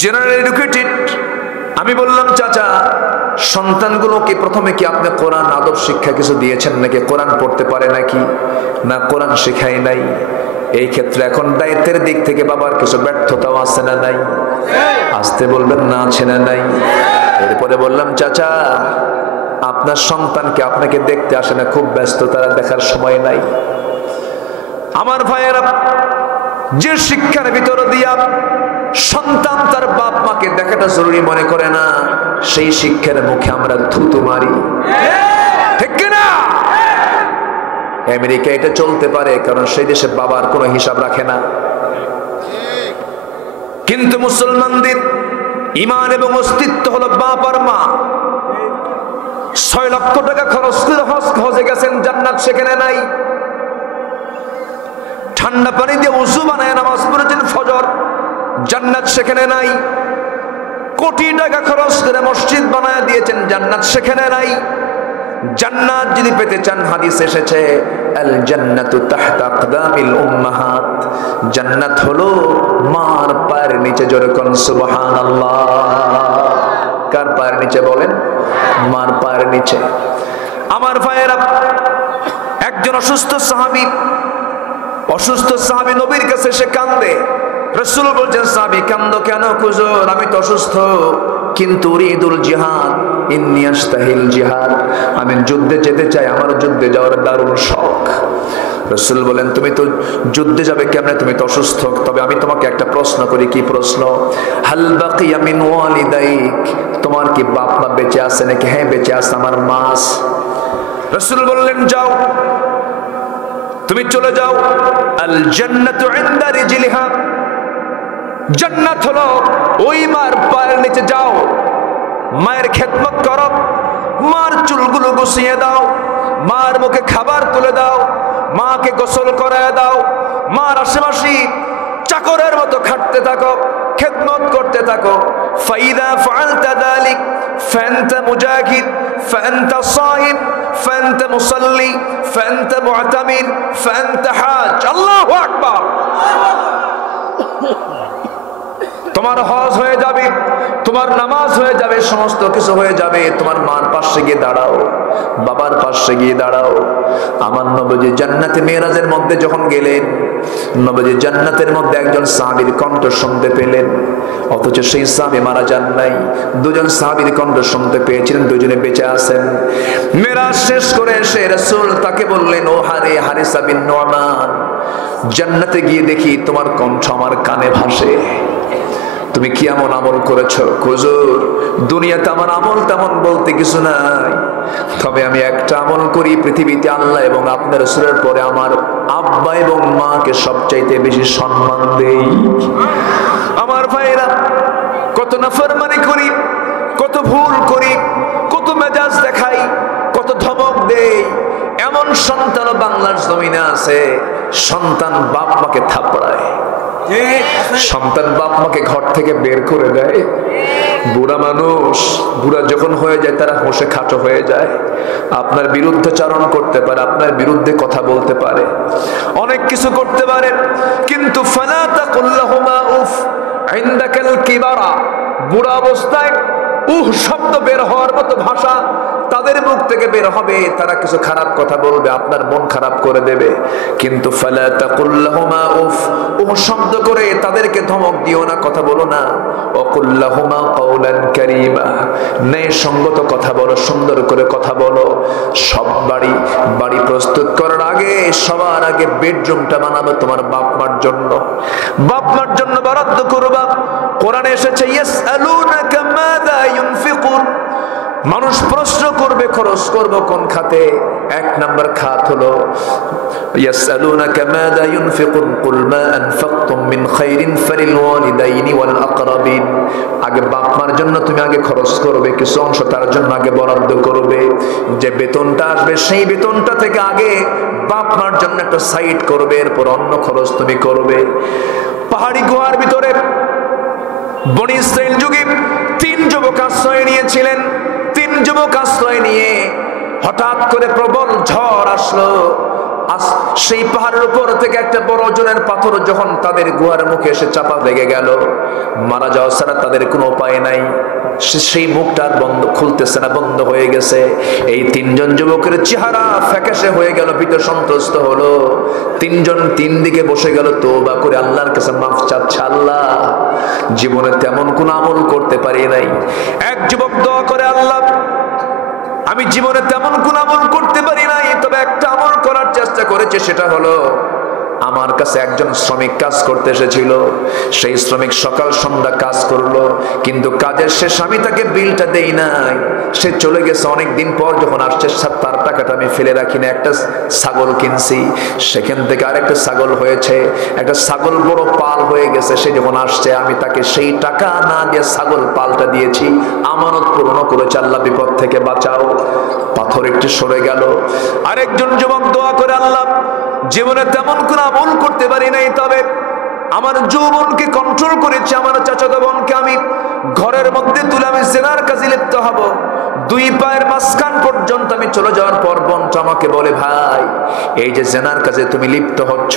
general educated. আমি বললাম, চাচা, সন্তানগুলোকে প্রথমে কি আপনি কোরআন আদব শিক্ষা কিছু দিয়েছেন নাকি? কোরআন পড়তে পারে নাকি? না, কোরআন শেখাই নাই। এই ক্ষেত্রে এখন দায়িত্বের দিক থেকে বাবার কিছু ব্যর্থতাও আছে না নাই? আসতে বলবেন না, আছে না নাই? এরপরে বললাম, চাচা, আপনার সন্তানকে আপনাকে দেখতে আসে না, খুব ব্যস্ত, তারা দেখার সময় নাই। আমার ভাইয়েরা, যে শিক্ষার ভিতর দিয়া সন্তান তার বাপ মাকে দেখাটা জরুরি মনে করে না, সেই শিক্ষার মুখে আমরা থুতু মারি, ঠিক কিনা? আমেরিকা এটা চলতে পারে, কারণ সেই দেশে বাবার কোনো হিসাব রাখে না। কিন্তু মুসলমানদের ঈমান এবং অস্তিত্ব হলো বাপ আর মা। 6 লক্ষ টাকা খরচ করে হজে গেছেন, জান্নাত সেখানে নাই। ঠান্ডা পানি দিয়ে ওযু বানায় নামাজ পড়েছেন ফজর, জান্নাত সেখানে নাই। কোটি টাকা খরচ করে মসজিদ বানায় দিয়েছেন, জান্নাত সেখানে নাই। জান্নাত যদি পেতে চান, হাদিস এসেছে আল জান্নাতু তাহতা আকদামিল উম্মাহাত, জান্নাত হলো মার পায়ের নিচে। জোরে কোন সুবহানাল্লাহ। কার পায়ের নিচে বলেন? মার পায়ের নিচে। আমার ভাইয়েরা, একজন অসুস্থ সাহাবী নবীর কাছে এসে কান্দে। রাসূল বলছেন, সাহাবী কান্দো কেন? হুজুর আমি তো অসুস্থ, কিন্তু উরিদুল জিহাদ, ইন্নী আস্তাহিল জিহাদ, আমি যুদ্ধে যেতে চাই, আমার যুদ্ধে যাওয়ার দারুণ শখ। রাসূল বলেন, তুমি তো যুদ্ধে যাবে কেমনে? তুমি তো অসুস্থ। তবে আমি তোমাকে একটা প্রশ্ন করি। কি প্রশ্ন? হাল বাকিয়া মিন ওয়ালিদাইক, তোমার কি বাপ মা বেঁচে আছে নাকি? হ্যাঁ বেঁচে আছে, আমার মা। রাসূল বললেন, যাও, তুমি চলে যাও। আল জান্নাতু ইনদা রিজলিহা, জান্নাত হলো ওই মার পায়ের নিচে। যাও, মায়ের খেদমত করো, মার চুলগুলো গুছিয়ে দাও, মার মুখে খাবার তুলে দাও, মাকে গোসল করায় দাও, মার আশেপাশে চাকরের মতো খাটতে থাকো, খেদমত করতে থাকো। ফাইদা ফাআলতা যালিক ফাআনতা মুজাহিদ ফাআনতা সাইম ফাআনতা মুসাল্লি ফাআনতা মুআতামির ফাআনতা হাজ। আল্লাহু আকবার। তোমার হজ হয়ে যাবে, তোমার নামাজ হয়ে যাবে, সমস্ত কিছু হয়ে যাবে। তোমার মার পাশে গিয়ে দাঁড়াও, বাবার পাশে গিয়ে দাঁড়াও। আমার নবী জান্নাতে মেরাজের মধ্যে যখন গেলেন, নবী জান্নাতের মধ্যে একজন সাহাবীর কণ্ঠ শুনতে পেলেন, অথচ সেই সাহাবী মারা যান নাই। দুজন সাহাবীর কণ্ঠ শুনতে পেয়েছিলেন, দুজনে বেঁচে আছেন। মেরাজ শেষ করে এসে রাসূল তাকে বললেন, ও হারিসা বিন নুমান, জান্নাতে গিয়ে দেখি তোমার কণ্ঠ আমার কানে ভাসে, তুমি কি এমন আমল করেছো? হুজুর দুনিয়াতে আমার আমল তেমন বলতে কিছু নাই, তবে আমি একটা আমল করি, পৃথিবীতে আল্লাহ এবং আপনার রাসূলের পরে আমার আব্বা এবং মাকে সবচাইতে বেশি সম্মান দেই। আমার ভাইরা, কত নাফরমানি করি, কত ভুল করি, কত মেজাজ দেখাই, কত ধমক দেই। এমন সন্তান বাংলার জমিনে আছে, সন্তান বাপ মাকে থাপড়ায়, সন্তান বাপ মাকে ঘর থেকে বের করে দেয়। বুড়া মানুষ, বুড়া যখন হয়ে যায় তারা হোসে খাটো হয়ে যায়, আপনার বিরুদ্ধে চারণ করতে পারে, আপনার বিরুদ্ধে কথা বলতে পারে, অনেক কিছু করতে পারে, কিন্তু ফালা তাকুল লাহুমা উফ ইনদাকাল কিবারা, বুড়া অবস্থায় শব্দ বের হওয়ার মতো ভাষা তাদের মুখ থেকে বের হবে, তারা কিছু খারাপ কথা বলবে, আপনার মন খারাপ করে দেবে। কিন্তু ফালা তাকুল লাহুমা উফ, শব্দ করে তাদেরকে ধমক দিও না, কথা বলো না। ওয়াকুল লাহুমা কাওলান কারীমা, ন্যায় সঙ্গত কথা বলো, সুন্দর করে কথা বলো। সব বাড়ি প্রস্তুত করার আগে সবার আগে বেডরুমটা বানাবো তোমার বাপ মার জন্য, বাপ মার জন্য বরাদ্দ করবা। কোরআনে এসেছে ইয়াসআলুনাকা মাযা ইউনফিকুন, মানুষ প্রশ্ন করবে খরচ করব কোন খাতে। এক নাম্বার খাত হলো ইয়াসআলুনাকা মাযা ইউনফিকুন কুল মা আনফাকতুম মিন খাইরিন ফালিল ওয়ালিদাইনি ওয়াল আকরাবিন, আগে বাপ মার জন্য তুমি আগে খরচ করবে, কিছু অংশ তার জন্য আগে বরাদ্দ করবে। যে বেতনটা আসবে সেই বেতনটা থেকে আগে বাপ মার জন্য একটা সাইড করবে, এরপর অন্য খরচ তুমি করবে। পাহাড়ি গুহার ভিতরে বনি ইসরাইল যুগে 3 যুবক আশ্রয় নিয়েছিলেন। 3 যুবক আশ্রয় নিয়ে হঠাৎ করে প্রবল ঝড় আসলো। সেই পাহাড়ের উপর থেকে একটা বড় ওজনের পাথর যখন তাদের গুহার মুখে এসে চাপা লেগে গেল, মারা যাওয়া ছাড়া তাদের কোনো উপায় নাই। সেই মুখটা বন্ধ, খুলতেছে না, বন্ধ হয়ে গেছে। এই 3 জন যুবকের চেহারা ফ্যাকাশে হয়ে গেল, ভীত সন্ত্রস্ত হলো। 3 জন 3 দিকে বসে গেল, তওবা করে আল্লাহর কাছে মাফ চাচ্ছে, আল্লাহ জীবনে তেমন কোন আমল করতে পারি নাই। এক যুবক দোয়া করে, আল্লাহ আমি জীবনে তেমন কোন আমল করতে পারি নাই, তবে একটা আমল করার চেষ্টা করেছি, সেটা হলো আমার কাছে একজন শ্রমিক কাজ করতে এসেছিল। সেই শ্রমিক সকাল সন্ধ্যা কাজ করলো, কিন্তু কাজের শেষ আমি তাকে বিলটা দেই নাই। সে চলে গেছে, অনেক দিন পর যখন আসছে তার টাকাটা আমি ফেলে রাখি না। একটা ছাগল কিনছি, সেখান থেকে আরেকটা ছাগল হয়েছে, একটা ছাগল বড় পাল হয়ে গেছে। সে যখন আসছে আমি তাকে সেই টাকা না দিয়ে ছাগল পালটা দিয়েছি, আমানত পূর্ণ করেছে। আল্লাহ বিপদ থেকে বাঁচাও। পাথর একটু সরে গেল। আরেকজন যুবক দোয়া করে, আল্লাহ জীবনে তেমন কোন আমল করতে পারি নাই, তবে আমার যৌবনকে কন্ট্রোল করেছি। আমার চাচাতো বোনকে আমি ঘরের মধ্যে তুলে আমি জেনার কাজে লিপ্ত হব। 2 পায়ের মাঝখান পর্যন্ত আমি চলে যাওয়ার পর বোনটা আমাকে বলে, ভাই এই যে জেনার কাজে তুমি লিপ্ত হচ্ছ,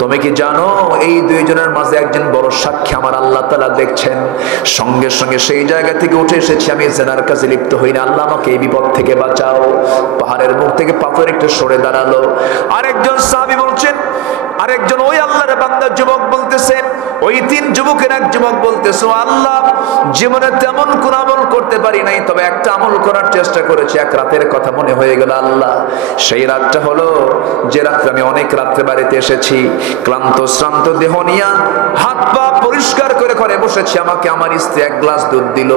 তুমি কি জানো এই 2 জনের মাঝে একজন বড় সাক্ষী আমার আল্লাহ তাআলা দেখছেন। সঙ্গে সঙ্গে সেই জায়গা থেকে উঠে এসেছি, আমি জেনার কাজে লিপ্ত হই না। আল্লাহ আমাকে এই বিপদ থেকে বাঁচাও। পাহাড়ের মুখ থেকে পাথর একটু সরে দাঁড়ালো। আরেকজন সাহাবী বলছেন, আরেকজন ওই আল্লাহর বান্দা যুবক বলতেছে, ওই 3 যুবকের এক যুবক বলতেছে, আল্লাহ জীবনে তেমন কোন আমল করতে পারি নাই, তবে একটা আমল করার চেষ্টা করেছি। এক রাতের কথা মনে হয়ে গেল আল্লাহ। সেই রাতটা হলো যে রাত্রে আমি অনেক রাত্রে বাড়িতে এসেছি, ক্লান্ত শ্রান্ত দেহ নিয়ে হাত পা পরিষ্কার করে ঘরে বসেছি। আমাকে আমার স্ত্রী 1 গ্লাস দুধ দিল।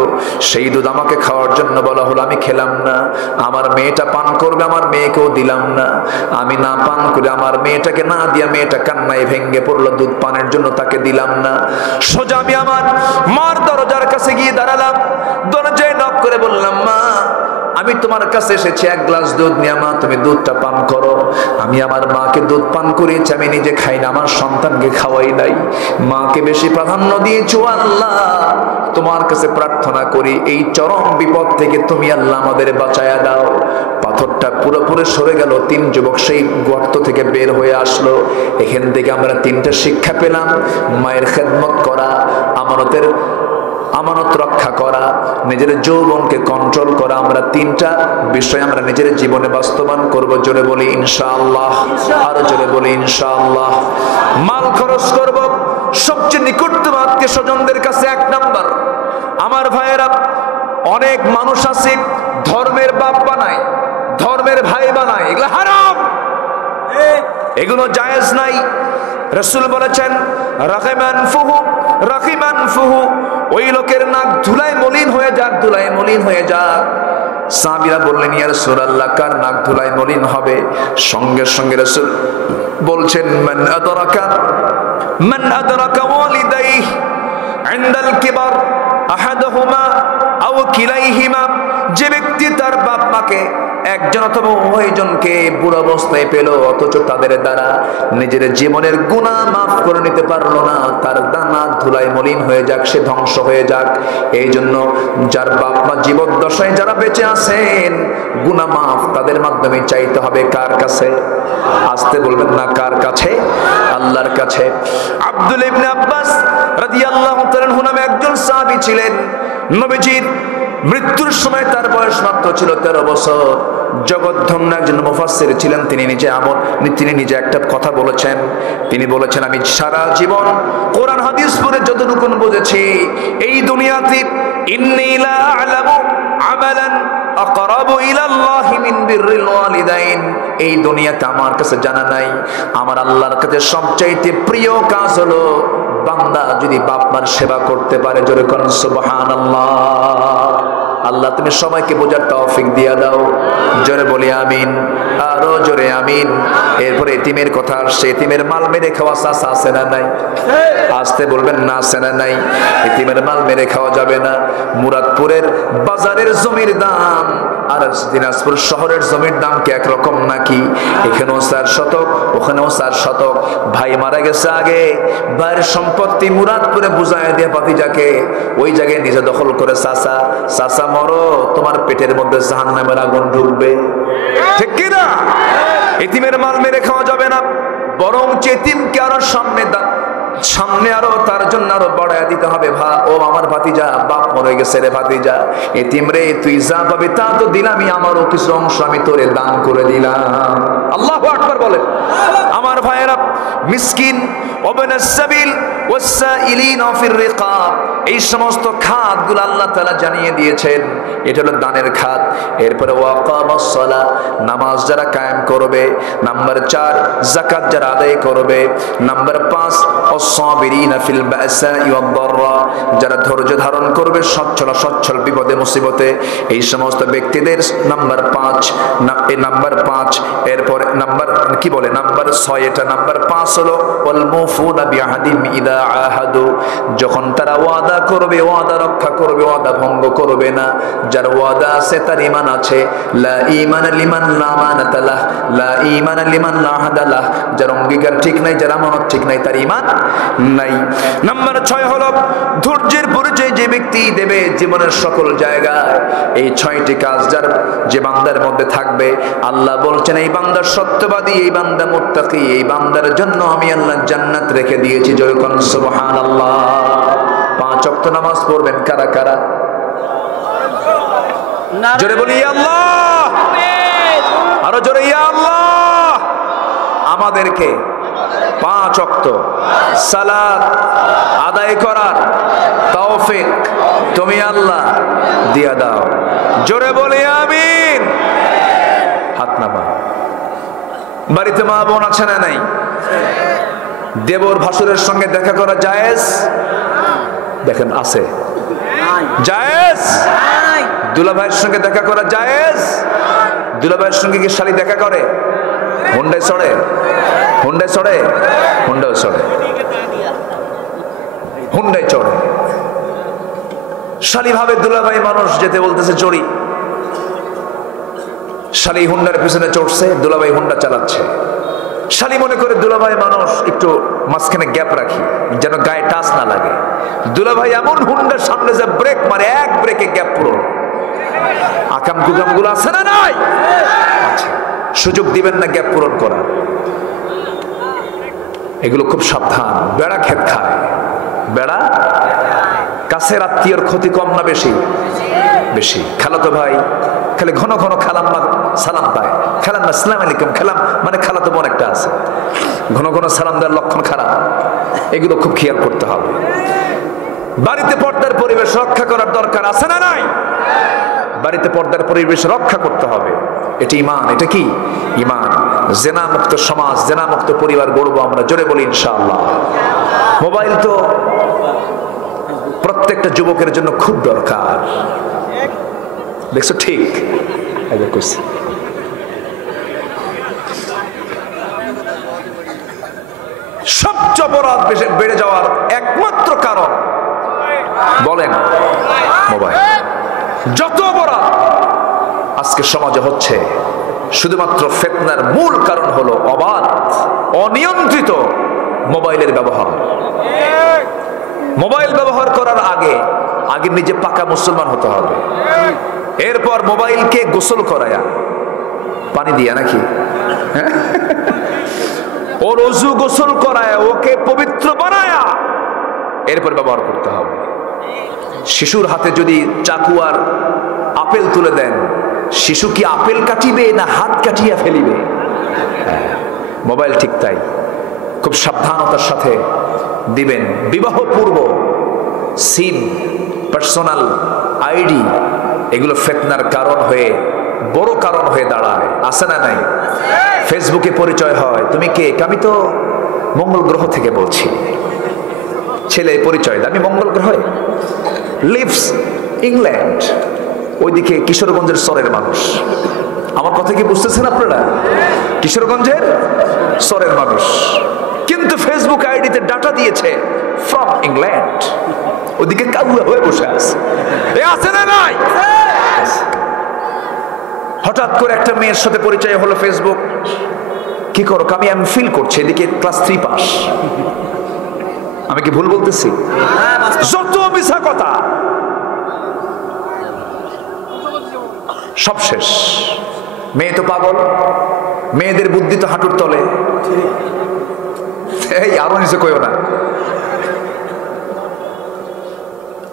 সেই দুধ আমাকে খাওয়ার জন্য বলা হলো, আমি খেলাম না। আমার মেয়েটা পান করবে, আমার মেয়েকেও দিলাম না। আমি না পান করে আমার মেয়েটাকে না দিয়া মেয়েটা কান্নায় ভেঙে পড়লো, দুধ পানের জন্য তাকে দিলাম না। সোজা আমি আমার মার দরজার কাছে গিয়ে দাঁড়ালাম। দরজায় নক করে বললাম, মা আমি তোমার কাছে এসেছি 1 গ্লাস দুধ নিয়ে, মা তুমি দুধটা পান করো। আমি আমার মাকে দুধ পান করিয়েছি, আমি নিজে খাই না, আমার সন্তানকে খাওয়াই নাই। মাকে বেশি প্রাধান্য দিয়েছো। আল্লাহ তোমার কাছে প্রার্থনা করি, এই চরম বিপদ থেকে তুমি আল্লাহ আমাদের বাঁচায়া দাও। পাথরটা পুরোপুরি সরে গেল। 3 যুবক সেই গর্ত থেকে বের হয়ে আসলো। এখান থেকে আমরা 3টা শিক্ষা পেলাম। মায়ের খেদমত করা, আমানত রক্ষা করা, নিজের যৌবনকে কন্ট্রোল করা। আমরা 3টা বিষয় আমরা নিজের জীবনে বাস্তবায়ন করব। জোরে বলি ইনশাআল্লাহ। আরো জোরে বলি ইনশাআল্লাহ। মাল খরচ করব সবচেয়ে নিকটতম আত্মীয় স্বজনদের কাছে 1 নাম্বার। আমার ভাইয়েরা, অনেক মানুষ আছে ধর্মের বাপ বানায়, ধর্মের ভাই বানায়, এগুলো হারাম, এগুলো জায়েজ নাই। রাসূল বলেছেন, রাখিমান ফুহু, ওই লোকের নাক ধুলায় মলিন হয়ে যাক, ধুলায় মলিন হয়ে যাক। সাহাবীরা বললেন, ইয়া রাসূলুল্লাহ, কার নাক ধুলায় মলিন হবে? সঙ্গে সঙ্গে রাসূল বলছেন, মান আদরাকা ওয়ালিদাইহি ইনদাল কিবার আহাদুহুমা আও কিলাইহিমা, যে ব্যক্তি তার বাপ মাকে একজন অথবা উভয়জনকে বুড়ো অবস্থায় পেল, অথচ তাদের দ্বারা নিজের জীবনের গুনাহ মাফ করে নিতে পারলো না, তার দানা ধুলায় মলিন হয়ে যাক, সে ধ্বংস হয়ে যাক। এই জন্য যার বাপ মা জীবদ্দশায় যারা বেঁচে আছেন, গুনাহ মাফ তাদের মাধ্যমে চাইতে হবে। কার কাছে? আসতে বলবেন না, কার কাছে? আল্লাহর কাছে। আব্দুল ইবনে আব্বাস রাদিয়াল্লাহু তাআলা আনহু নামে একজন সাহাবী ছিলেন। নবীজির মৃত্যুর সময় তার বয়স মাত্র ছিল 13 বছর। জগৎধন্য একজন মুফাসসির ছিলেন। তিনি নিজে একটা কথা বলেছেন। তিনি বলেছেন, আমি সারা জীবন কোরআন হাদিস পড়ে যতটুকু বুঝেছি, এই দুনিয়াতে ইন্নী লা আ'লামু আমালান আকরাবু ইলাল্লাহি মিন বিররিল ওয়ালিদাইন, এই দুনিয়াতে আমার কাছে জানা নাই আমার আল্লাহর কাছে সবচাইতে প্রিয় কাজ হলো বান্দা যদি বাপ মার সেবা করতে পারে। জোরে করুন সুবহানাল্লাহ। আল্লাহ তুমি সবাইকে বোঝার তৌফিক দিয়া দাও। জোরে বলি আমিন। আরো জোরে আমিন। এরপরে এতিমের কথা আসছে। এতিমের মাল মেরে খাওয়া চাষা আছে না নাই? আসতে বলবেন না, আছে না নাই? এতিমের মাল মেরে খাওয়া যাবে না। মুরাদপুরের বাজারের জমির দাম আর দিনাজপুর শহরের জমির দাম কি একরকম নাকি? এখানেও 4 শতক, ওখানেও 4 শতক। ভাই মারা গেছে আগে, ভাইয়ের সম্পত্তি মুরাদপুরে বুঝায় দিয়ে ভাতিজাকে ওই জায়গায় নিজে দখল করে চাচা মরো, তোমার পেটের মধ্যে জাহান্নামের আগুন ঢুকবে। ঠিক কি না? এতিমের মাল মেরে খাওয়া যাবে না, বরং এতিমকে আরো সামনে আরো তার জন্য আরো বাড়ায় দিতে হবে। ও আমার ভাতিজা, বাপ মরে গেছে রে ভাতিজা, এতিম রে, তুই যা পাবি তা তো দিলামই, আমারও কিছু অংশ আমি তোরে দান করে দিলাম। আল্লাহু আকবার বলেন। আমার আমার ভাইয়েরা, মিসকিন ওয়াবনাস সাবিল ওয়াসাইলিন ফির রিকাব, এই সমস্ত খাতগুলো আল্লাহ তাআলা জানিয়ে দিয়েছেন, এটা হলো দানের খাত। এরপরে ওয়াকামাস সালাহ, নামাজ যারা কায়েম করবে। নাম্বার 4, যাকাত যারা আদায় করবে। নাম্বার 5, ওয়াসসাবিরিনা ফিল বাসাই ওয়াদ দাররা, যারা ধৈর্য ধারণ করবে সচ্ছল বিপদে মুসিবতে, এই সমস্ত ব্যক্তিদের নাম্বার 5। এই নাম্বার 5। এরপর নাম্বার কি বলে, নাম্বার 6, এটা নাম্বার 5 হলো ওয়াল মুফুনা বিআহদিম ইদা আহাদু, যখন তারা ওয়াদা করবে ওয়াদা রক্ষা করবে, ওয়াদা ভঙ্গ করবে না। যার ওয়াদা আছে তার ঈমান আছে। লা ঈমানা লিমান লা আমানাতা লাহ, লা ঈমানা লিমান লা আহাদা লাহ, যার অঙ্গীকার ঠিক নাই, যার আমানত ঠিক নাই, তার ঈমান নাই। নাম্বার 6 হলো ধৈর্যের পরিচয় যে ব্যক্তি দেবে জীবনের সকল জায়গায়। এই 6টি কাজ যার যে বান্দার মধ্যে থাকবে, আল্লাহ বলছেন এই বান্দা সত্যবাদী, এই বান্দা মুত্তাকি, এই বান্দার জন্য আমি আল্লাহ জান্নাত রেখে দিয়েছি। জয় কোন সুবহানাল্লাহ। 5 ওয়াক্ত নামাজ পড়বেন কারা কারা? জোরে বলি ইয়া আল্লাহ, আরো জোরে ইয়া আল্লাহ। আমাদেরকে 5 ওয়াক্ত সালাত আদায় করার তৌফিক তুমি আল্লাহ দিয়া দাও। জোরে বলি আমিন। হাত নামা। বাড়িতে মা বোন আছে না নাই? দেবর ভাসুরের সঙ্গে দেখা করা জায়েজ? দেখেন আছে, জায়েজ। দুলাভাইয়ের সঙ্গে দেখা করা জায়েজ? দুলাভাইয়ের সঙ্গে কি শালি দেখা করে? হুন্ডায় চড়ে, হুন্ডায় চড়ে, হুন্ডায় চড়ে, হুন্ডায় চড়ে। শালি ভাবে দুলাভাই মানুষ, যেতে বলতেছে চড়ি। শালি হুন্ডার পিছনে চড়ছে, দুলাভাই হুন্ডা চালাচ্ছে। শালি মনে করে দুলাভাই মানুষ, একটু মাঝখানে গ্যাপ রাখি যেন গায়ে টাচ না লাগে। দুলাভাই এমন হুন্ডার সামনে যে ব্রেক মারে, এক ব্রেকে গ্যাপ পুরো। আকাম কুকাম গুলো আছে না নাই? আচ্ছা, সুযোগ দিবেন না গ্যাপ পূরণ করার। এগুলো খুব সাবধান। বেড়া ক্ষেত খায়, বেড়া। কাছের আত্মীয়র ক্ষতি কম না বেশি? বেশি। খালাতো ভাই খালি ঘন ঘন খালাম্মা সালাম পায়, খালাম্মা আসসালামু আলাইকুম, খালাম মানে খালাতো বোন একটা আছে, ঘন ঘন সালাম দেওয়ার লক্ষণ খারাপ। এগুলো খুব খেয়াল করতে হবে। বাড়িতে পর্দার পরিবেশ রক্ষা করার দরকার আছে না নাই? বাড়িতে পর্দার পরিবেশ রক্ষা করতে হবে। এটি ঈমান। এটা কি? ঈমান। জেনা মুক্ত সমাজ, জেনা মুক্ত পরিবার গড়বো আমরা। জোরে বলি ইনশাআল্লাহ। মোবাইল তো প্রত্যেকটা যুবকের জন্য খুব দরকার। দেখছো? ঠিক সবচেয়ে অপরাধ বেড়ে যাওয়ার একমাত্র কারণ বলেন মোবাইল। যত অপরাধ আজকে সমাজে হচ্ছে, শুধুমাত্র ফিতনার মূল কারণ হলো অবাধ অনিয়ন্ত্রিত মোবাইলের ব্যবহার। মোবাইল ব্যবহার করার আগে নিজে পাকা মুসলমান হতে হবে। এরপর মোবাইলকে গোসল করায়া, পানি দিয়া নাকি, ওর ওযু গোসল করায়া, ওকে পবিত্র বানায়া এরপর ব্যবহার করতে হবে। শিশুর হাতে যদি চাকু আর আপেল তুলে দেন, শিশু কি আপেল কাটিবে না হাত কাটিয়া ফেলিবে? মোবাইল ঠিক তাই, খুব সাবধানতার সাথে দিবেন। বিবাহ পূর্ব সিম, পার্সোনাল আইডি, এগুলো ফিতনার কারণ হয়ে, বড় কারণ হয়ে দাঁড়ায়। আছে না নাই? ফেসবুকে পরিচয় হয়, তুমি কে? আমি তো মঙ্গল গ্রহ থেকে বলছি। ছেলে পরিচয় দেয়, আমি মঙ্গল গ্রহে, লিভস ইংল্যান্ড, ওইদিকে কিশোরগঞ্জের সরের মানুষ। আমার কথা কি বুঝতেছেন আপনারা? কিশোরগঞ্জের সরের মানুষ, কিন্তু ফেসবুক আইডিতে ডাটা দিয়েছে ফ্রম ইংল্যান্ড। ওদিকে কাবুয়া হয়ে বসে আছে। এ আছে না নাই? হঠাৎ করে একটা মেয়ের সাথে পরিচয় হলো ফেসবুক। কি করো? আমি ফিল করছি এদিকে ক্লাস 3 পাস। আমি কি ভুল বলতেছি? যত মিছা কথা, সব শেষ। মেয়ে তো পাগল, মেয়েদের বুদ্ধি তো হাঁটুর তলে। এই আরো নিচে কইও না।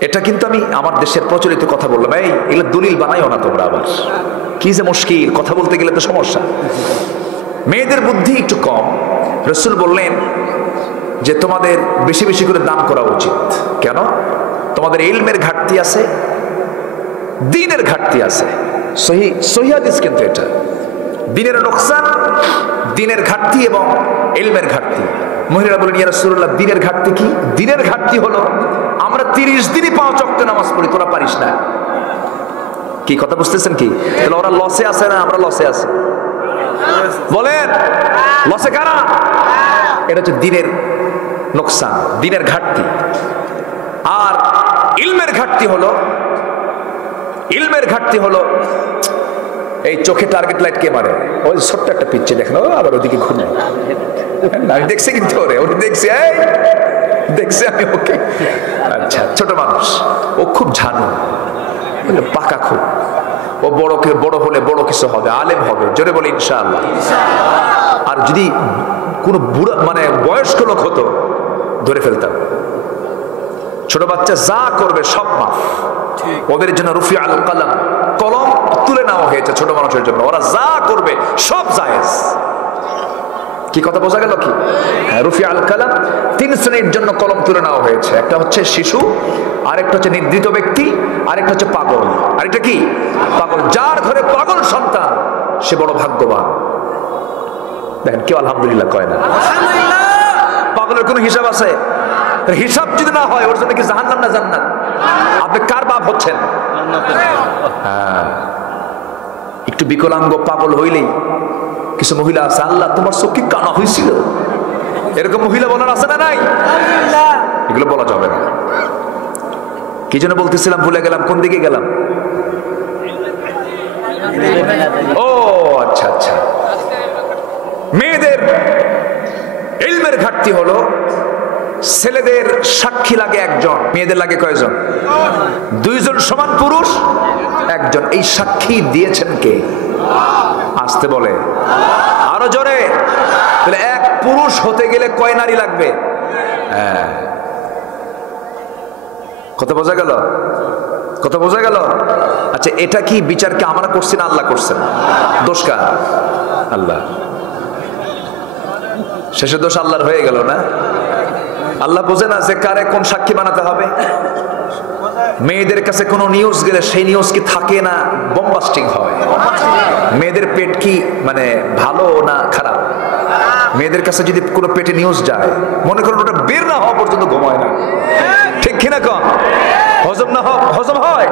এটা কিন্তু আমি আমার দেশের প্রচলিত কথা বললাম। এই এগুলো দলিল বানাইও না তোমরা। আবার কি যে মুশকিল, কথা বলতে গেলে তো সমস্যা। মেয়েদের বুদ্ধি একটু কম, রাসূল বললেন যে তোমাদের বেশি বেশি করে দান করা উচিত। কেন? তোমাদের ইলমের ঘাটতি আছে, দ্বীনের ঘাটতি আছে। সহিহ হাদিস কিন্তু এটা। দ্বীনের নোকসান, দ্বীনের ঘাটতি এবং ইলমের ঘাটতি। মহিলারা বলেন, ইয়া রাসূলুল্লাহ, দ্বীনের ঘাটতি কি? দ্বীনের ঘাটতি হলো আমরা 30 দিনই 5 ওয়াক্ত নামাজ পড়ি, তোরা পারিস না। কি কথা বুঝতেছেন কি? তাহলে ওরা লসে আছে না আমরা লসে আছি? বলেন, লসে কারা? এটা হচ্ছে দ্বীনের নোকসান, দ্বীনের ঘাটতি। আর ইলমের ঘাটতি হলো এই চোখে টার্গেট লাইট কে মারে? ওই ছোট্ট একটা পিচ্ছে দেখেন, আবার ওদিকে ঘুরে। আমি দেখছি কিন্তু ওরে দেখছি, দেখছি আমি ওকে। আচ্ছা, ছোট মানুষ, ও খুব ঝানু, পাকা খুব। ও বড় হলে বড় কিছু হবে, আলেম হবে। জোরে বলে ইনশাআল্লাহ। আর যদি কোনো বুড়া মানে বয়স্ক লোক হতো, ধরে ফেলতাম। ছোট বাচ্চা যা করবে সব মাফ। ওদের জন্য রুফি আল কালাম, কলম তুলে নেওয়া হয়েছে ছোট মানুষের জন্য। ওরা যা করবে সব জায়েজ। কি কথা বোঝা গেল কি? রুফি আল কালাম, 3 শ্রেণীর জন্য কলম তুলে নেওয়া হয়েছে। একটা হচ্ছে শিশু, আরেকটা হচ্ছে নির্দিত ব্যক্তি, আরেকটা হচ্ছে পাগল। আরেকটা কি? পাগল। যার ঘরে পাগল সন্তান সে বড় ভাগ্যবান। দেখেন কেউ আলহামদুলিল্লাহ কয় না। পাগলের কোনো হিসাব আছে? হিসাব যদি না হয়, ওর জন্য কি জাহান্নাম না জান্নাত? আপনি কার বাপ হচ্ছেন? হ্যাঁ, একটু বিকলাঙ্গ পাগল হইলেই কিছু মহিলা আছে, আল্লাহ তোমার চোখ কি কানা হয়েছিল, এরকম মহিলা বলার আছে না নাই? এগুলো বলা যাবে না। কি জন্য বলতেছিলাম, ভুলে গেলাম। কোন দিকে গেলাম? ও আচ্ছা আচ্ছা, মেয়েদের ইলমের ঘাটতি হলো ছেলেদের সাক্ষী লাগে একজন, মেয়েদের লাগে কয়জন? 2 জন সমান পুরুষ, একজন। এই সাক্ষী দিয়েছেন কে? আসতে বলে, আরো জোরে। তাহলে এক পুরুষ হতে গেলে কয় নারী লাগবে? হ্যাঁ, কথা বোঝা গেল? কথা বোঝা গেল? আচ্ছা, এটা কি বিচারকে আমরা করছি না আল্লাহ করছেন? দোষ কার? আল্লাহ। শেষে দোষ আল্লাহর হয়ে গেল না? আল্লাহ বোঝে না যে কারে কোন সাক্ষী বানাতে হবে? মেয়েদের কাছে কোনো নিউজ গেলে সেই নিউজ কি থাকে না বম্বাস্টিং হয়? মেয়েদের পেট কি মানে ভালো না খারাপ? মেয়েদের কাছে যদি কোনো পেটে নিউজ যায়, মনে করেন ওটা বের না হওয়া পর্যন্ত ঘুমায় না। ঠিক কিনা কম? হজম হয়?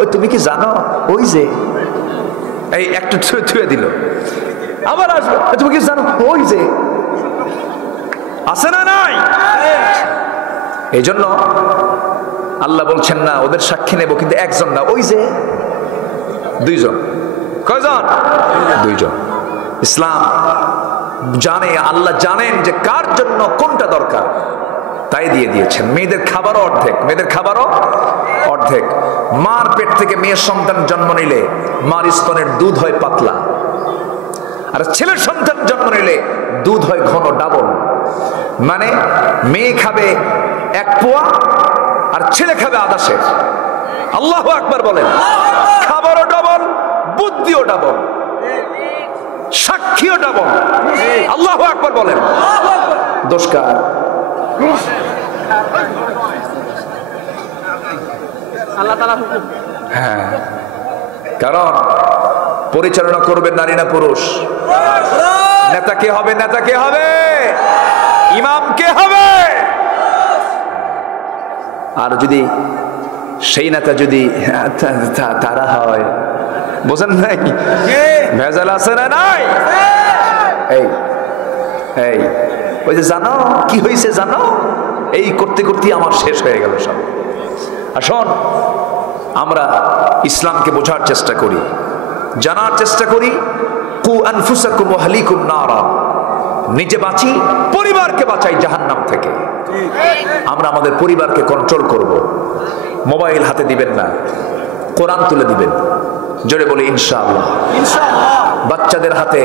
ওই তুমি কি জানো, ওই যে এই একটা ছুঁয়ে দিল, আবার আসবে, তুমি কি জানো ওই যে আছে না নাই? এই জন্য আল্লাহ বলছেন না ওদের সাক্ষী নেব, কিন্তু একজন না, ওই যে 2 জন। কয়জন? 2 জন। ইসলাম জানে, আল্লাহ জানেন যে কার জন্য কোনটা দরকার, তাই দিয়ে দিয়েছেন। মেয়েদের খাবারও অর্ধেক, মেয়েদের খাবারও অর্ধেক। মার পেট থেকে মেয়ের সন্তান জন্ম নিলে মার স্তনের দুধ হয় পাতলা, আর ছেলের সন্তান জন্ম নিলে দুধ হয় ঘন, ডাবল। মানে মেয়ে খাবে 1 পোয়া আর ছেলে খাবে আধা সের। আল্লাহু আকবার বলেন। খাবারও ডাবল, বুদ্ধিও ডাবল, সাক্ষীও ডাবল। আল্লাহু আকবার বলেন। দোষ কার? আল্লাহ তাআলা হুকুম। হ্যাঁ, কারণ পরিচালনা করবে নারী না পুরুষ? নেতা কে হবে? নেতা কে হবে? ইমাম কে হবে? আর যদি সেই নেতা যদি তারা হয়, বোঝেন নাই ভেজাল আছে না নাই? এই এই ওই যে জানো কি হয়েছে জানো, এই করতে করতে আমার শেষ হয়ে গেল সব। আসুন আমরা ইসলামকে বোঝার চেষ্টা করি, জানার চেষ্টা করি। কু আনফুসাকুম ওয়া আহলিকুম নারা, নিজে বাঁচি, পরিবারকে বাঁচাই জাহান্নাম থেকে। আমরা আমাদের পরিবারকে কন্ট্রোল করব। মোবাইল হাতে দিবেন না, কোরআন তুলে দিবেন। জোরে বলি ইনশাআল্লাহ। ইনশাআল্লাহ। বাচ্চাদের হাতে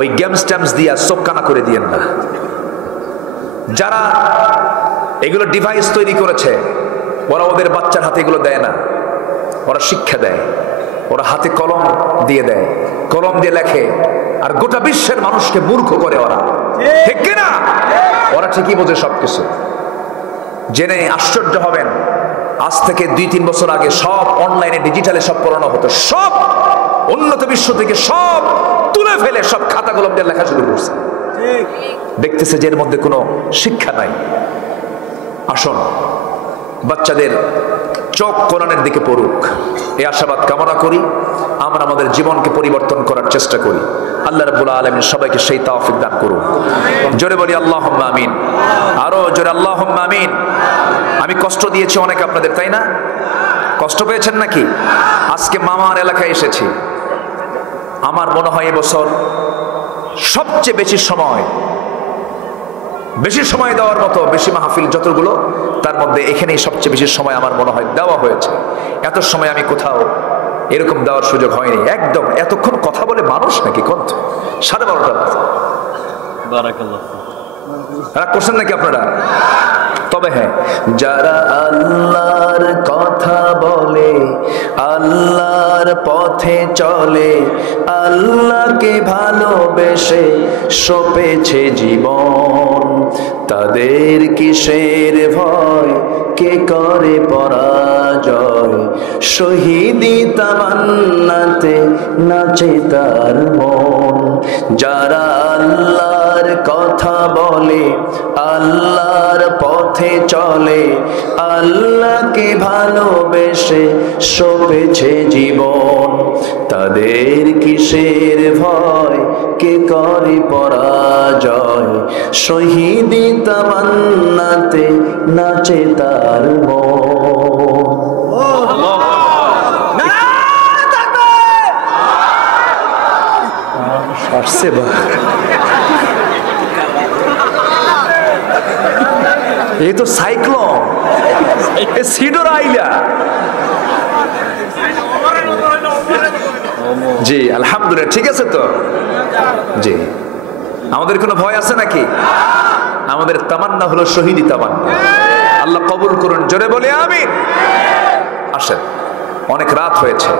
ওই গেমস ট্যামস দিয়া চোখ কানা করে দিয়েন না। যারা এগুলো ডিভাইস তৈরি করেছে ওরা ওদের বাচ্চার হাতে এগুলো দেয় না, ওরা শিক্ষা দেয়। ওরা হাতে কলম দিয়ে দেয়, কলম দিয়ে লেখে, আর গোটা বিশ্বের মানুষকে মূর্খ করে ওরা। ঠিক কিনা? ওরা ঠিকই বোঝে সবকিছু। জেনে আশ্চর্য হবেন, আজ থেকে 2-3 বছর আগে সব অনলাইনে ডিজিটালে সব পড়ানো হতো, সব উন্নত বিশ্ব থেকে সব তুলে ফেলে সব খাতা কলম দিয়ে লেখা শুরু করছে। দেখতেছে যে এর মধ্যে কোনো শিক্ষা নাই। আসুন বাচ্চাদের চোখ কোরআনের দিকে পড়ুক, এই আশাবাদ কামনা করি। আমরা আমাদের জীবনকে পরিবর্তন করার চেষ্টা করি। আল্লাহ রাব্বুল আলামিন সবাইকে সেই তৌফিক দান করুন। জোরে বলি আল্লাহুম্মা আমিন। আরো জোরে আল্লাহুম্মা আমিন। আমি কষ্ট দিয়েছি অনেক আপনাদের, তাই না? কষ্ট পেয়েছেন নাকি? আজকে মামার এলাকায় এসেছি। আমার মনে হয় এবছর সবচেয়ে বেশি সময় দেওয়ার মতো বেশি মাহফিল যতগুলো, তার মধ্যে এখানেই সবচেয়ে বেশি সময় আমার মনে হয় দেওয়া হয়েছে। এত সময় আমি কোথাও এরকম দেওয়ার সুযোগ হয়নি। একদম এতক্ষণ কথা বলে মানুষ নাকি? কত 12:30 রাগ করছেন নাকি আপনারা? তবে হ্যাঁ, যারা আল্লাহর কথা বলে, আল্লাহর পথে চলে, আল্লাহকে ভালোবেসে সপেছে জীবন, তাদের কিসের ভয়, কে করে পরাজয়, শহীদি তামান্নাতে নাচে তার মন। যারা আল্লাহর কথা বলে, আল্লাহর পথে চলে, আল্লাহকে ভালোবেসে সপেছে জীবন, তাদের কিসের ভয়, কে করে পরাজয়, শহীদি তামান্নাতে নাচে তার মন। আসছে বা এই তো সাইক্লোন, সিডর আইলা। জি আলহামদুলিল্লাহ, ঠিক আছে তো। জি, আমাদের কোনো ভয় আছে নাকি? আমাদের তামান্না হলো শহীদি তামান্না। আল্লাহ কবুল করুন, জোরে বলে আমিন। আসেন, অনেক রাত হয়েছে,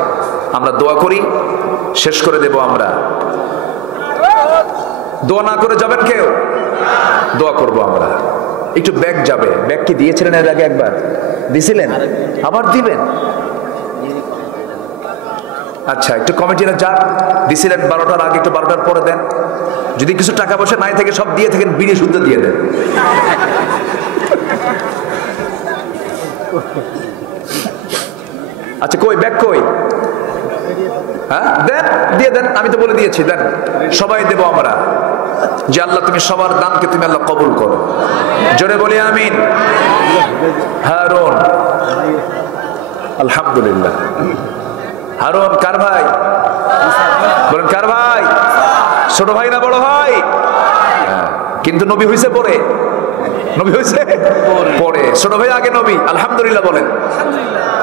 আমরা দোয়া করি, শেষ করে দেব। আমরা দোয়া না করে যাবেন কেউ? দোয়া করব আমরা। একটু ব্যাগ যাবে। ব্যাগ কি দিয়েছিলেন এর আগে? একবার দিছিলেন, আবার দিবেন? আচ্ছা, একটু কমিটিরা যাক, দিছিলেন 12টার আগে, একটু 12টার পরে দেন। যদি কিছু টাকা পয়সা নাই থেকে সব দিয়ে থাকেন, বিড়ি শুদ্ধ দিয়ে দেন। আচ্ছা, কই ব্যাগ কই? হ্যাঁ দেন, দিয়ে দেন। আমি তো বলে দিয়েছি দেন, সবাই দেব আমরা। যে আল্লাহ তুমি সবার দানকে তুমি আল্লাহ কবুল করো, জোরে বলি আমিন। হারুন, আলহামদুলিল্লাহ। হারুন কার ভাই? বলেন কার ভাই? ছোট ভাই না বড় ভাই? কিন্তু নবী হইছে পরে, নবী হইছে পরে, ছোট ভাই আগে নবী। আলহামদুলিল্লাহ বলেন।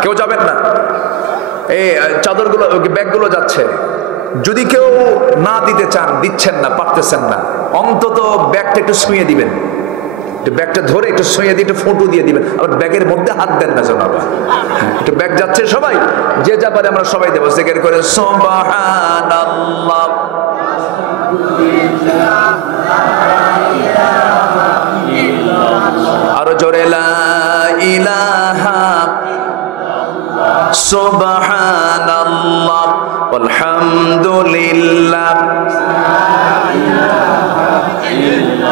কেউ যাবেন না? এই চাদরগুলো, ব্যাগগুলো যাচ্ছে। যদি কেউ না দিতে চান, দিচ্ছেন না, পারতেছেন না, অন্তত ব্যাগটা একটু ছুঁয়ে দিবেন। ব্যাগটা ধরে একটু ছুঁয়ে দিয়ে একটু ফটো দিয়ে দিবেন। আবার ব্যাগের মধ্যে হাত দেন না যেন। আবার একটু ব্যাগ যাচ্ছে, সবাই যে যা পারে আমরা সবাই দেবো। জিকির করে সুবহানাল্লাহ, আরো জোরে লা ইলাহা সুবহানাল্লাহ আলহামদুলিল্লাহ।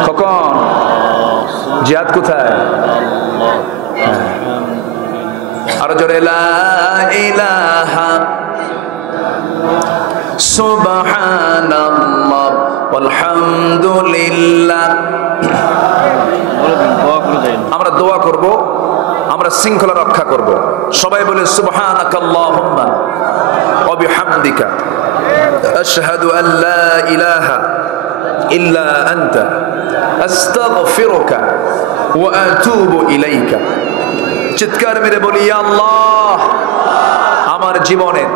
কখন জিহাদ কোথায়? আরো জোরে লা ইলাহা সুবহানাল্লাহ আলহামদুলিল্লাহ। আমরা দোয়া করব, আমরা শৃঙ্খলা রক্ষা করব। সবাই বলে সুবহানাকাল্লাহুম্মা ওয়া বিহামদিকা আশহাদু আল লা ইলাহা ইল্লা আনতা আস্তাগফিরুকা ওয়া আতুবু ইলাইকা। চিৎকার মেরে বলি, ইয়া আল্লাহ, আমার জীবনের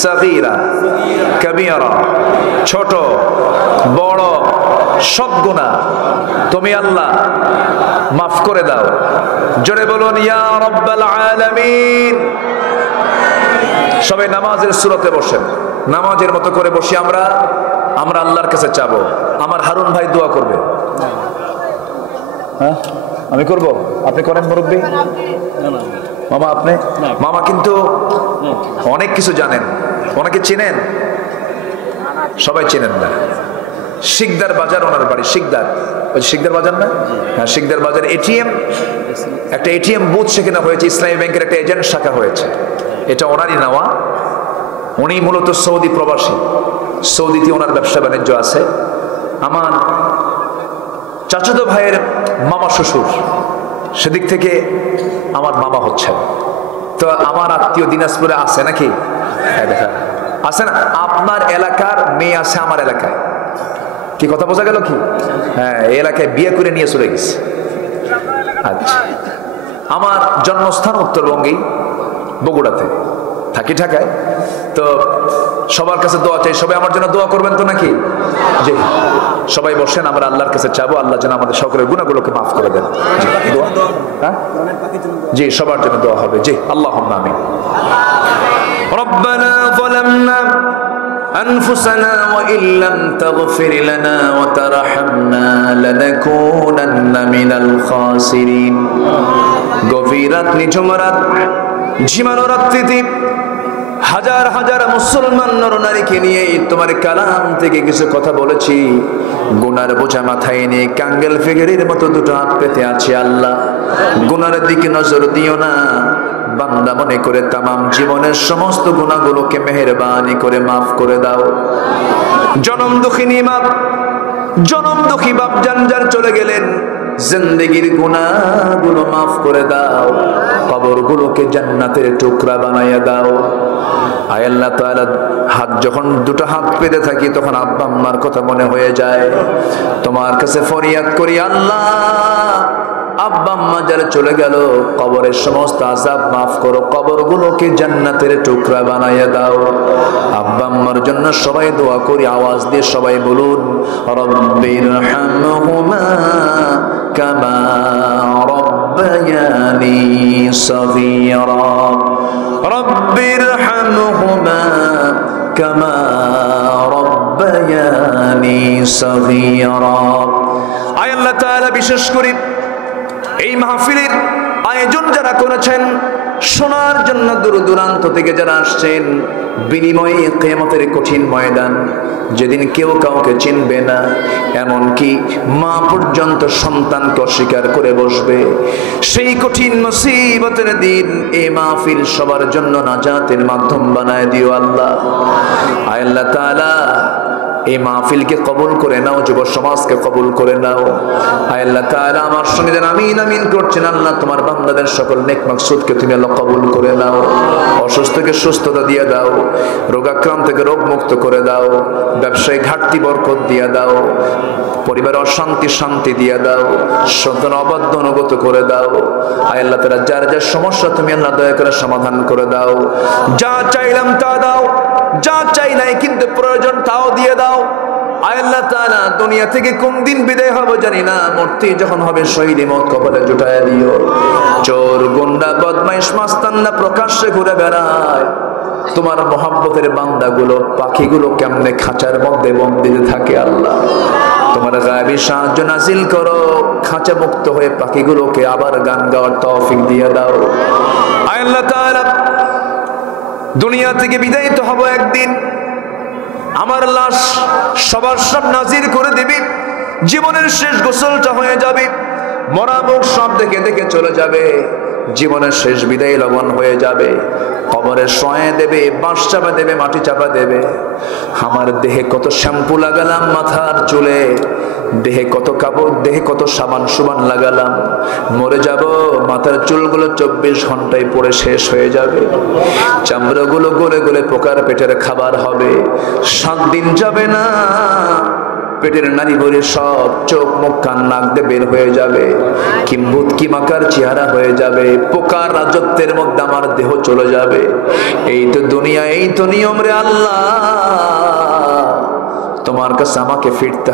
সাগীরা কবিরা, ছোট বড় সব গুনাহ তুমি আল্লাহ মাফ করে দাও। জোরে বলুন ইয়া রাব্বাল আলামিন। সবাই নামাজের সুরতে বসেন, নামাজের মতো করে বসে আমরা আল্লাহর কাছে চাবো। আমার হারুন ভাই দোয়া করবে। আমি করব? আপনি করেন মুরব্বী? মামা আপনি? মামা কিন্তু অনেক কিছু জানেন। ওনাকে চেনেন? সবাই চেনেন না। শিকদার বাজার ওনার বাড়ি। শিকদার, ওই শিকদার বাজার না? হ্যাঁ, শিকদার বাজার এটিএম, একটা এটিএম বুথ সেখানে হয়েছে, ইসলামী ব্যাংকের একটা এজেন্ট শাখা হয়েছে, এটা ওনারই নেওয়া। উনি মূলত সৌদি প্রবাসী, সৌদিতে ওনার ব্যবসা বাণিজ্য আছে। আমার চাচাতো ভাইয়ের মামা শ্বশুর, সেদিক থেকে আমার মামা হচ্ছেন। তো আমার আত্মীয় দিনাজপুরে আছে নাকি? হ্যাঁ, দেখা আছে না? আপনার এলাকার মেয়ে আছে আমার এলাকায়, কি কথা বোঝা গেল কি? হ্যাঁ, এই এলাকায় বিয়ে করে নিয়ে চলে গেছে। আচ্ছা, আমার জন্মস্থান উত্তরবঙ্গেই, বগুড়াতে, থাকি ঢাকায়। তো সবার কাছে দোয়া চাই, সবাই আমার জন্য দোয়া করবেন তো নাকি? জি, সবাই বসেন, আমরা আল্লাহর কাছে চাবো আল্লাহ যেন আমাদের সকলের গুনাহগুলোকে মাফ করে দেন। হ্যাঁ, জি, সবার জন্য দোয়া হবে। জি, আল্লাহুম্মা আমিন। রব্বানা যালামনা أنفسنا وإن لم تغفر لنا وترحمنا لنكونن من الخاسرين। গভীরাত নিঝুম রাত, ঝিমানো রাত্রিতে হাজার হাজার মুসলমান নরনারীকে নিয়ে তোমার কালাম থেকে কিছু কথা বলেছি। গুনার বোঝা মাথায় নিয়ে কাঙ্গেল ফিগেরের মতো দুটো হাত পেতে আছে। আল্লাহ, গুনার দিকে নজর দিও না, বান্দা মনে করে তামাম জীবনের সমস্ত গুনাহগুলোকে মেহেরবানি করে মাফ করে দাও। জনম দুঃখিনী মাপ, জনম দুঃখী বাপ জানজার চলে গেলেন, জিন্দেগির গুনাহগুলো মাফ করে দাও, কবরগুলোকে জান্নাতের টুকরা বানাইয়া দাও। আয় আল্লাহ তাআলা, হাত যখন দুটো হাত পেতে থাকি তখন আব্বা আম্মার কথা মনে হয়ে যায়। তোমার কাছে ফরিয়াদ করি, আল্লাহ আব্বা আম্মা যারা চলে গেল, কবরের সমস্ত আযাব মাফ করো, কবরগুলোকে জান্নাতের টুকরা বানাইয়া দাও। আব্বা আম্মার জন্য সবাই দোয়া করি, আওয়াজ দিয়ে সবাই বলুন, রব্বিরহামহুমা কামা রব্বায়ানি সগীরা, রব্বিরহামহুমা কামা রব্বায়ানি সগীরা। আয় আল্লাহ তাআলা, বিশেষ করে এই মাহফিলের আয়োজন যারা করেছেন, শোনার জন্য দূর দূরান্ত থেকে যারা আসছেন, বিনিময়ে কিয়ামতের কঠিন ময়দান, যেদিন কেউ কাউকে চিনবে না, এমনকি মা পর্যন্ত সন্তানকে অস্বীকার করে বসবে, সেই কঠিন মুসিবতের দিন এই মাহফিল সবার জন্য নাজাতের মাধ্যম বানায় দিও আল্লাহ। আয় আল্লাহ তাআলা, এই মাহফিলকে কবুল করে নাও, যুব সমাজকে কবুল করে নাও। আয় আল্লাহ তাআলা, আমার সঙ্গে যেন আমিন আমিন করছেন, আল্লাহ তোমার বান্দাদের সকল নেক মাকসুদকে তুমি আল্লাহ কবুল করে নাও। অসুস্থকে সুস্থতা দিয়ে দাও, রোগাক্রান্তকে রোগ মুক্ত করে দাও, ব্যবসায় ঘাটতি বরকত দিয়ে দাও, পরিবারে অশান্তি শান্তি দিয়ে দাও, সন্তান অবাধ্য অনুগত করে দাও। আয় আল্লাহ তাআলা, যার যার সমস্যা তুমি আল্লাহ দয়া করে সমাধান করে দাও। যা চাইলাম তা দাও, যা চাই নাই কিন্তু প্রয়োজন তাও দিয়ে দাও। আয় আল্লাহ তাআলা, দুনিয়া থেকে কোন দিন বিদায় হব জানি না, মরতে যখন হবে শহীদি মত কপালে জুটায়া দিও। চোর গুন্ডা বদমাইশ মাস্তানরা প্রকাশ্যে ঘুরে বেড়ায়, তোমার মহব্বতের বান্দাগুলো, পাখিগুলো কেমনে খাঁচার মধ্যে বন্দিতে থাকে, আল্লাহ তোমার গায়েবী সাহায্য নাজিল করো, খাঁচা মুক্ত হয়ে পাখিগুলোকে আবার গান গাওয়ার তৌফিক দিয়ে দাও। আয় আল্লাহ তাআলা, দুনিয়া থেকে বিদায়িত হব একদিন, আমার লাশ সবার সামনে হাজির করে দিবি, জীবনের শেষ গোসলটা হয়ে যাবে, মরা মুখ সব দেখে দেখে চলে যাবে, জীবনের শেষ বিদায় লবণ হয়ে যাবে, কবরে শোয়ে দেবে, বাঁশ চাপা দেবে, মাটি চাপা দেবে। আমার দেহে কত শ্যাম্পু লাগালাম মাথার চুলে, দেহে কত কাপড়, দেহে কত সাবান সুবান লাগালাম, মরে যাব, মাথার চুলগুলো 24 ঘন্টায় পড়ে শেষ হয়ে যাবে, চামড়াগুলো গলে গলে পোকার পেটের খাবার হবে, 7 দিন যাবে না, পেটের নারী ভরে সব চোখ মুখ কান নাক দিয়ে বের হয়ে যাবে, কিম্বুত কিমাকার চেহারা হয়ে যাবে, পোকার রাজত্বের মধ্যে আমার দেহ চলে যাবে। এই তো দুনিয়া, এই তো নিয়ম রে আল্লাহ, তোমার কাছে আমাকে ফিরতে